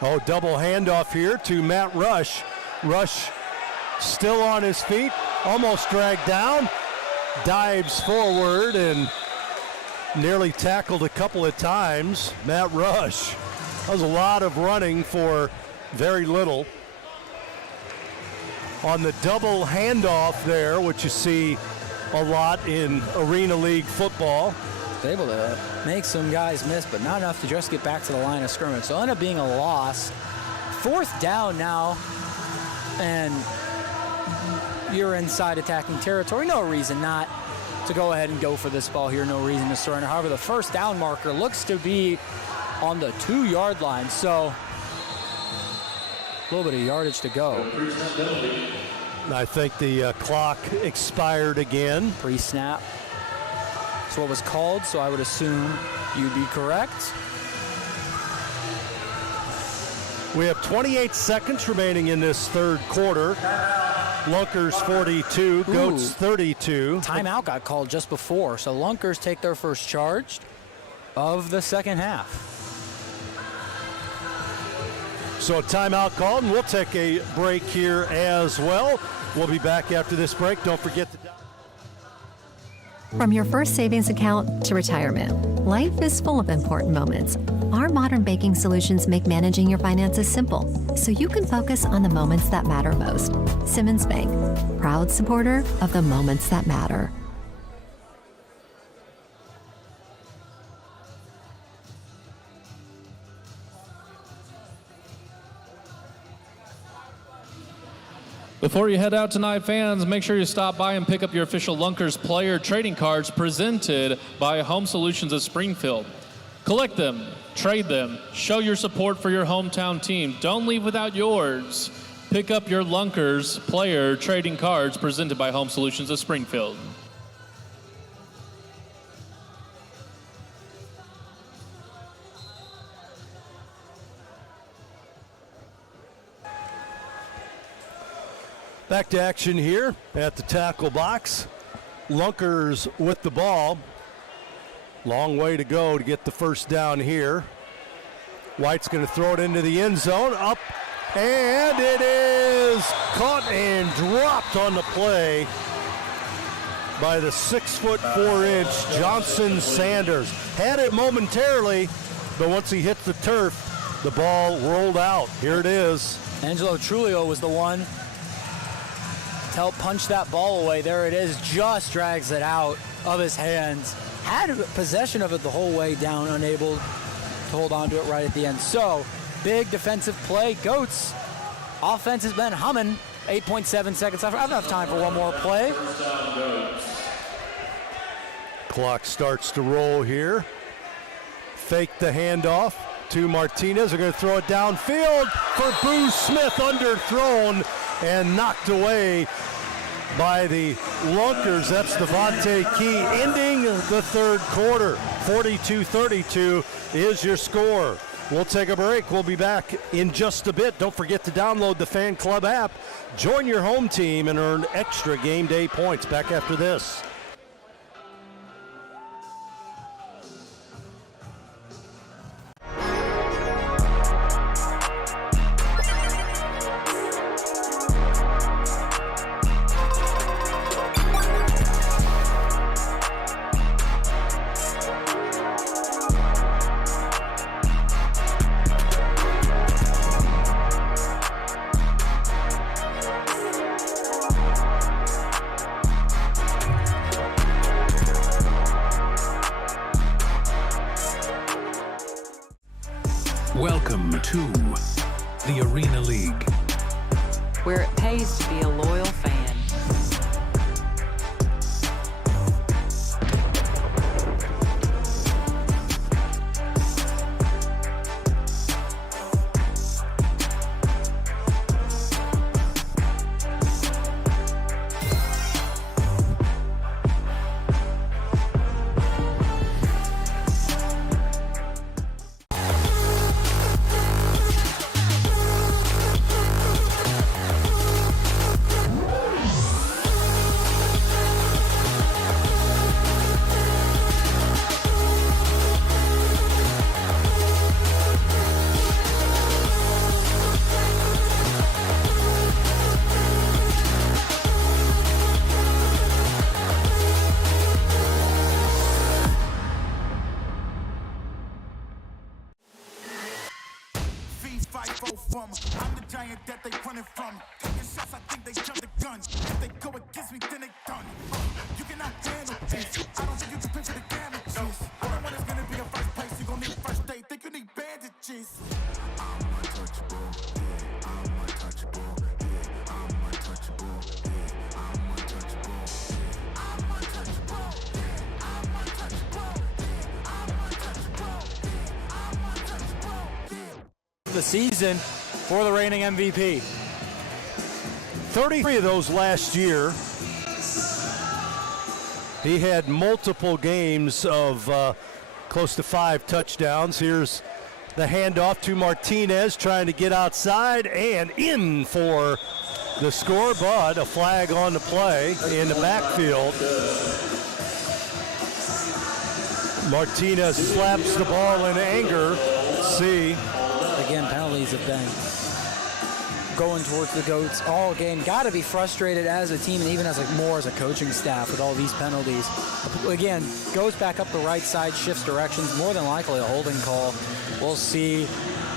double handoff here to Matt Rush. Rush still on his feet, almost dragged down, dives forward and nearly tackled a couple of times. Matt Rush. That was a lot of running for very little. On the double handoff there, which you see a lot in Arena League football. Able to make some guys miss, but not enough to just get back to the line of scrimmage. So it'll end up being a loss. 4th down now, and you're inside attacking territory. No reason not to go ahead and go for this ball here. No reason to surrender. However, the 1st down marker looks to be on the 2-yard line. So a little bit of yardage to go. I think the clock expired again. Pre-snap. That's what was called, so I would assume you'd be correct. We have 28 seconds remaining in this 3rd quarter. Lunkers 42, Goats 32. Timeout got called just before, so Lunkers take their first charge of the 2nd half. So a timeout called, and we'll take a break here as well. We'll be back after this break. Don't forget to... From your first savings account to retirement, life is full of important moments. Our modern banking solutions make managing your finances simple, so you can focus on the moments that matter most. Simmons Bank, proud supporter of the moments that matter. Before you head out tonight, fans, make sure you stop by and pick up your official Lunkers player trading cards presented by Home Solutions of Springfield. Collect them, trade them, show your support for your hometown team. Don't leave without yours. Pick up your Lunkers player trading cards presented by Home Solutions of Springfield. Back to action here at the tackle box. Lunkers with the ball. Long way to go to get the first down here. White's going to throw it into the end zone. Up, and it is caught and dropped on the play by the 6'4" Johnson Sanders. Had it momentarily, but once he hit the turf, the ball rolled out. Here it is. Angelo Trulio was the one to help punch that ball away. There it is, just drags it out of his hands. Had possession of it the whole way down, unable to hold on to it right at the end. So, big defensive play. Goats, offense has been humming. 8.7 seconds left. I have enough time for one more play. Clock starts to roll here. Fake the handoff to Martinez. They're going to throw it downfield for Boo Smith, underthrown and knocked away by the Lunkers. That's Devontae Key, ending the 3rd quarter. 42-32 is your score. We'll take a break. We'll be back in just a bit. Don't forget to download the Fanclb app. Join your home team and earn extra game day points. Back after this. Welcome to the Arena League, where it pays to be a loyal fan. giant that they running from. Taking shots, I think they jump the gun. If they go against me, then they done. You cannot handle this. I don't think you can picture the damages. I don't want it's gonna be a first place. You gon' need first aid. Think you need bandages. I'm untouchable. Yeah, I'm untouchable. Yeah, I'm untouchable. Yeah, I'm untouchable. Yeah, I'm untouchable. Yeah, I'm untouchable. Yeah, I'm untouchable. Yeah, I'm untouchable. Yeah. The season for the reigning MVP. 33 of those last year. He had multiple games of close to 5 touchdowns. Here's the handoff to Martinez, trying to get outside and in for the score, but a flag on the play in the backfield. Martinez slaps the ball in anger. Let's see. Again, penalties have been going towards the Goats all game. Got to be frustrated as a team and even as more as a coaching staff with all these penalties. Again, goes back up the right side, shifts directions, more than likely a holding call. We'll see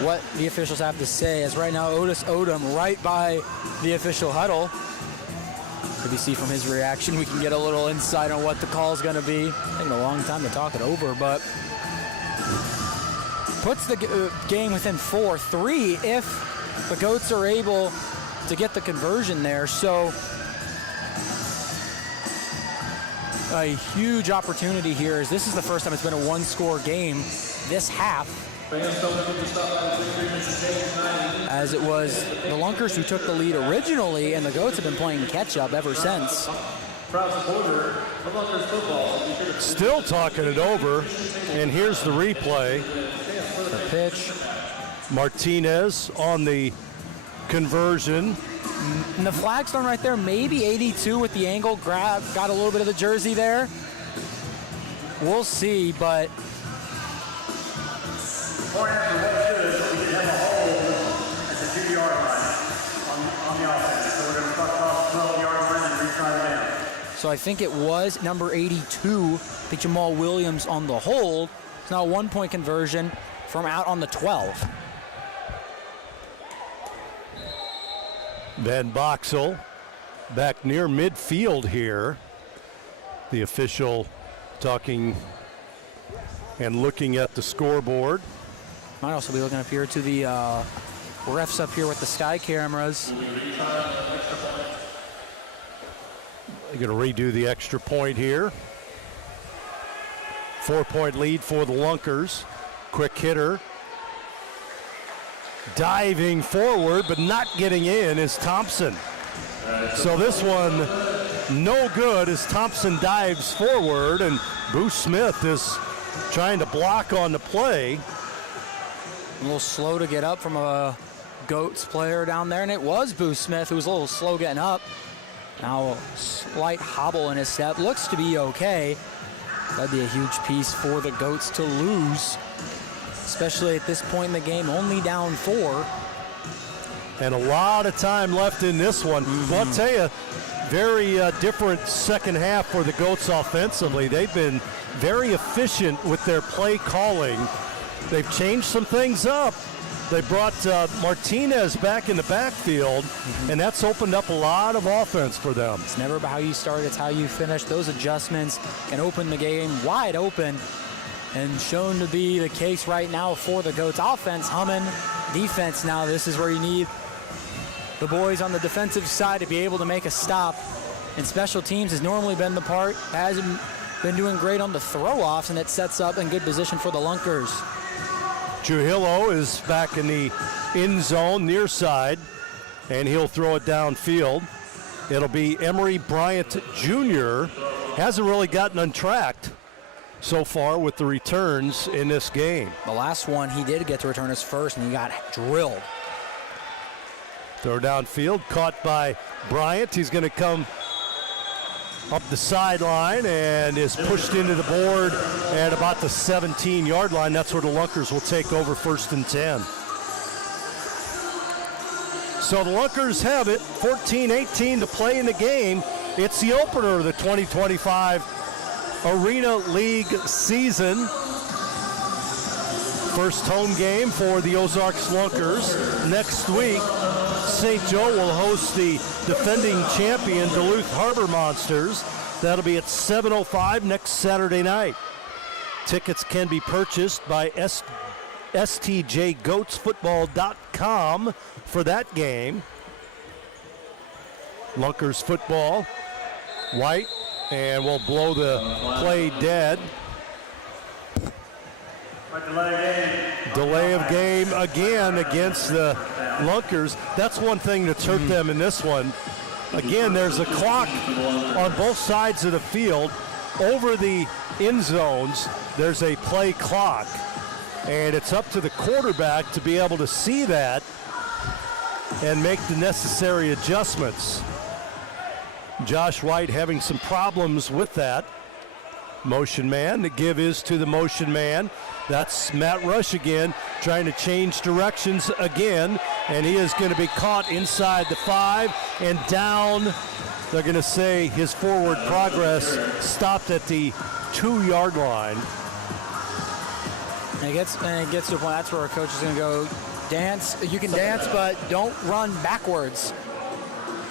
what the officials have to say, as right now Otis Odom right by the official huddle. Maybe see from his reaction we can get a little insight on what the call is going to be. Taking a long time to talk it over, but puts the game within 4-3 if the Goats are able to get the conversion there. So a huge opportunity here, as this is the first time it's been a one-score game this half, as it was the Lunkers who took the lead originally, and the Goats have been playing catch-up ever since. Still talking it over, and here's the replay. The pitch. Martinez on the conversion. And the flag's thrown right there, maybe 82 with the angle. Got a little bit of the jersey there. We'll see, but Point after what should, we did have a hold at the 2-yard line on the offense. So we're going to start off 12-yard line and retry it down. so I think it was number 82, the Jamal Williams on the hold. It's now a 1-point conversion from out on the 12. Van Boxel back near midfield here. The official talking and looking at the scoreboard. Might also be looking up here to the refs up here with the sky cameras. They're going to redo the extra point here. 4-point lead for the Lunkers. Quick hitter. Diving forward, but not getting in is Thompson. So this one, no good as Thompson dives forward, and Bruce Smith is trying to block on the play. A little slow to get up from a Goats player down there, and it was Bruce Smith who was a little slow getting up. Now a slight hobble in his step. Looks to be okay. That'd be a huge piece for the Goats to lose, especially at this point in the game, only down 4. And a lot of time left in this one. Well, I'll tell you, very different second half for the Goats offensively. They've been very efficient with their play calling. They've changed some things up. They brought Martinez back in the backfield, and that's opened up a lot of offense for them. It's never about how you start, it's how you finish. Those adjustments can open the game wide open, and shown to be the case right now for the Goats. Offense humming, defense now. This is where you need the boys on the defensive side to be able to make a stop. And special teams has normally been the part, hasn't been doing great on the throw-offs, and it sets up in good position for the Lunkers. Trujillo is back in the end zone near side, and he'll throw it downfield. It'll be Emory Bryant Jr. Hasn't really gotten untracked so far with the returns in this game. The last one, he did get to return his first, and he got drilled. Throw downfield, caught by Bryant. He's going to come up the sideline and is pushed into the board at about the 17-yard line. That's where the Lunkers will take over 1st and 10. So the Lunkers have it, 14-18 to play in the game. It's the opener of the 2025 Arena League season. First home game for the Ozarks Lunkers next week St. Joe will host the defending champion Duluth Harbor Monsters. That'll be at 7:05 next Saturday night. Tickets can be purchased by stjgoatsfootball.com for that game. Lunkers football. White, and we'll blow the play dead. Delay of game again against the Lunkers. That's one thing that's hurt them in this one. Again, there's a clock on both sides of the field. Over the end zones, there's a play clock. And it's up to the quarterback to be able to see that and make the necessary adjustments. Josh White having some problems with that. Motion man, the give is to the motion man. That's Matt Rush again, trying to change directions again, and he is going to be caught inside the 5 and down. They're going to say his forward progress stopped at the 2-yard line. And it gets to a point, that's where our coach is going to go, dance, you can dance, but don't run backwards.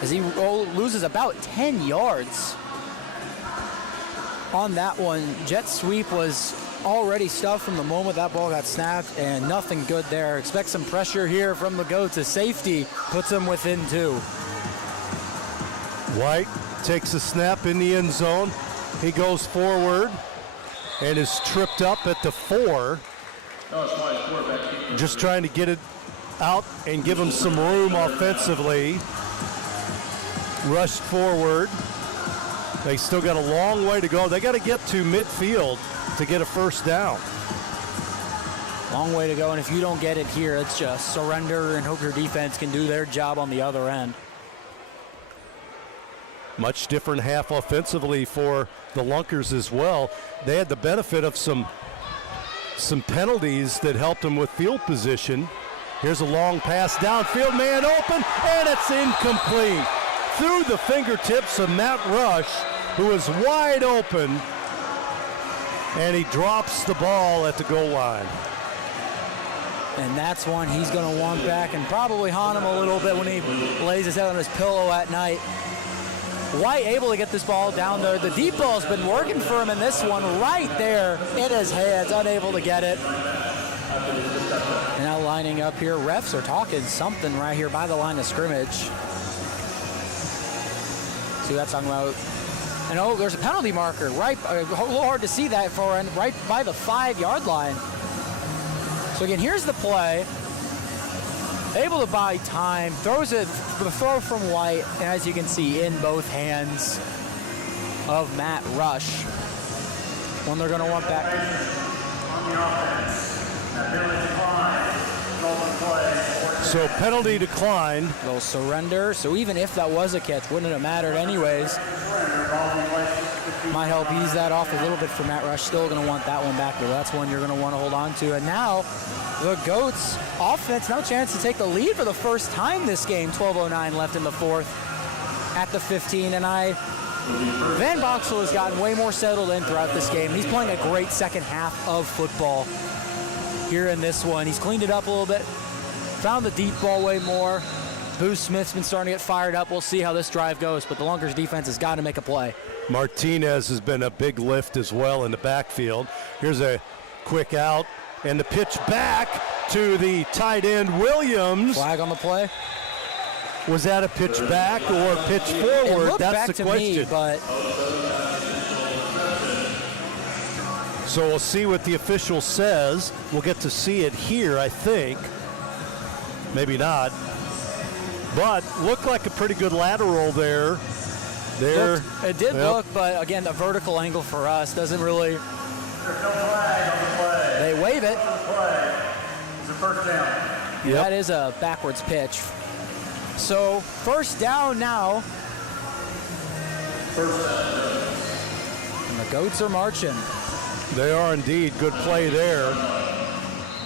As he loses about 10 yards on that one. Jet sweep was already stuffed from the moment that ball got snapped, and nothing good there. Expect some pressure here from the Goats as safety puts them within 2. White takes a snap in the end zone. He goes forward and is tripped up at the 4. Just trying to get it out and give him some room offensively. Rushed forward. They still got a long way to go. They got to get to midfield to get a first down. Long way to go, and if you don't get it here, it's just surrender and hope your defense can do their job on the other end. Much different half offensively for the Lunkers as well. They had the benefit of some penalties that helped them with field position. Here's a long pass downfield, man open, and it's incomplete. Through the fingertips of Matt Rush, who is wide open, and he drops the ball at the goal line. And that's one he's going to want back and probably haunt him a little bit when he lays his head on his pillow at night. White able to get this ball down there. The deep ball's been working for him in this one, right there in his hands, unable to get it. And now lining up here, refs are talking something right here by the line of scrimmage. See what that's talking about. And oh, there's a penalty marker right, a little hard to see that for, and right by the 5-yard line. So again, here's the play. Able to buy time, throws it, the throw from White, and as you can see, in both hands of Matt Rush. One they're going to want back. On the offense, that penalty decline, So penalty declined. They'll surrender. So even if that was a catch, wouldn't have mattered anyways. Might help ease that off a little bit for Matt Rush. Still going to want that one back, but that's one you're going to want to hold on to. And now the Goats offense, now a chance to take the lead for the first time this game. 12:09 left in the fourth at the 15. And Van Boxel has gotten way more settled in throughout this game. He's playing a great second half of football here in this one. He's cleaned it up a little bit, found the deep ball way more. Booth Smith's been starting to get fired up. We'll see how this drive goes, but the Lunkers defense has got to make a play. Martinez has been a big lift as well in the backfield. Here's a quick out, and the pitch back to the tight end, Williams. Flag on the play. Was that a pitch back or pitch forward? It looked That's back the to question. Me, but so we'll see what the official says. We'll get to see it here, I think. Maybe not. But looked like a pretty good lateral there. It did look, but again, the vertical angle for us doesn't really. They wave it. Yep. That is a backwards pitch. So first down now. And the Goats are marching. They are indeed. Good play there.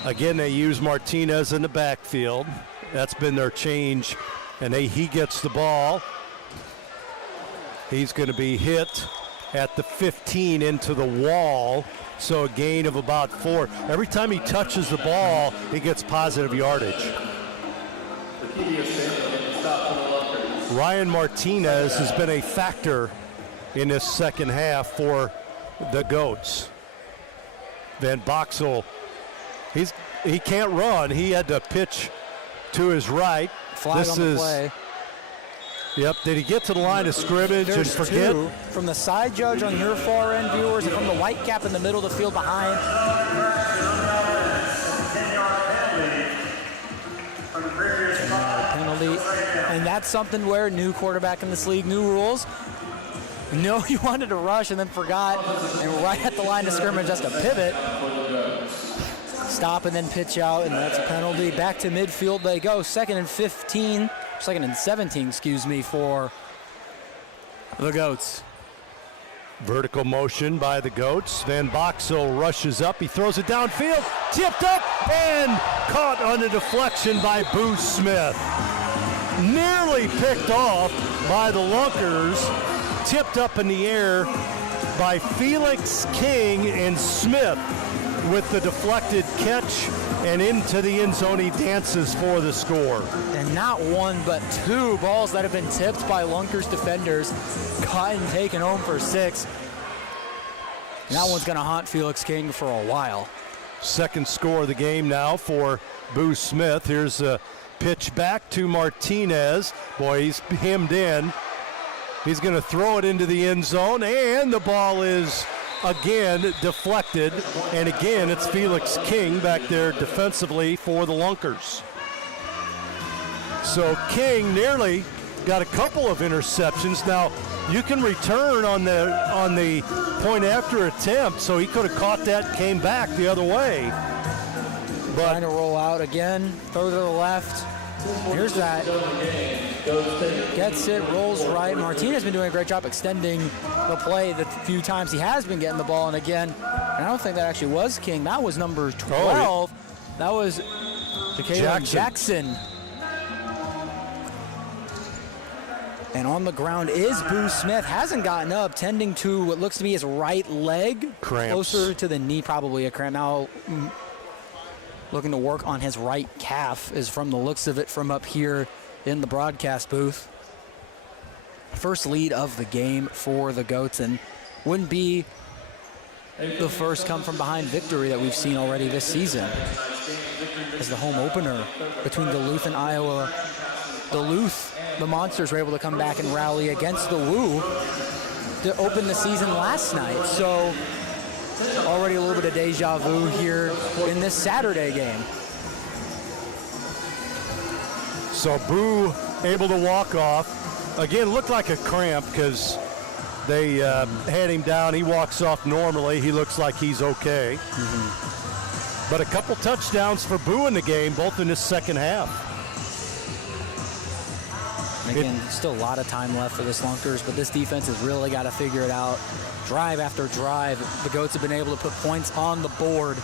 Again, they use Martinez in the backfield. That's been their change. And he gets the ball. He's going to be hit at the 15 into the wall. So a gain of about 4. Every time he touches the ball, he gets positive yardage. Ryan Martinez has been a factor in this second half for the Goats. Van Boxel, he can't run. He had to pitch to his right. Flag on the play. Yep, did he get to the line of scrimmage and There's forget? two from the side judge on your far end, viewers, and from the white cap in the middle of the field behind. Penalty, and that's something where new quarterback in this league, new rules. No, he wanted to rush and then forgot, and right at the line of scrimmage, just a pivot. Stop and then pitch out, and that's a penalty. Back to midfield they go. Second and 17, excuse me, for the Goats. Vertical motion by the Goats. Van Boxel rushes up. He throws it downfield. Tipped up and caught on a deflection by Boo Smith. Nearly picked off by the Lunkers. Tipped up in the air by Felix King, and Smith with the deflected catch and into the end zone. He dances for the score. And not one, but two balls that have been tipped by Lunkers defenders, caught and taken home for 6. And that one's going to haunt Felix King for a while. Second score of the game now for Boo Smith. Here's a pitch back to Martinez. Boy, he's hemmed in. He's going to throw it into the end zone, and the ball is again deflected. And again, it's Felix King back there defensively for the Lunkers. So King nearly got a couple of interceptions. Now, you can return on the point after attempt, so he could have caught that, came back the other way. But trying to roll out again, throw to the left. Here's that. Gets it, rolls right. Martinez has been doing a great job extending the play the few times he has been getting the ball. And again, I don't think that actually was King. That was number 12. That was Jackson. And on the ground is Boo Smith. Hasn't gotten up, tending to what looks to be his right leg. Cramps. Closer to the knee, probably a cramp. Now looking to work on his right calf, is from the looks of it from up here in the broadcast booth. First lead of the game for the Goats, and wouldn't be the first come from behind victory that we've seen already this season. As the home opener between Duluth and Iowa, Duluth, the Monsters were able to come back and rally against the Woo to open the season last night. So already a little bit of deja vu here in this Saturday game. So Boo able to walk off. Again, looked like a cramp because they had him down. He walks off normally. He looks like he's okay. But a couple touchdowns for Boo in the game, both in this second half. And again, still a lot of time left for this Lunkers, but this defense has really got to figure it out. Drive after drive, the Goats have been able to put points on the board.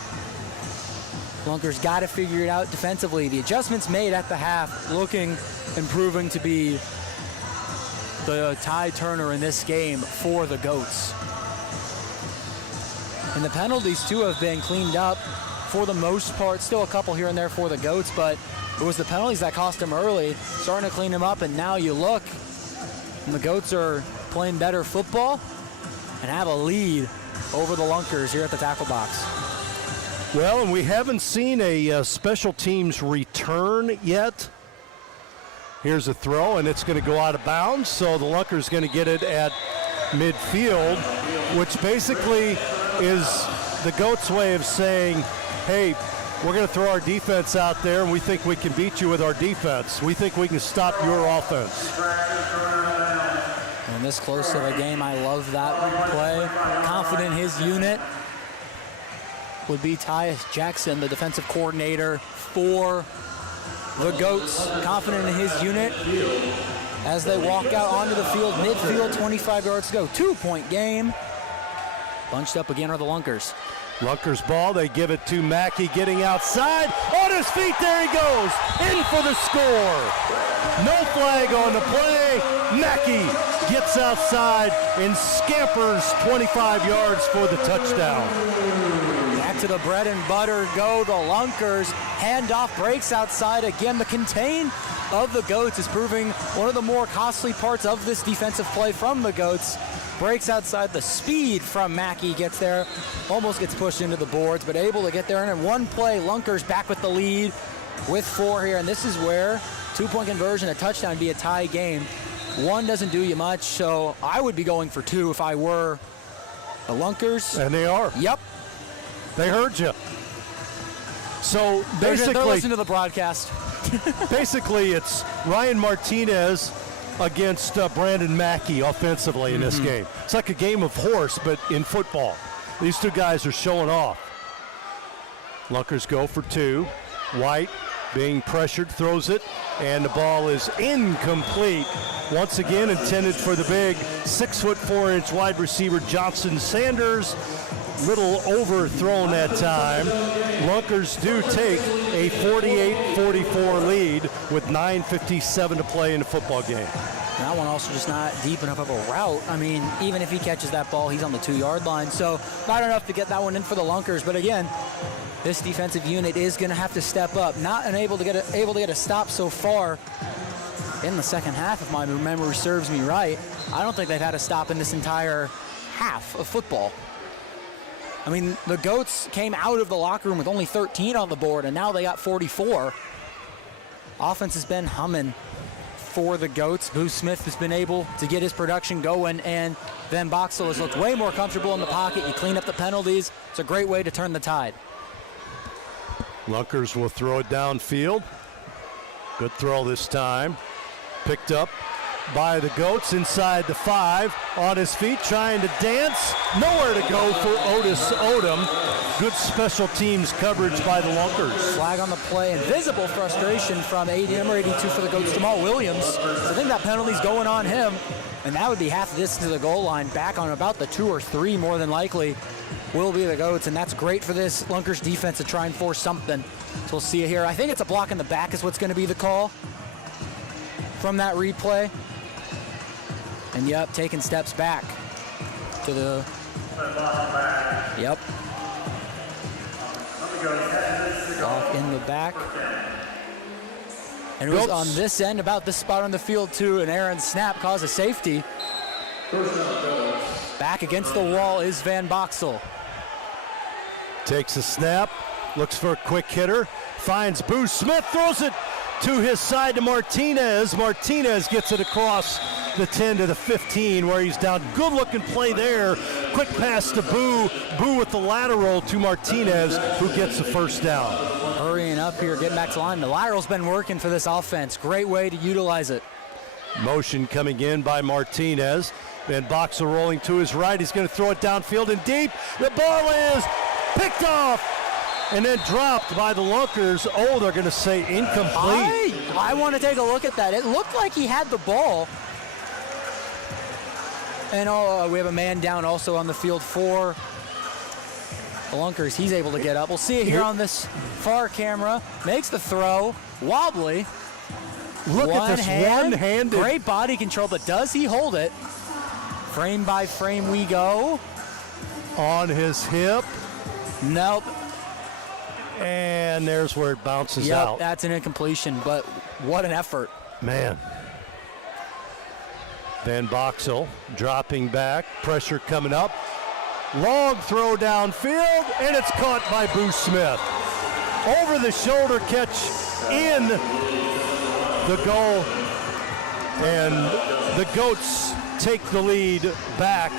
Lunkers got to figure it out defensively. The adjustments made at the half looking and proving to be the tide turner in this game for the Goats. And the penalties, too, have been cleaned up for the most part. Still a couple here and there for the Goats, but it was the penalties that cost them early. Starting to clean them up, and now you look, and the Goats are playing better football and have a lead over the Lunkers here at the tackle box. Well, and we haven't seen a special teams return yet. Here's a throw, and it's going to go out of bounds, so the Lunkers going to get it at midfield, which basically is the Goats' way of saying, hey, we're going to throw our defense out there, and we think we can beat you with our defense. We think we can stop your offense. And this close to the game, I love that play. Confident in his unit would be Tyus Jackson, the defensive coordinator for the Goats. Confident in his unit as they walk out onto the field, midfield, 25 yards to go. 2-point game. Bunched up again are the Lunkers. Lunkers ball, they give it to Mackey getting outside. On his feet, there he goes. In for the score. No flag on the play. Mackey gets outside and scampers 25 yards for the touchdown. Back to the bread and butter go the Lunkers. Handoff breaks outside again. The contain of the Goats is proving one of the more costly parts of this defensive play from the Goats. Breaks outside, the speed from Mackey gets there, almost gets pushed into the boards, but able to get there. And in one play, Lunkers back with the lead with 4 here. And this is where 2-point conversion, a touchdown, be a tie game. 1 doesn't do you much, so I would be going for 2 if I were the Lunkers. And they are. Yep. They heard you. So basically, they're listening to the broadcast. Basically, it's Ryan Martinez against Brandon Mackey offensively in this game. It's like a game of horse, but in football. These two guys are showing off. Lunkers go for 2. White being pressured, throws it, and the ball is incomplete. Once again, intended for the big 6'4" wide receiver Johnson Sanders. Little overthrown that time. Lunkers do take a 48-44 lead with 9:57 to play in the football game. That one also just not deep enough of a route. I mean, even if he catches that ball, he's on the 2-yard line. So not enough to get that one in for the Lunkers. But again, this defensive unit is going to have to step up. Not able to get a stop so far in the second half, if my memory serves me right. I don't think they've had a stop in this entire half of football. I mean, the Goats came out of the locker room with only 13 on the board, and now they got 44. Offense has been humming for the Goats. Boo Smith has been able to get his production going, and Van Boxel has looked way more comfortable in the pocket. You clean up the penalties. It's a great way to turn the tide. Lunkers will throw it downfield. Good throw this time. Picked up by the Goats inside the 5. On his feet, trying to dance. Nowhere to go for Otis Odom. Good special teams coverage by the Lunkers. Flag on the play and visible frustration from number 82 for the Goats, Jamal Williams. So I think that penalty's going on him, and that would be half the distance to the goal line. Back on about the 2 or 3 more than likely will be the Goats, and that's great for this Lunkers defense to try and force something. So we'll see it here. I think it's a block in the back is what's going to be the call from that replay. And yep, taking steps back to the, yep. Block in the back. And it was on this end, about this spot on the field too, and Aaron's snap caused a safety. Back against the wall is Van Boxel. Takes a snap, looks for a quick hitter, finds Boo Smith, throws it to his side to Martinez. Martinez gets it across the 10 to the 15 where he's down. Good looking play there. Quick pass to Boo. Boo with the lateral to Martinez, who gets the first down. Hurrying up here, getting back to line. The lateral's been working for this offense. Great way to utilize it. Motion coming in by Martinez. Van Boxel rolling to his right. He's going to throw it downfield and deep. The ball is picked off and then dropped by the Lunkers. Oh, they're going to say incomplete. I want to take a look at that. It looked like he had the ball. And we have a man down also on the field for the Lunkers. He's able to get up. We'll see it here on this far camera. Makes the throw. Wobbly. Look at this one-handed. Great body control, but does he hold it? Frame by frame we go. On his hip. Nope. And there's where it bounces out. That's an incompletion, but what an effort. Man. Van Boxel dropping back, pressure coming up. Long throw downfield, and it's caught by Boo Smith. Over the shoulder catch in the goal, and the Goats take the lead back.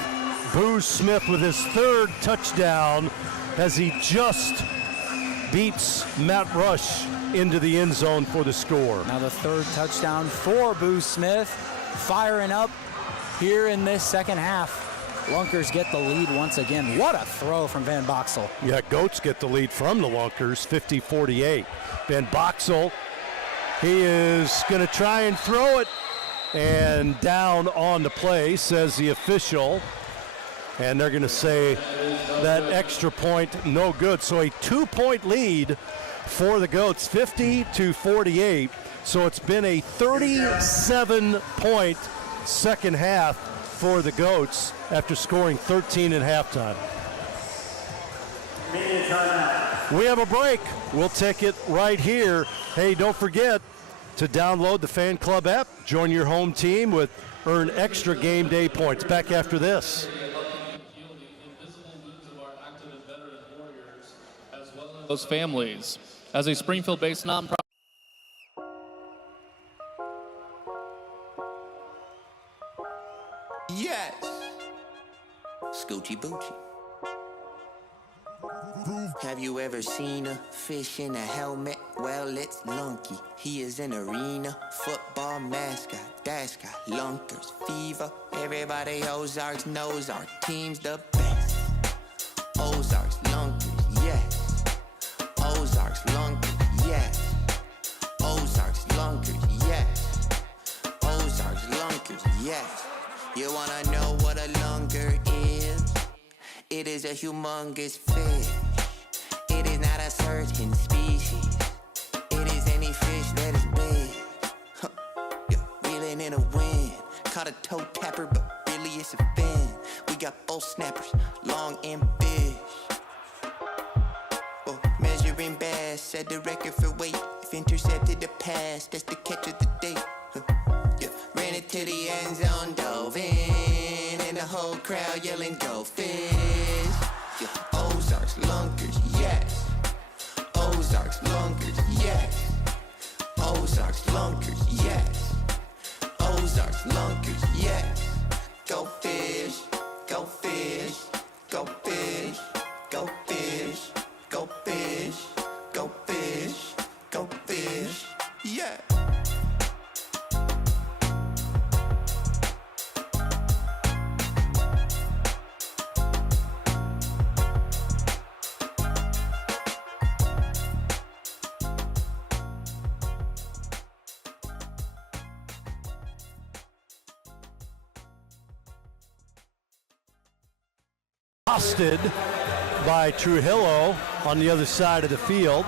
Boo Smith with his 3rd touchdown as he just beats Matt Rush into the end zone for the score. Now the 3rd touchdown for Boo Smith. Firing up here in this second half. Lunkers get the lead once again. What a throw from Van Boxel. Yeah, Goats get the lead from the Lunkers, 50-48. Van Boxel, he is going to try and throw it, and down on the play, says the official. And they're going to say that extra point no good. So a 2-point lead for the Goats, 50-48. So it's been a 37-point second half for the Goats after scoring 13 at halftime. We have a break. We'll take it right here. Hey, don't forget, to download the Fan Club app. Join your home team with earn extra game day points. Back after this. Those families. As a Springfield-based nonprofit. Yes. Scoochie Boochie. Have you ever seen a fish in a helmet? Well, it's Lunky. He is an arena football mascot. That's got Lunkers fever. Everybody Ozarks knows our team's the best. Ozarks Lunkers, yes. Ozarks Lunkers, yes. Ozarks Lunkers, yes. Ozarks Lunkers, yes. You wanna know what a lunker is? It is a humongous fish. It is not a certain species. It is any fish that is big. Huh. Yeah, reeling in a wind. Caught a toe tapper, but really it's a fin. We got both snappers, long and fish. Oh, measuring bass, set the record for weight. If intercepted the pass, that's the catch of the day. Huh. Yeah, ran it to the end zone, dove in, and the whole crowd yelling, go fish. Yeah, Ozarks Lunkers, yes. Ozarks Lunkers, yes. Ozarks Lunkers, yes. Ozarks Lunkers, yes. Go fish, go fish, go fish, go fish, go fish, go fish, go fish, yeah. Busted by Trujillo on the other side of the field.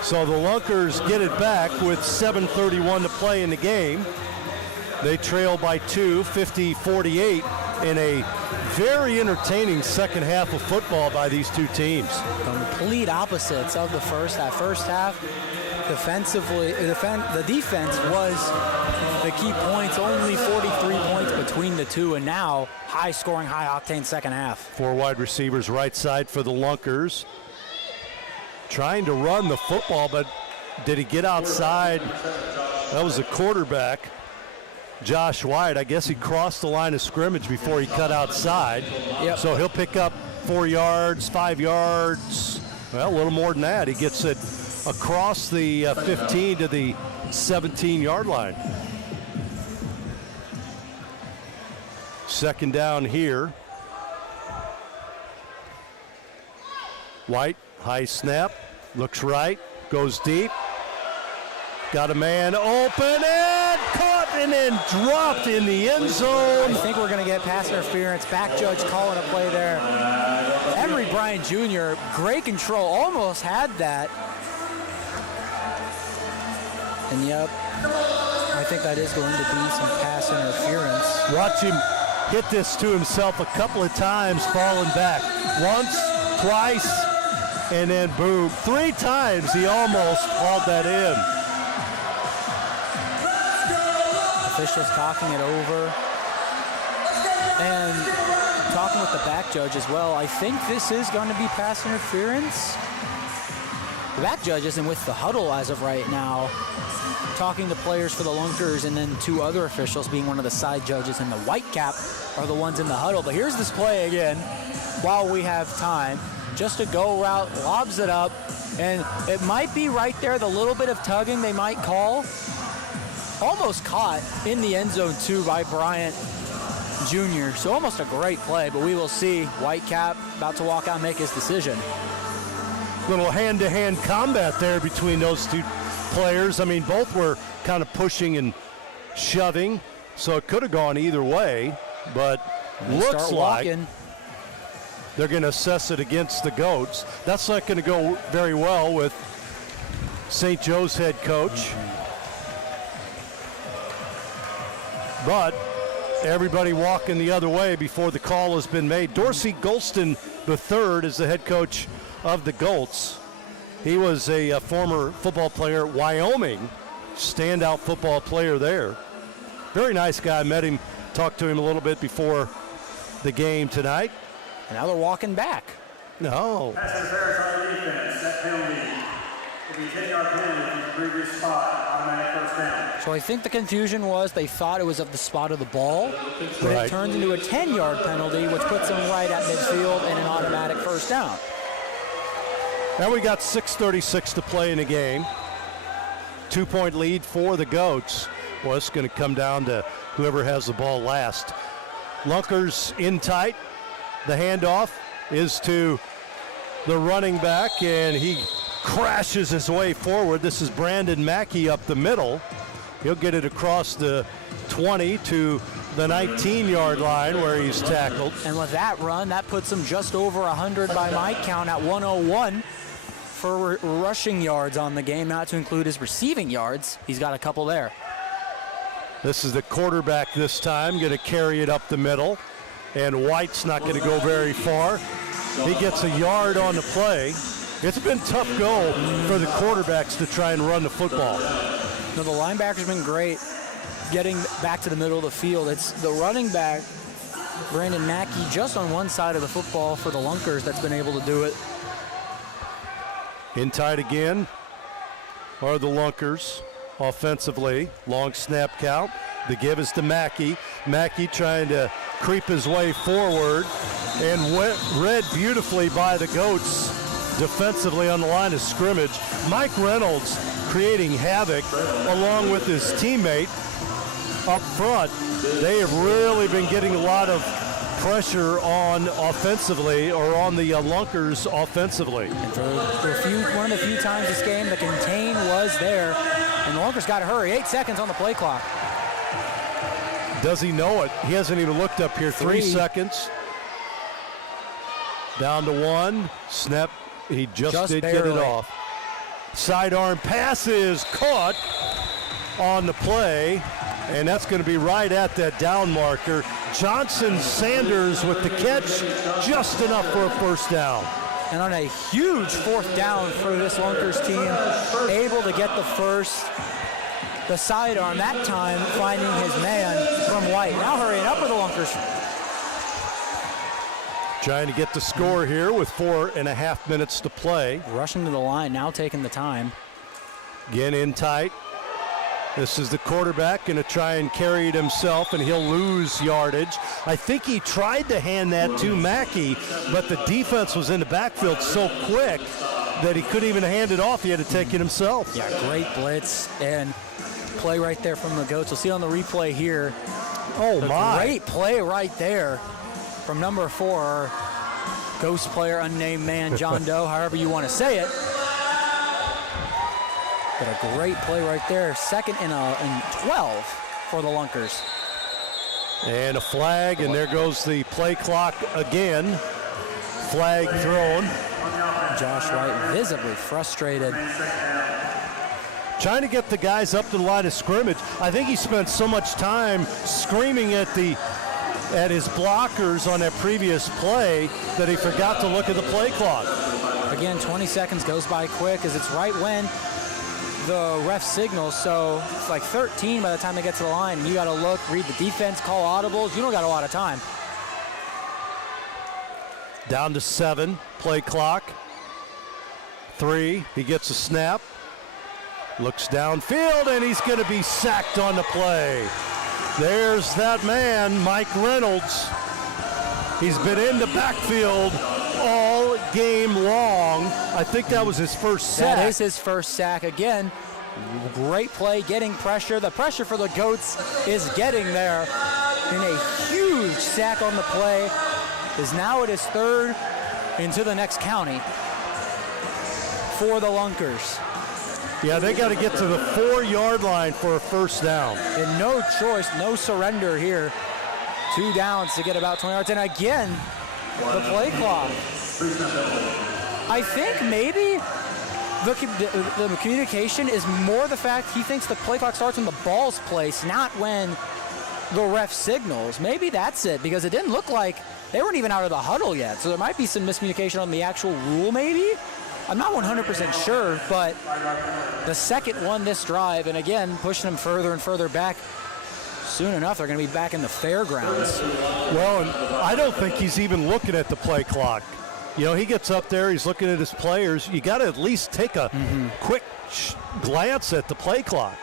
So the Lunkers get it back with 7:31 to play in the game. They trail by 2, 50-48 in a very entertaining second half of football by these two teams. Complete opposites of the first half. First half, defensively, the defense was the key points, only 43 points between the two, and now high-scoring, high-octane second half. 4 wide receivers right side for the Lunkers. Trying to run the football, but did he get outside? That was the quarterback, Josh White. I guess he crossed the line of scrimmage before he cut outside. Yep. So he'll pick up 4 yards, 5 yards, well, a little more than that. He gets it across the 15 to the 17-yard line. Second down here. White, high snap, looks right, goes deep. Got a man open and caught and then dropped in the end zone. I think we're going to get pass interference. Back judge calling a play there. Emery Bryant Jr., great control, almost had that. And yep, I think that is going to be some pass interference. Watch him hit this to himself a couple of times, falling back. Once, twice, and then boom. 3 times he almost hauled that in. Officials talking it over. And talking with the back judge as well. I think this is going to be pass interference. The back judge isn't with the huddle as of right now. Talking to players for the Lunkers, and then 2 other officials, being one of the side judges and the white cap, are the ones in the huddle. But here's this play again while we have time. Just a go route, lobs it up, and it might be right there, the little bit of tugging they might call. Almost caught in the end zone too by Bryant Jr. So almost a great play, but we will see. White cap about to walk out and make his decision. Little hand-to-hand combat there between those 2 players. I mean, both were kind of pushing and shoving, so it could have gone either way, but looks like they're going to assess it against the Goats. That's not going to go very well with St. Joe's head coach. But everybody walking the other way before the call has been made. Dorsey Golston III is the head coach of the Goats. He was a former football player at Wyoming standout football player there. Very nice guy. Met him, talked to him a little bit before the game tonight. And now they're walking back. No. Pass interference on the defense. That penalty will be 10-yard penalty from the previous spot. Automatic first down. So I think the confusion was they thought it was of the spot of the ball, but it turned into a 10-yard penalty, which puts them right at midfield and an automatic first down. Now we got 6:36 to play in the game. 2-point lead for the Goats. Well, it's going to come down to whoever has the ball last. Lunkers in tight. The handoff is to the running back, and he crashes his way forward. This is Brandon Mackey up the middle. He'll get it across the 20 to the 19-yard line where he's tackled. And with that run, that puts him just over 100 by my count at 101 for rushing yards on the game, not to include his receiving yards. He's got a couple there. This is the quarterback this time, going to carry it up the middle. And White's not going to go very far. He gets a yard on the play. It's been tough go for the quarterbacks to try and run the football. No, the linebackers been great getting back to the middle of the field. It's the running back, Brandon Mackey, just on one side of the football for the Lunkers that's been able to do it. In tight again are the Lunkers offensively. Long snap count. The give is to Mackey. Mackey trying to creep his way forward and read beautifully by the Goats defensively on the line of scrimmage. Mike Reynolds creating havoc along with his teammate up front. They have really been getting a lot of pressure on offensively, or on the Lunkers offensively. And for one of the few times this game, the contain was there, and the Lunkers got to hurry. 8 seconds on the play clock. Does he know it? He hasn't even looked up here. 3 seconds. Down to 1. Snap. He just did barely get it off. Sidearm pass is caught on the play, and that's going to be right at that down marker. Johnson Sanders with the catch, just enough for a first down. And on a huge fourth down for this Lunkers team, able to get the first. The sidearm that time finding his man from White. Now hurrying up with the Lunkers. Trying to get the score here with 4.5 minutes to play. Rushing to the line, now taking the time. Again in tight. This is the quarterback going to try and carry it himself, and he'll lose yardage. I think he tried to hand that to Mackey, but the defense was in the backfield so quick that he couldn't even hand it off. He had to take it himself. Yeah, great blitz and play right there from the Goats. We'll see on the replay here. Oh, my. Great play right there from number 4, Ghost player, unnamed man, John Doe, however you want to say it. But a great play right there. 2nd and 12 for the Lunkers. And a flag, and there goes the play clock again. Flag thrown. Josh White visibly frustrated. Trying to get the guys up to the line of scrimmage. I think he spent so much time screaming at his blockers on that previous play that he forgot to look at the play clock. Again, 20 seconds goes by quick as it's right when the ref signals, so it's like 13 by the time they get to the line. You got to look, read the defense, call audibles. You don't got a lot of time. Down to 7, play clock. 3, he gets a snap. Looks downfield, and he's going to be sacked on the play. There's that man, Mike Reynolds. He's been in the backfield all game long. I think that was his first sack. That is his first sack. Again, great play, getting pressure. The pressure for the Goats is getting there. And a huge sack on the play is now at his 3rd into the next county for the Lunkers. Yeah, they got to get to the 4-yard line for a first down. And no choice, no surrender here. 2 downs to get about 20 yards. And again, the play clock. I think maybe the communication is more the fact he thinks the play clock starts when the ball's placed, not when the ref signals. Maybe that's it, because it didn't look like they weren't even out of the huddle yet. So there might be some miscommunication on the actual rule maybe. I'm not 100% sure, but the second one this drive, and again, pushing them further and further back. Soon enough, they're going to be back in the fairgrounds. Well, and I don't think he's even looking at the play clock. You know, he gets up there, he's looking at his players. You got to at least take a quick glance at the play clock.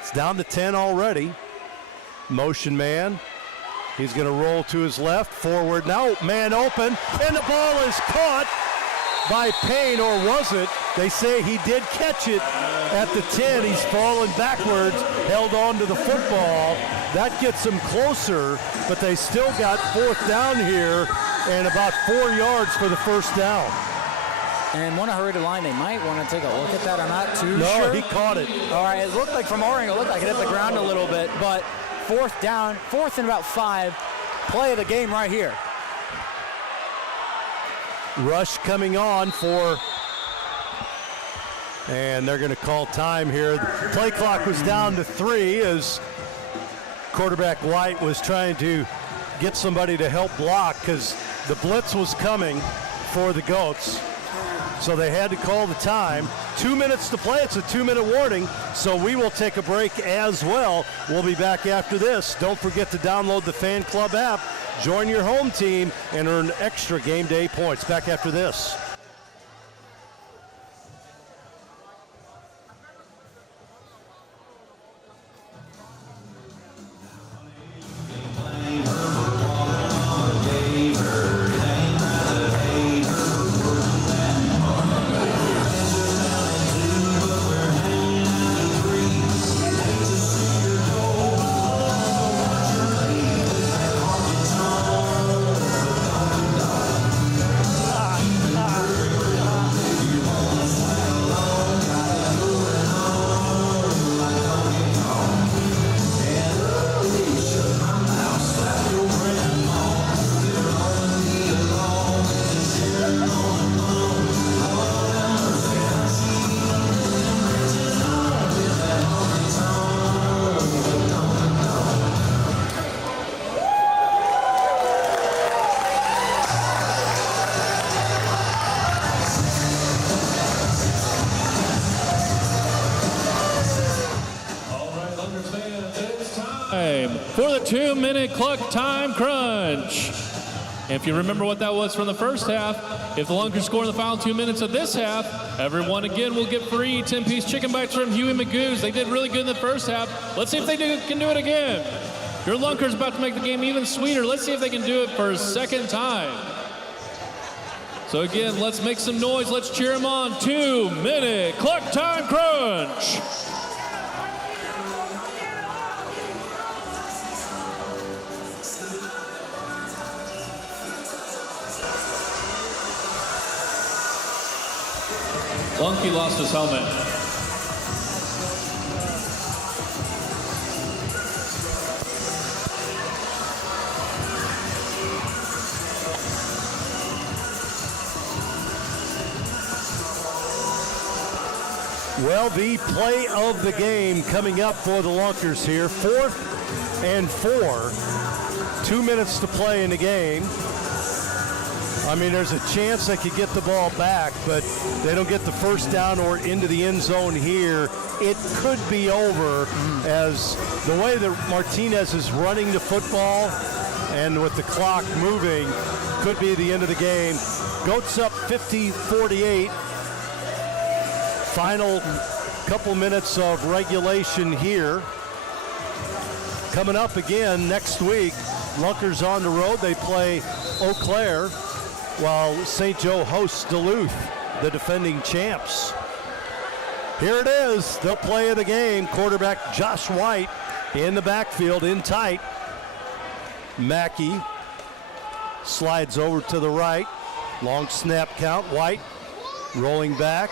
It's down to 10 already. Motion man. He's going to roll to his left, forward now, man open, and the ball is caught by Payne, or was it? They say he did catch it at the 10. He's fallen backwards, held on to the football. That gets them closer, but they still got fourth down here and about 4 yards for the first down. And want to hurry the line. They might want to take a look at that. I'm not too sure. No, he caught it. All right, it looked like from our angle, it looked like it hit the ground a little bit, but fourth down, fourth and about 5. Play of the game right here. Rush coming on for, and they're going to call time here. The play clock was down to 3 as quarterback White was trying to get somebody to help block because the blitz was coming for the Goats. So they had to call the time. 2 minutes to play. It's a 2-minute warning. So we will take a break as well. We'll be back after this. Don't forget to download the Fan Club app, join your home team, and earn extra game day points. Back after this. For the 2-minute clock time crunch. If you remember what that was from the first half, if the Lunkers score in the final 2 minutes of this half, everyone again will get free 10-piece chicken bites from Huey Magoo's. They did really good in the first half. Let's see if they can do it again. Your Lunkers about to make the game even sweeter. Let's see if they can do it for a second time. So again, let's make some noise. Let's cheer them on. 2-minute clock time crunch. Lunky lost his helmet. Well, the play of the game coming up for the Lunkers here. 4th and 4. 2 minutes to play in the game. I mean, there's a chance they could get the ball back, but they don't get the first down or into the end zone here. It could be over as the way that Martinez is running the football and with the clock moving could be the end of the game. Goats up 50-48. Final couple minutes of regulation here. Coming up again next week, Lunkers on the road. They play Eau Claire, while St. Joe hosts Duluth, the defending champs. Here it is, the play of the game. Quarterback Josh White in the backfield, in tight. Mackey slides over to the right. Long snap count. White rolling back,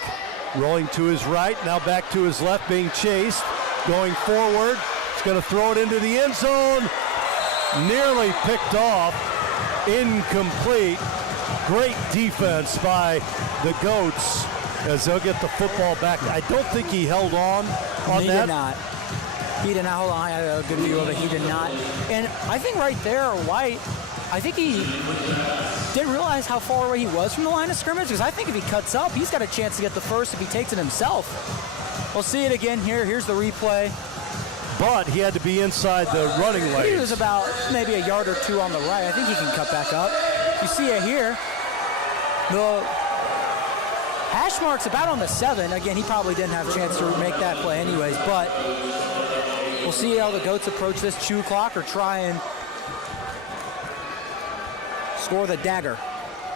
rolling to his right, now back to his left, being chased. Going forward, he's going to throw it into the end zone. Nearly picked off, incomplete. Great defense by the Goats as they'll get the football back. I don't think he held on that. He did not. He did not hold on. I had a good view of it. He did not. And I think right there, White, I think he didn't realize how far away he was from the line of scrimmage, because I think if he cuts up, he's got a chance to get the first if he takes it himself. We'll see it again here. Here's the replay. But he had to be inside the running lane. He was about maybe a yard or two on the right. I think he can cut back up. You see it here. The hash mark's about on the 7. Again, he probably didn't have a chance to make that play anyways, but we'll see how the Goats approach this chew clock or try and score the dagger.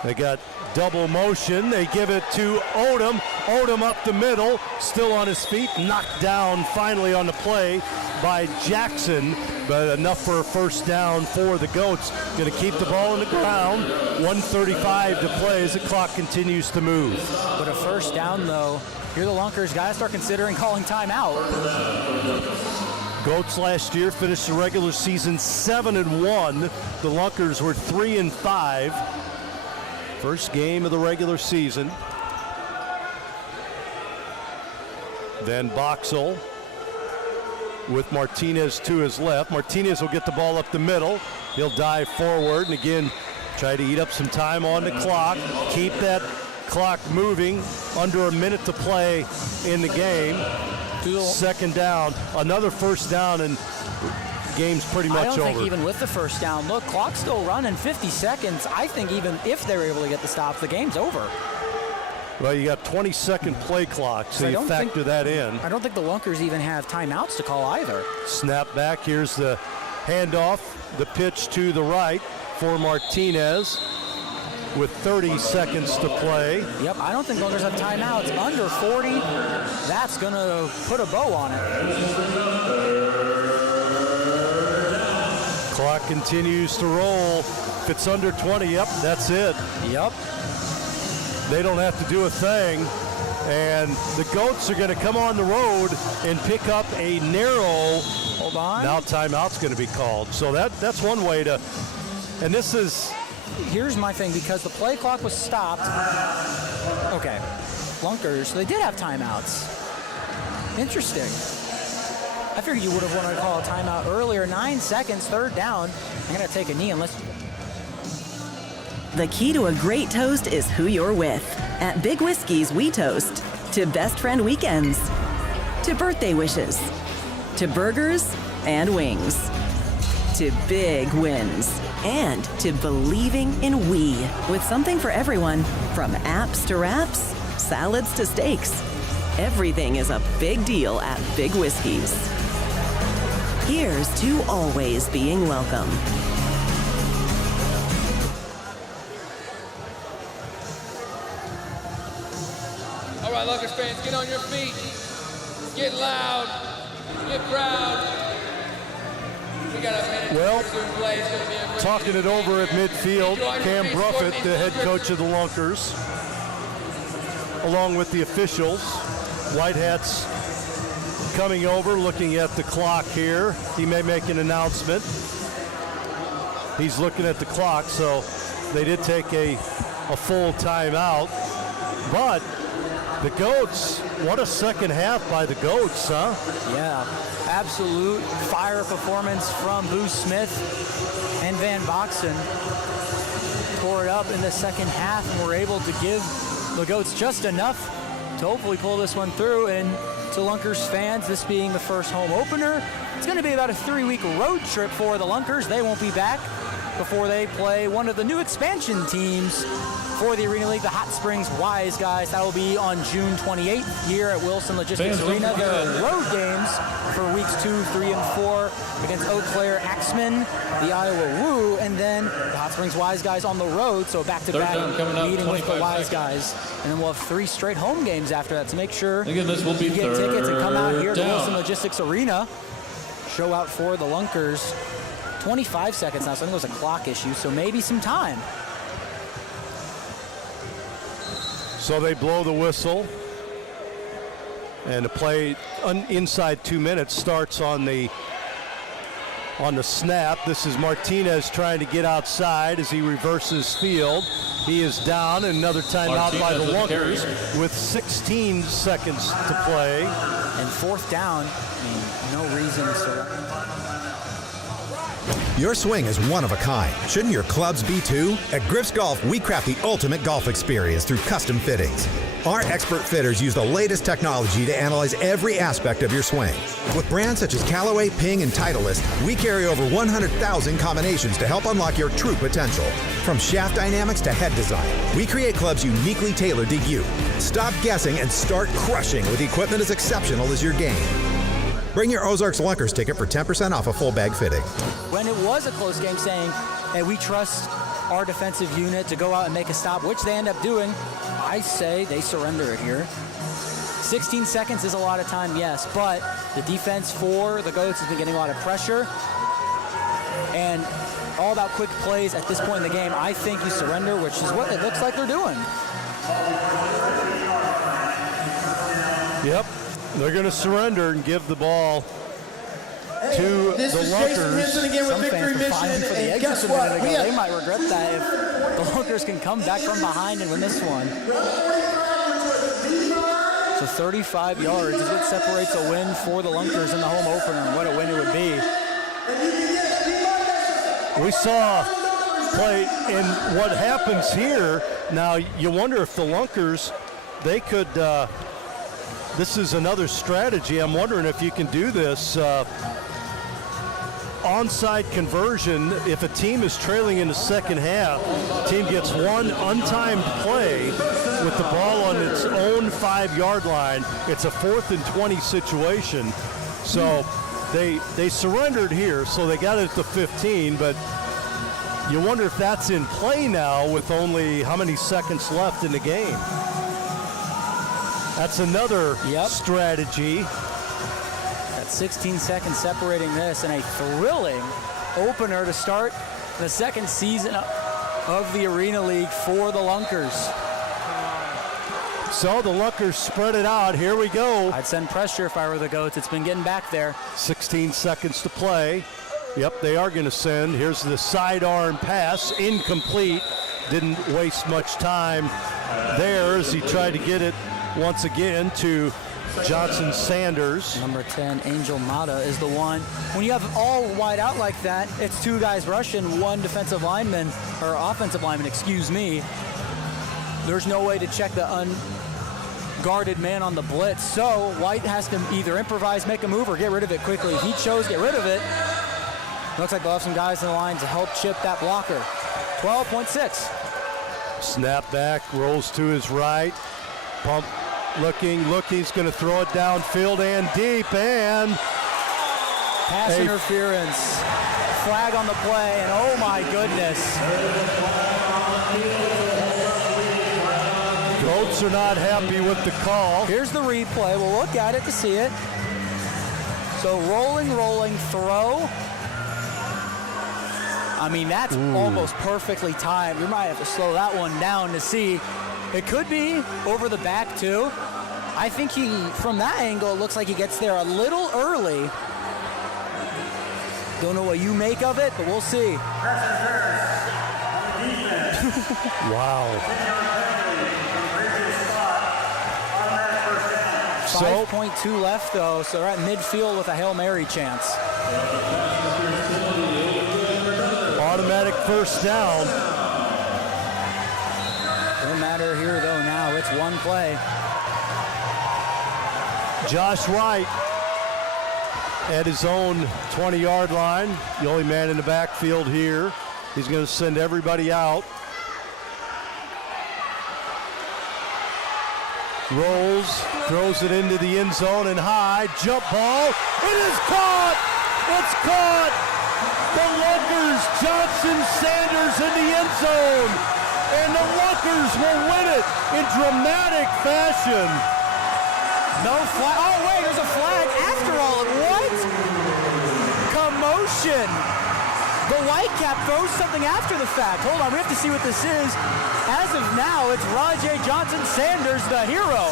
They got double motion. They give it to Odom. Odom up the middle, still on his feet, knocked down finally on the play by Jackson, but enough for a first down for the Goats. Going to keep the ball on the ground. 1:35 to play as the clock continues to move. But a first down, though. Here the Lunkers got to start considering calling timeout. Goats last year finished the regular season 7-1. The Lunkers were 3-5. First game of the regular season. Then Boxall with Martinez to his left. Martinez will get the ball up the middle. He'll dive forward and again try to eat up some time on the clock. Keep that clock moving. Under a minute to play in the game. Second down. Another first down and game's pretty much over. I don't think even with the first down, look, clock's still running, 50 seconds. I think even if they're able to get the stop, the game's over. Well, you got 20-second play clock, so you factor that in. I don't think the Lunkers even have timeouts to call either. Snap back. Here's the handoff, the pitch to the right for Martinez with 30 seconds to play. Yep, I don't think Lunkers have timeouts. Under 40, that's going to put a bow on it. Clock continues to roll. If it's under 20, yep, that's it. Yep. They don't have to do a thing. And the Goats are going to come on the road and pick up a narrow. Hold on. Now timeout's going to be called. So that's one way to, and this is. Here's my thing, because the play clock was stopped. Okay, Lunkers, they did have timeouts. Interesting. I figured you would have wanted to call a timeout earlier. 9 seconds, third down. I'm going to take a knee and let's. The key to a great toast is who you're with. At Big Whiskey's, we toast to best friend weekends, to birthday wishes, to burgers and wings, to big wins, and to believing in we, with something for everyone, from apps to wraps, salads to steaks. Everything is a big deal at Big Whiskey's. Here's to always being welcome. All right, Lunkers fans, get on your feet. Get loud. Get proud. We got a minute. Well, Play. It's gonna be a great talking it over at midfield, Cam Bruffett, the head coach of the Lunkers, along with the officials. White Hats coming over, looking at the clock here. He may make an announcement. He's looking at the clock, so they did take a full timeout. But the Goats, what a second half by the Goats, huh? Yeah, absolute fire performance from Booth Smith and Van Boxen. Tore it up in the second half and were able to give the Goats just enough to hopefully pull this one through. And to Lunkers fans, this being the first home opener, it's going to be about a 3-week road trip for the Lunkers. They won't be back before they play one of the new expansion teams for the Arena League, the Hot Springs Wise Guys. That will be on June 28th here at Wilson Logistics Arena. There are road games for weeks 2, 3, and 4 against Eau Claire Axemen, the Iowa Woo, and then the Hot Springs Wise Guys on the road. So back-to-back meeting with the Wise Guys. And then we'll have 3 straight home games after that. So make sure you get tickets and come out here to Wilson Logistics Arena. Show out for the Lunkers. 25 seconds now, so I think it was a clock issue, so maybe some time. So they blow the whistle, and the play inside 2 minutes starts on the snap. This is Martinez trying to get outside as he reverses field. He is down, and another timeout by the Lunkers with 16 seconds to play. And fourth down, I mean, no reason to. Your swing is one of a kind. Shouldn't your clubs be too? At Griff's Golf, we craft the ultimate golf experience through custom fittings. Our expert fitters use the latest technology to analyze every aspect of your swing. With brands such as Callaway, Ping, and Titleist, we carry over 100,000 combinations to help unlock your true potential. From shaft dynamics to head design, we create clubs uniquely tailored to you. Stop guessing and start crushing with equipment as exceptional as your game. Bring your Ozarks Lunkers ticket for 10% off a full bag fitting. When it was a close game, saying, hey, we trust our defensive unit to go out and make a stop, which they end up doing, I say they surrender it here. 16 seconds is a lot of time, yes, but the defense for the Goats has been getting a lot of pressure. And all about quick plays at this point in the game. I think you surrender, which is what it looks like they're doing. Yep, they're going to surrender and give the ball to the Lunkers. Some fans were fighting for the exit a minute ago. They might regret that if the Lunkers can come back from behind and win this one. So 35 yards is what separates a win for the Lunkers in the home opener, and what a win it would be. We saw play in what happens here. Now, you wonder if the Lunkers, they could, this is another strategy. I'm wondering if you can do this. Onside conversion, if a team is trailing in the second half, team gets one untimed play with the ball on its own 5-yard line. It's a 4th and 20 situation. So they surrendered here, so they got it at the 15, but you wonder if that's in play now with only how many seconds left in the game. That's another strategy. 16 seconds separating this, and a thrilling opener to start the second season of the Arena League for the Lunkers. So the Lunkers spread it out. Here we go. I'd send pressure if I were the Goats. It's been getting back there. 16 seconds to play. Yep, they are going to send. Here's the sidearm pass, incomplete. Didn't waste much time there as he tried to get it once again to Johnson Sanders. Number 10, Angel Mata, is the one. When you have all wide out like that, it's 2 guys rushing, 1 defensive lineman, or offensive lineman, excuse me. There's no way to check the unguarded man on the blitz. So White has to either improvise, make a move, or get rid of it quickly. He chose get rid of it. Looks like they'll have some guys in the line to help chip that blocker. 12.6. Snap back, rolls to his right. Pump. Looking, he's going to throw it downfield and deep, and pass interference. Flag on the play, and oh my goodness. Goats are not happy with the call. Here's the replay. We'll look at it to see it. So rolling, throw. I mean, that's almost perfectly timed. You might have to slow that one down to see. It could be over the back, too. I think from that angle, it looks like he gets there a little early. Don't know what you make of it, but we'll see. Wow. 5.2 left, though, so we're at midfield with a Hail Mary chance. Automatic first down. No matter here, though, now it's one play. Josh Wright at his own 20-yard line. The only man in the backfield here. He's going to send everybody out. Rolls, throws it into the end zone and high. Jump ball. It is caught. It's caught. The Lunkers, Johnson Sanders in the end zone. And the Lunkers will win it in dramatic fashion. No flag. Oh, wait, there's a flag after all. What? Commotion. The Whitecap throws something after the fact. Hold on, we have to see what this is. As of now, it's Rajay Johnson Sanders, the hero.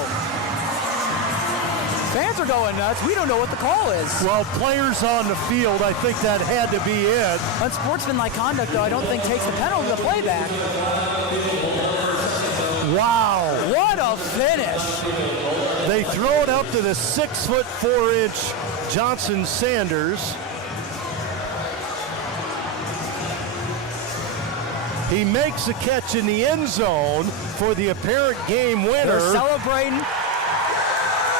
Fans are going nuts. We don't know what the call is. Well, players on the field, I think that had to be it. Unsportsmanlike conduct, though, I don't think takes the penalty to the playback. Wow. What a finish. They throw it up to the 6'4" Johnson Sanders. He makes a catch in the end zone for the apparent game winner. They're celebrating.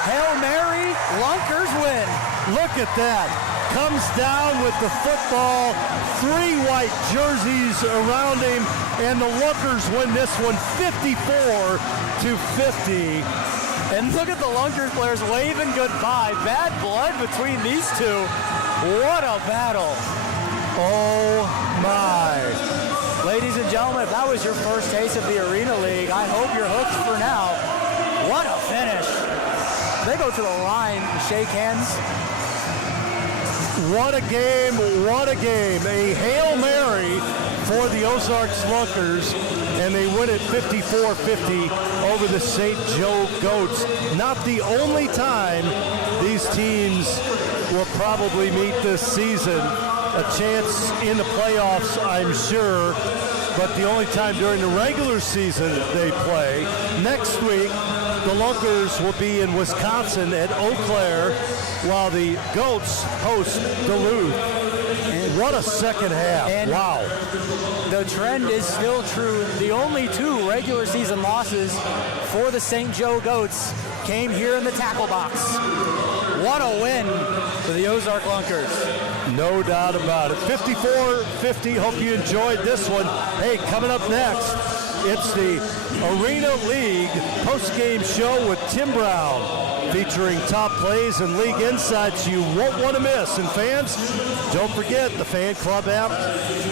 Hail Mary, Lunkers win. Look at that. Comes down with the football, 3 white jerseys around him, and the Lunkers win this one 54-50. And look at the Lunkers players waving goodbye. Bad blood between these two. What a battle. Oh my. Ladies and gentlemen, if that was your first taste of the Arena League, I hope you're hooked for now. What a finish. They go to the line and shake hands. What a game, what a game. A Hail Mary for the Ozarks Lunkers, and they win it 54-50 over the St. Joe Goats. Not the only time these teams will probably meet this season. A chance in the playoffs, I'm sure, but the only time during the regular season they play. Next week, the Lunkers will be in Wisconsin at Eau Claire, while the Goats host Duluth. And what a second half. And wow. The trend is still true. The only 2 regular season losses for the St. Joe Goats came here in the tackle box. What a win for the Ozark Lunkers. No doubt about it. 54-50. Hope you enjoyed this one. Hey, coming up next, it's the Arena League post-game show with Tim Brown, featuring top plays and league insights you won't want to miss. And fans, don't forget the Fanclb app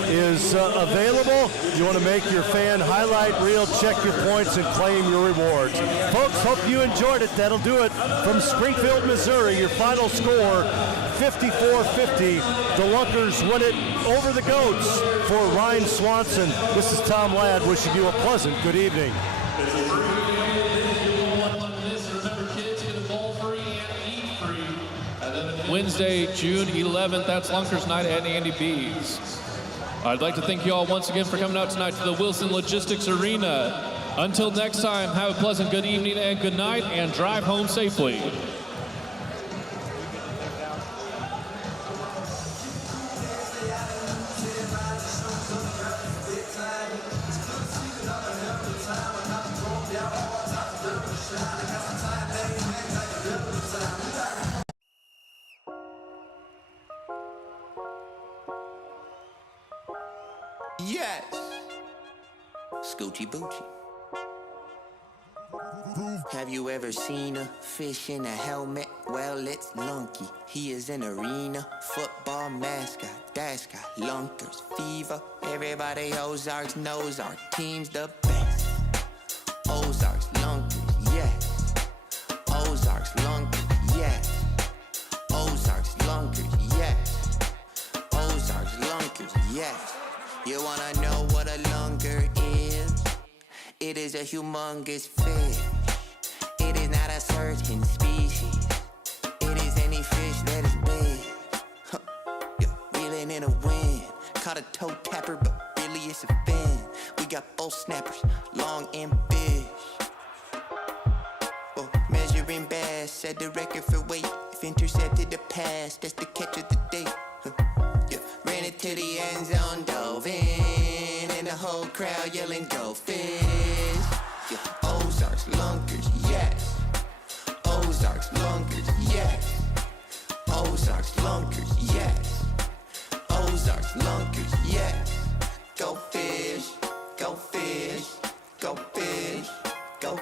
is available. You want to make your fan highlight reel, check your points, and claim your rewards. Folks, hope you enjoyed it. That'll do it from Springfield, Missouri. Your final score, 54-50. The Lunkers win it over the Goats. For Ryan Swanson, this is Tom Ladd wishing you a pleasant good evening. Wednesday, June 11th, that's Lunkers Night at Andy B's. I'd like to thank you all once again for coming out tonight to the Wilson Logistics Arena. Until next time, have a pleasant good evening and good night, and drive home safely. Yes. Scoochie Boochie. Have you ever seen a fish in a helmet? Well, it's Lunky. He is an arena football mascot. That's got Lunkers fever. Everybody Ozarks knows our team's the best. Ozarks Lunkers, yes. Ozarks Lunkers, yes. Ozarks Lunkers, yes. Ozarks Lunkers, yes. You wanna know what a lunker is? It is a humongous fish. It is not a certain species. It is any fish that is big. Yeah, reeling in a wind. Caught a toe tapper, but really it's a fin. We got both snappers, long and big. Oh, measuring bass, set the record for weight. If intercepted the pass, that's the catch of the day. Yeah, ran it to the end zone, dove in, and the whole crowd yelling, go fish. Yeah, Ozarks Lunkers, yes. Ozarks Lunkers, yes. Ozarks Lunkers, yes. Ozarks Lunkers, yes. Go fish, go fish, go fish, go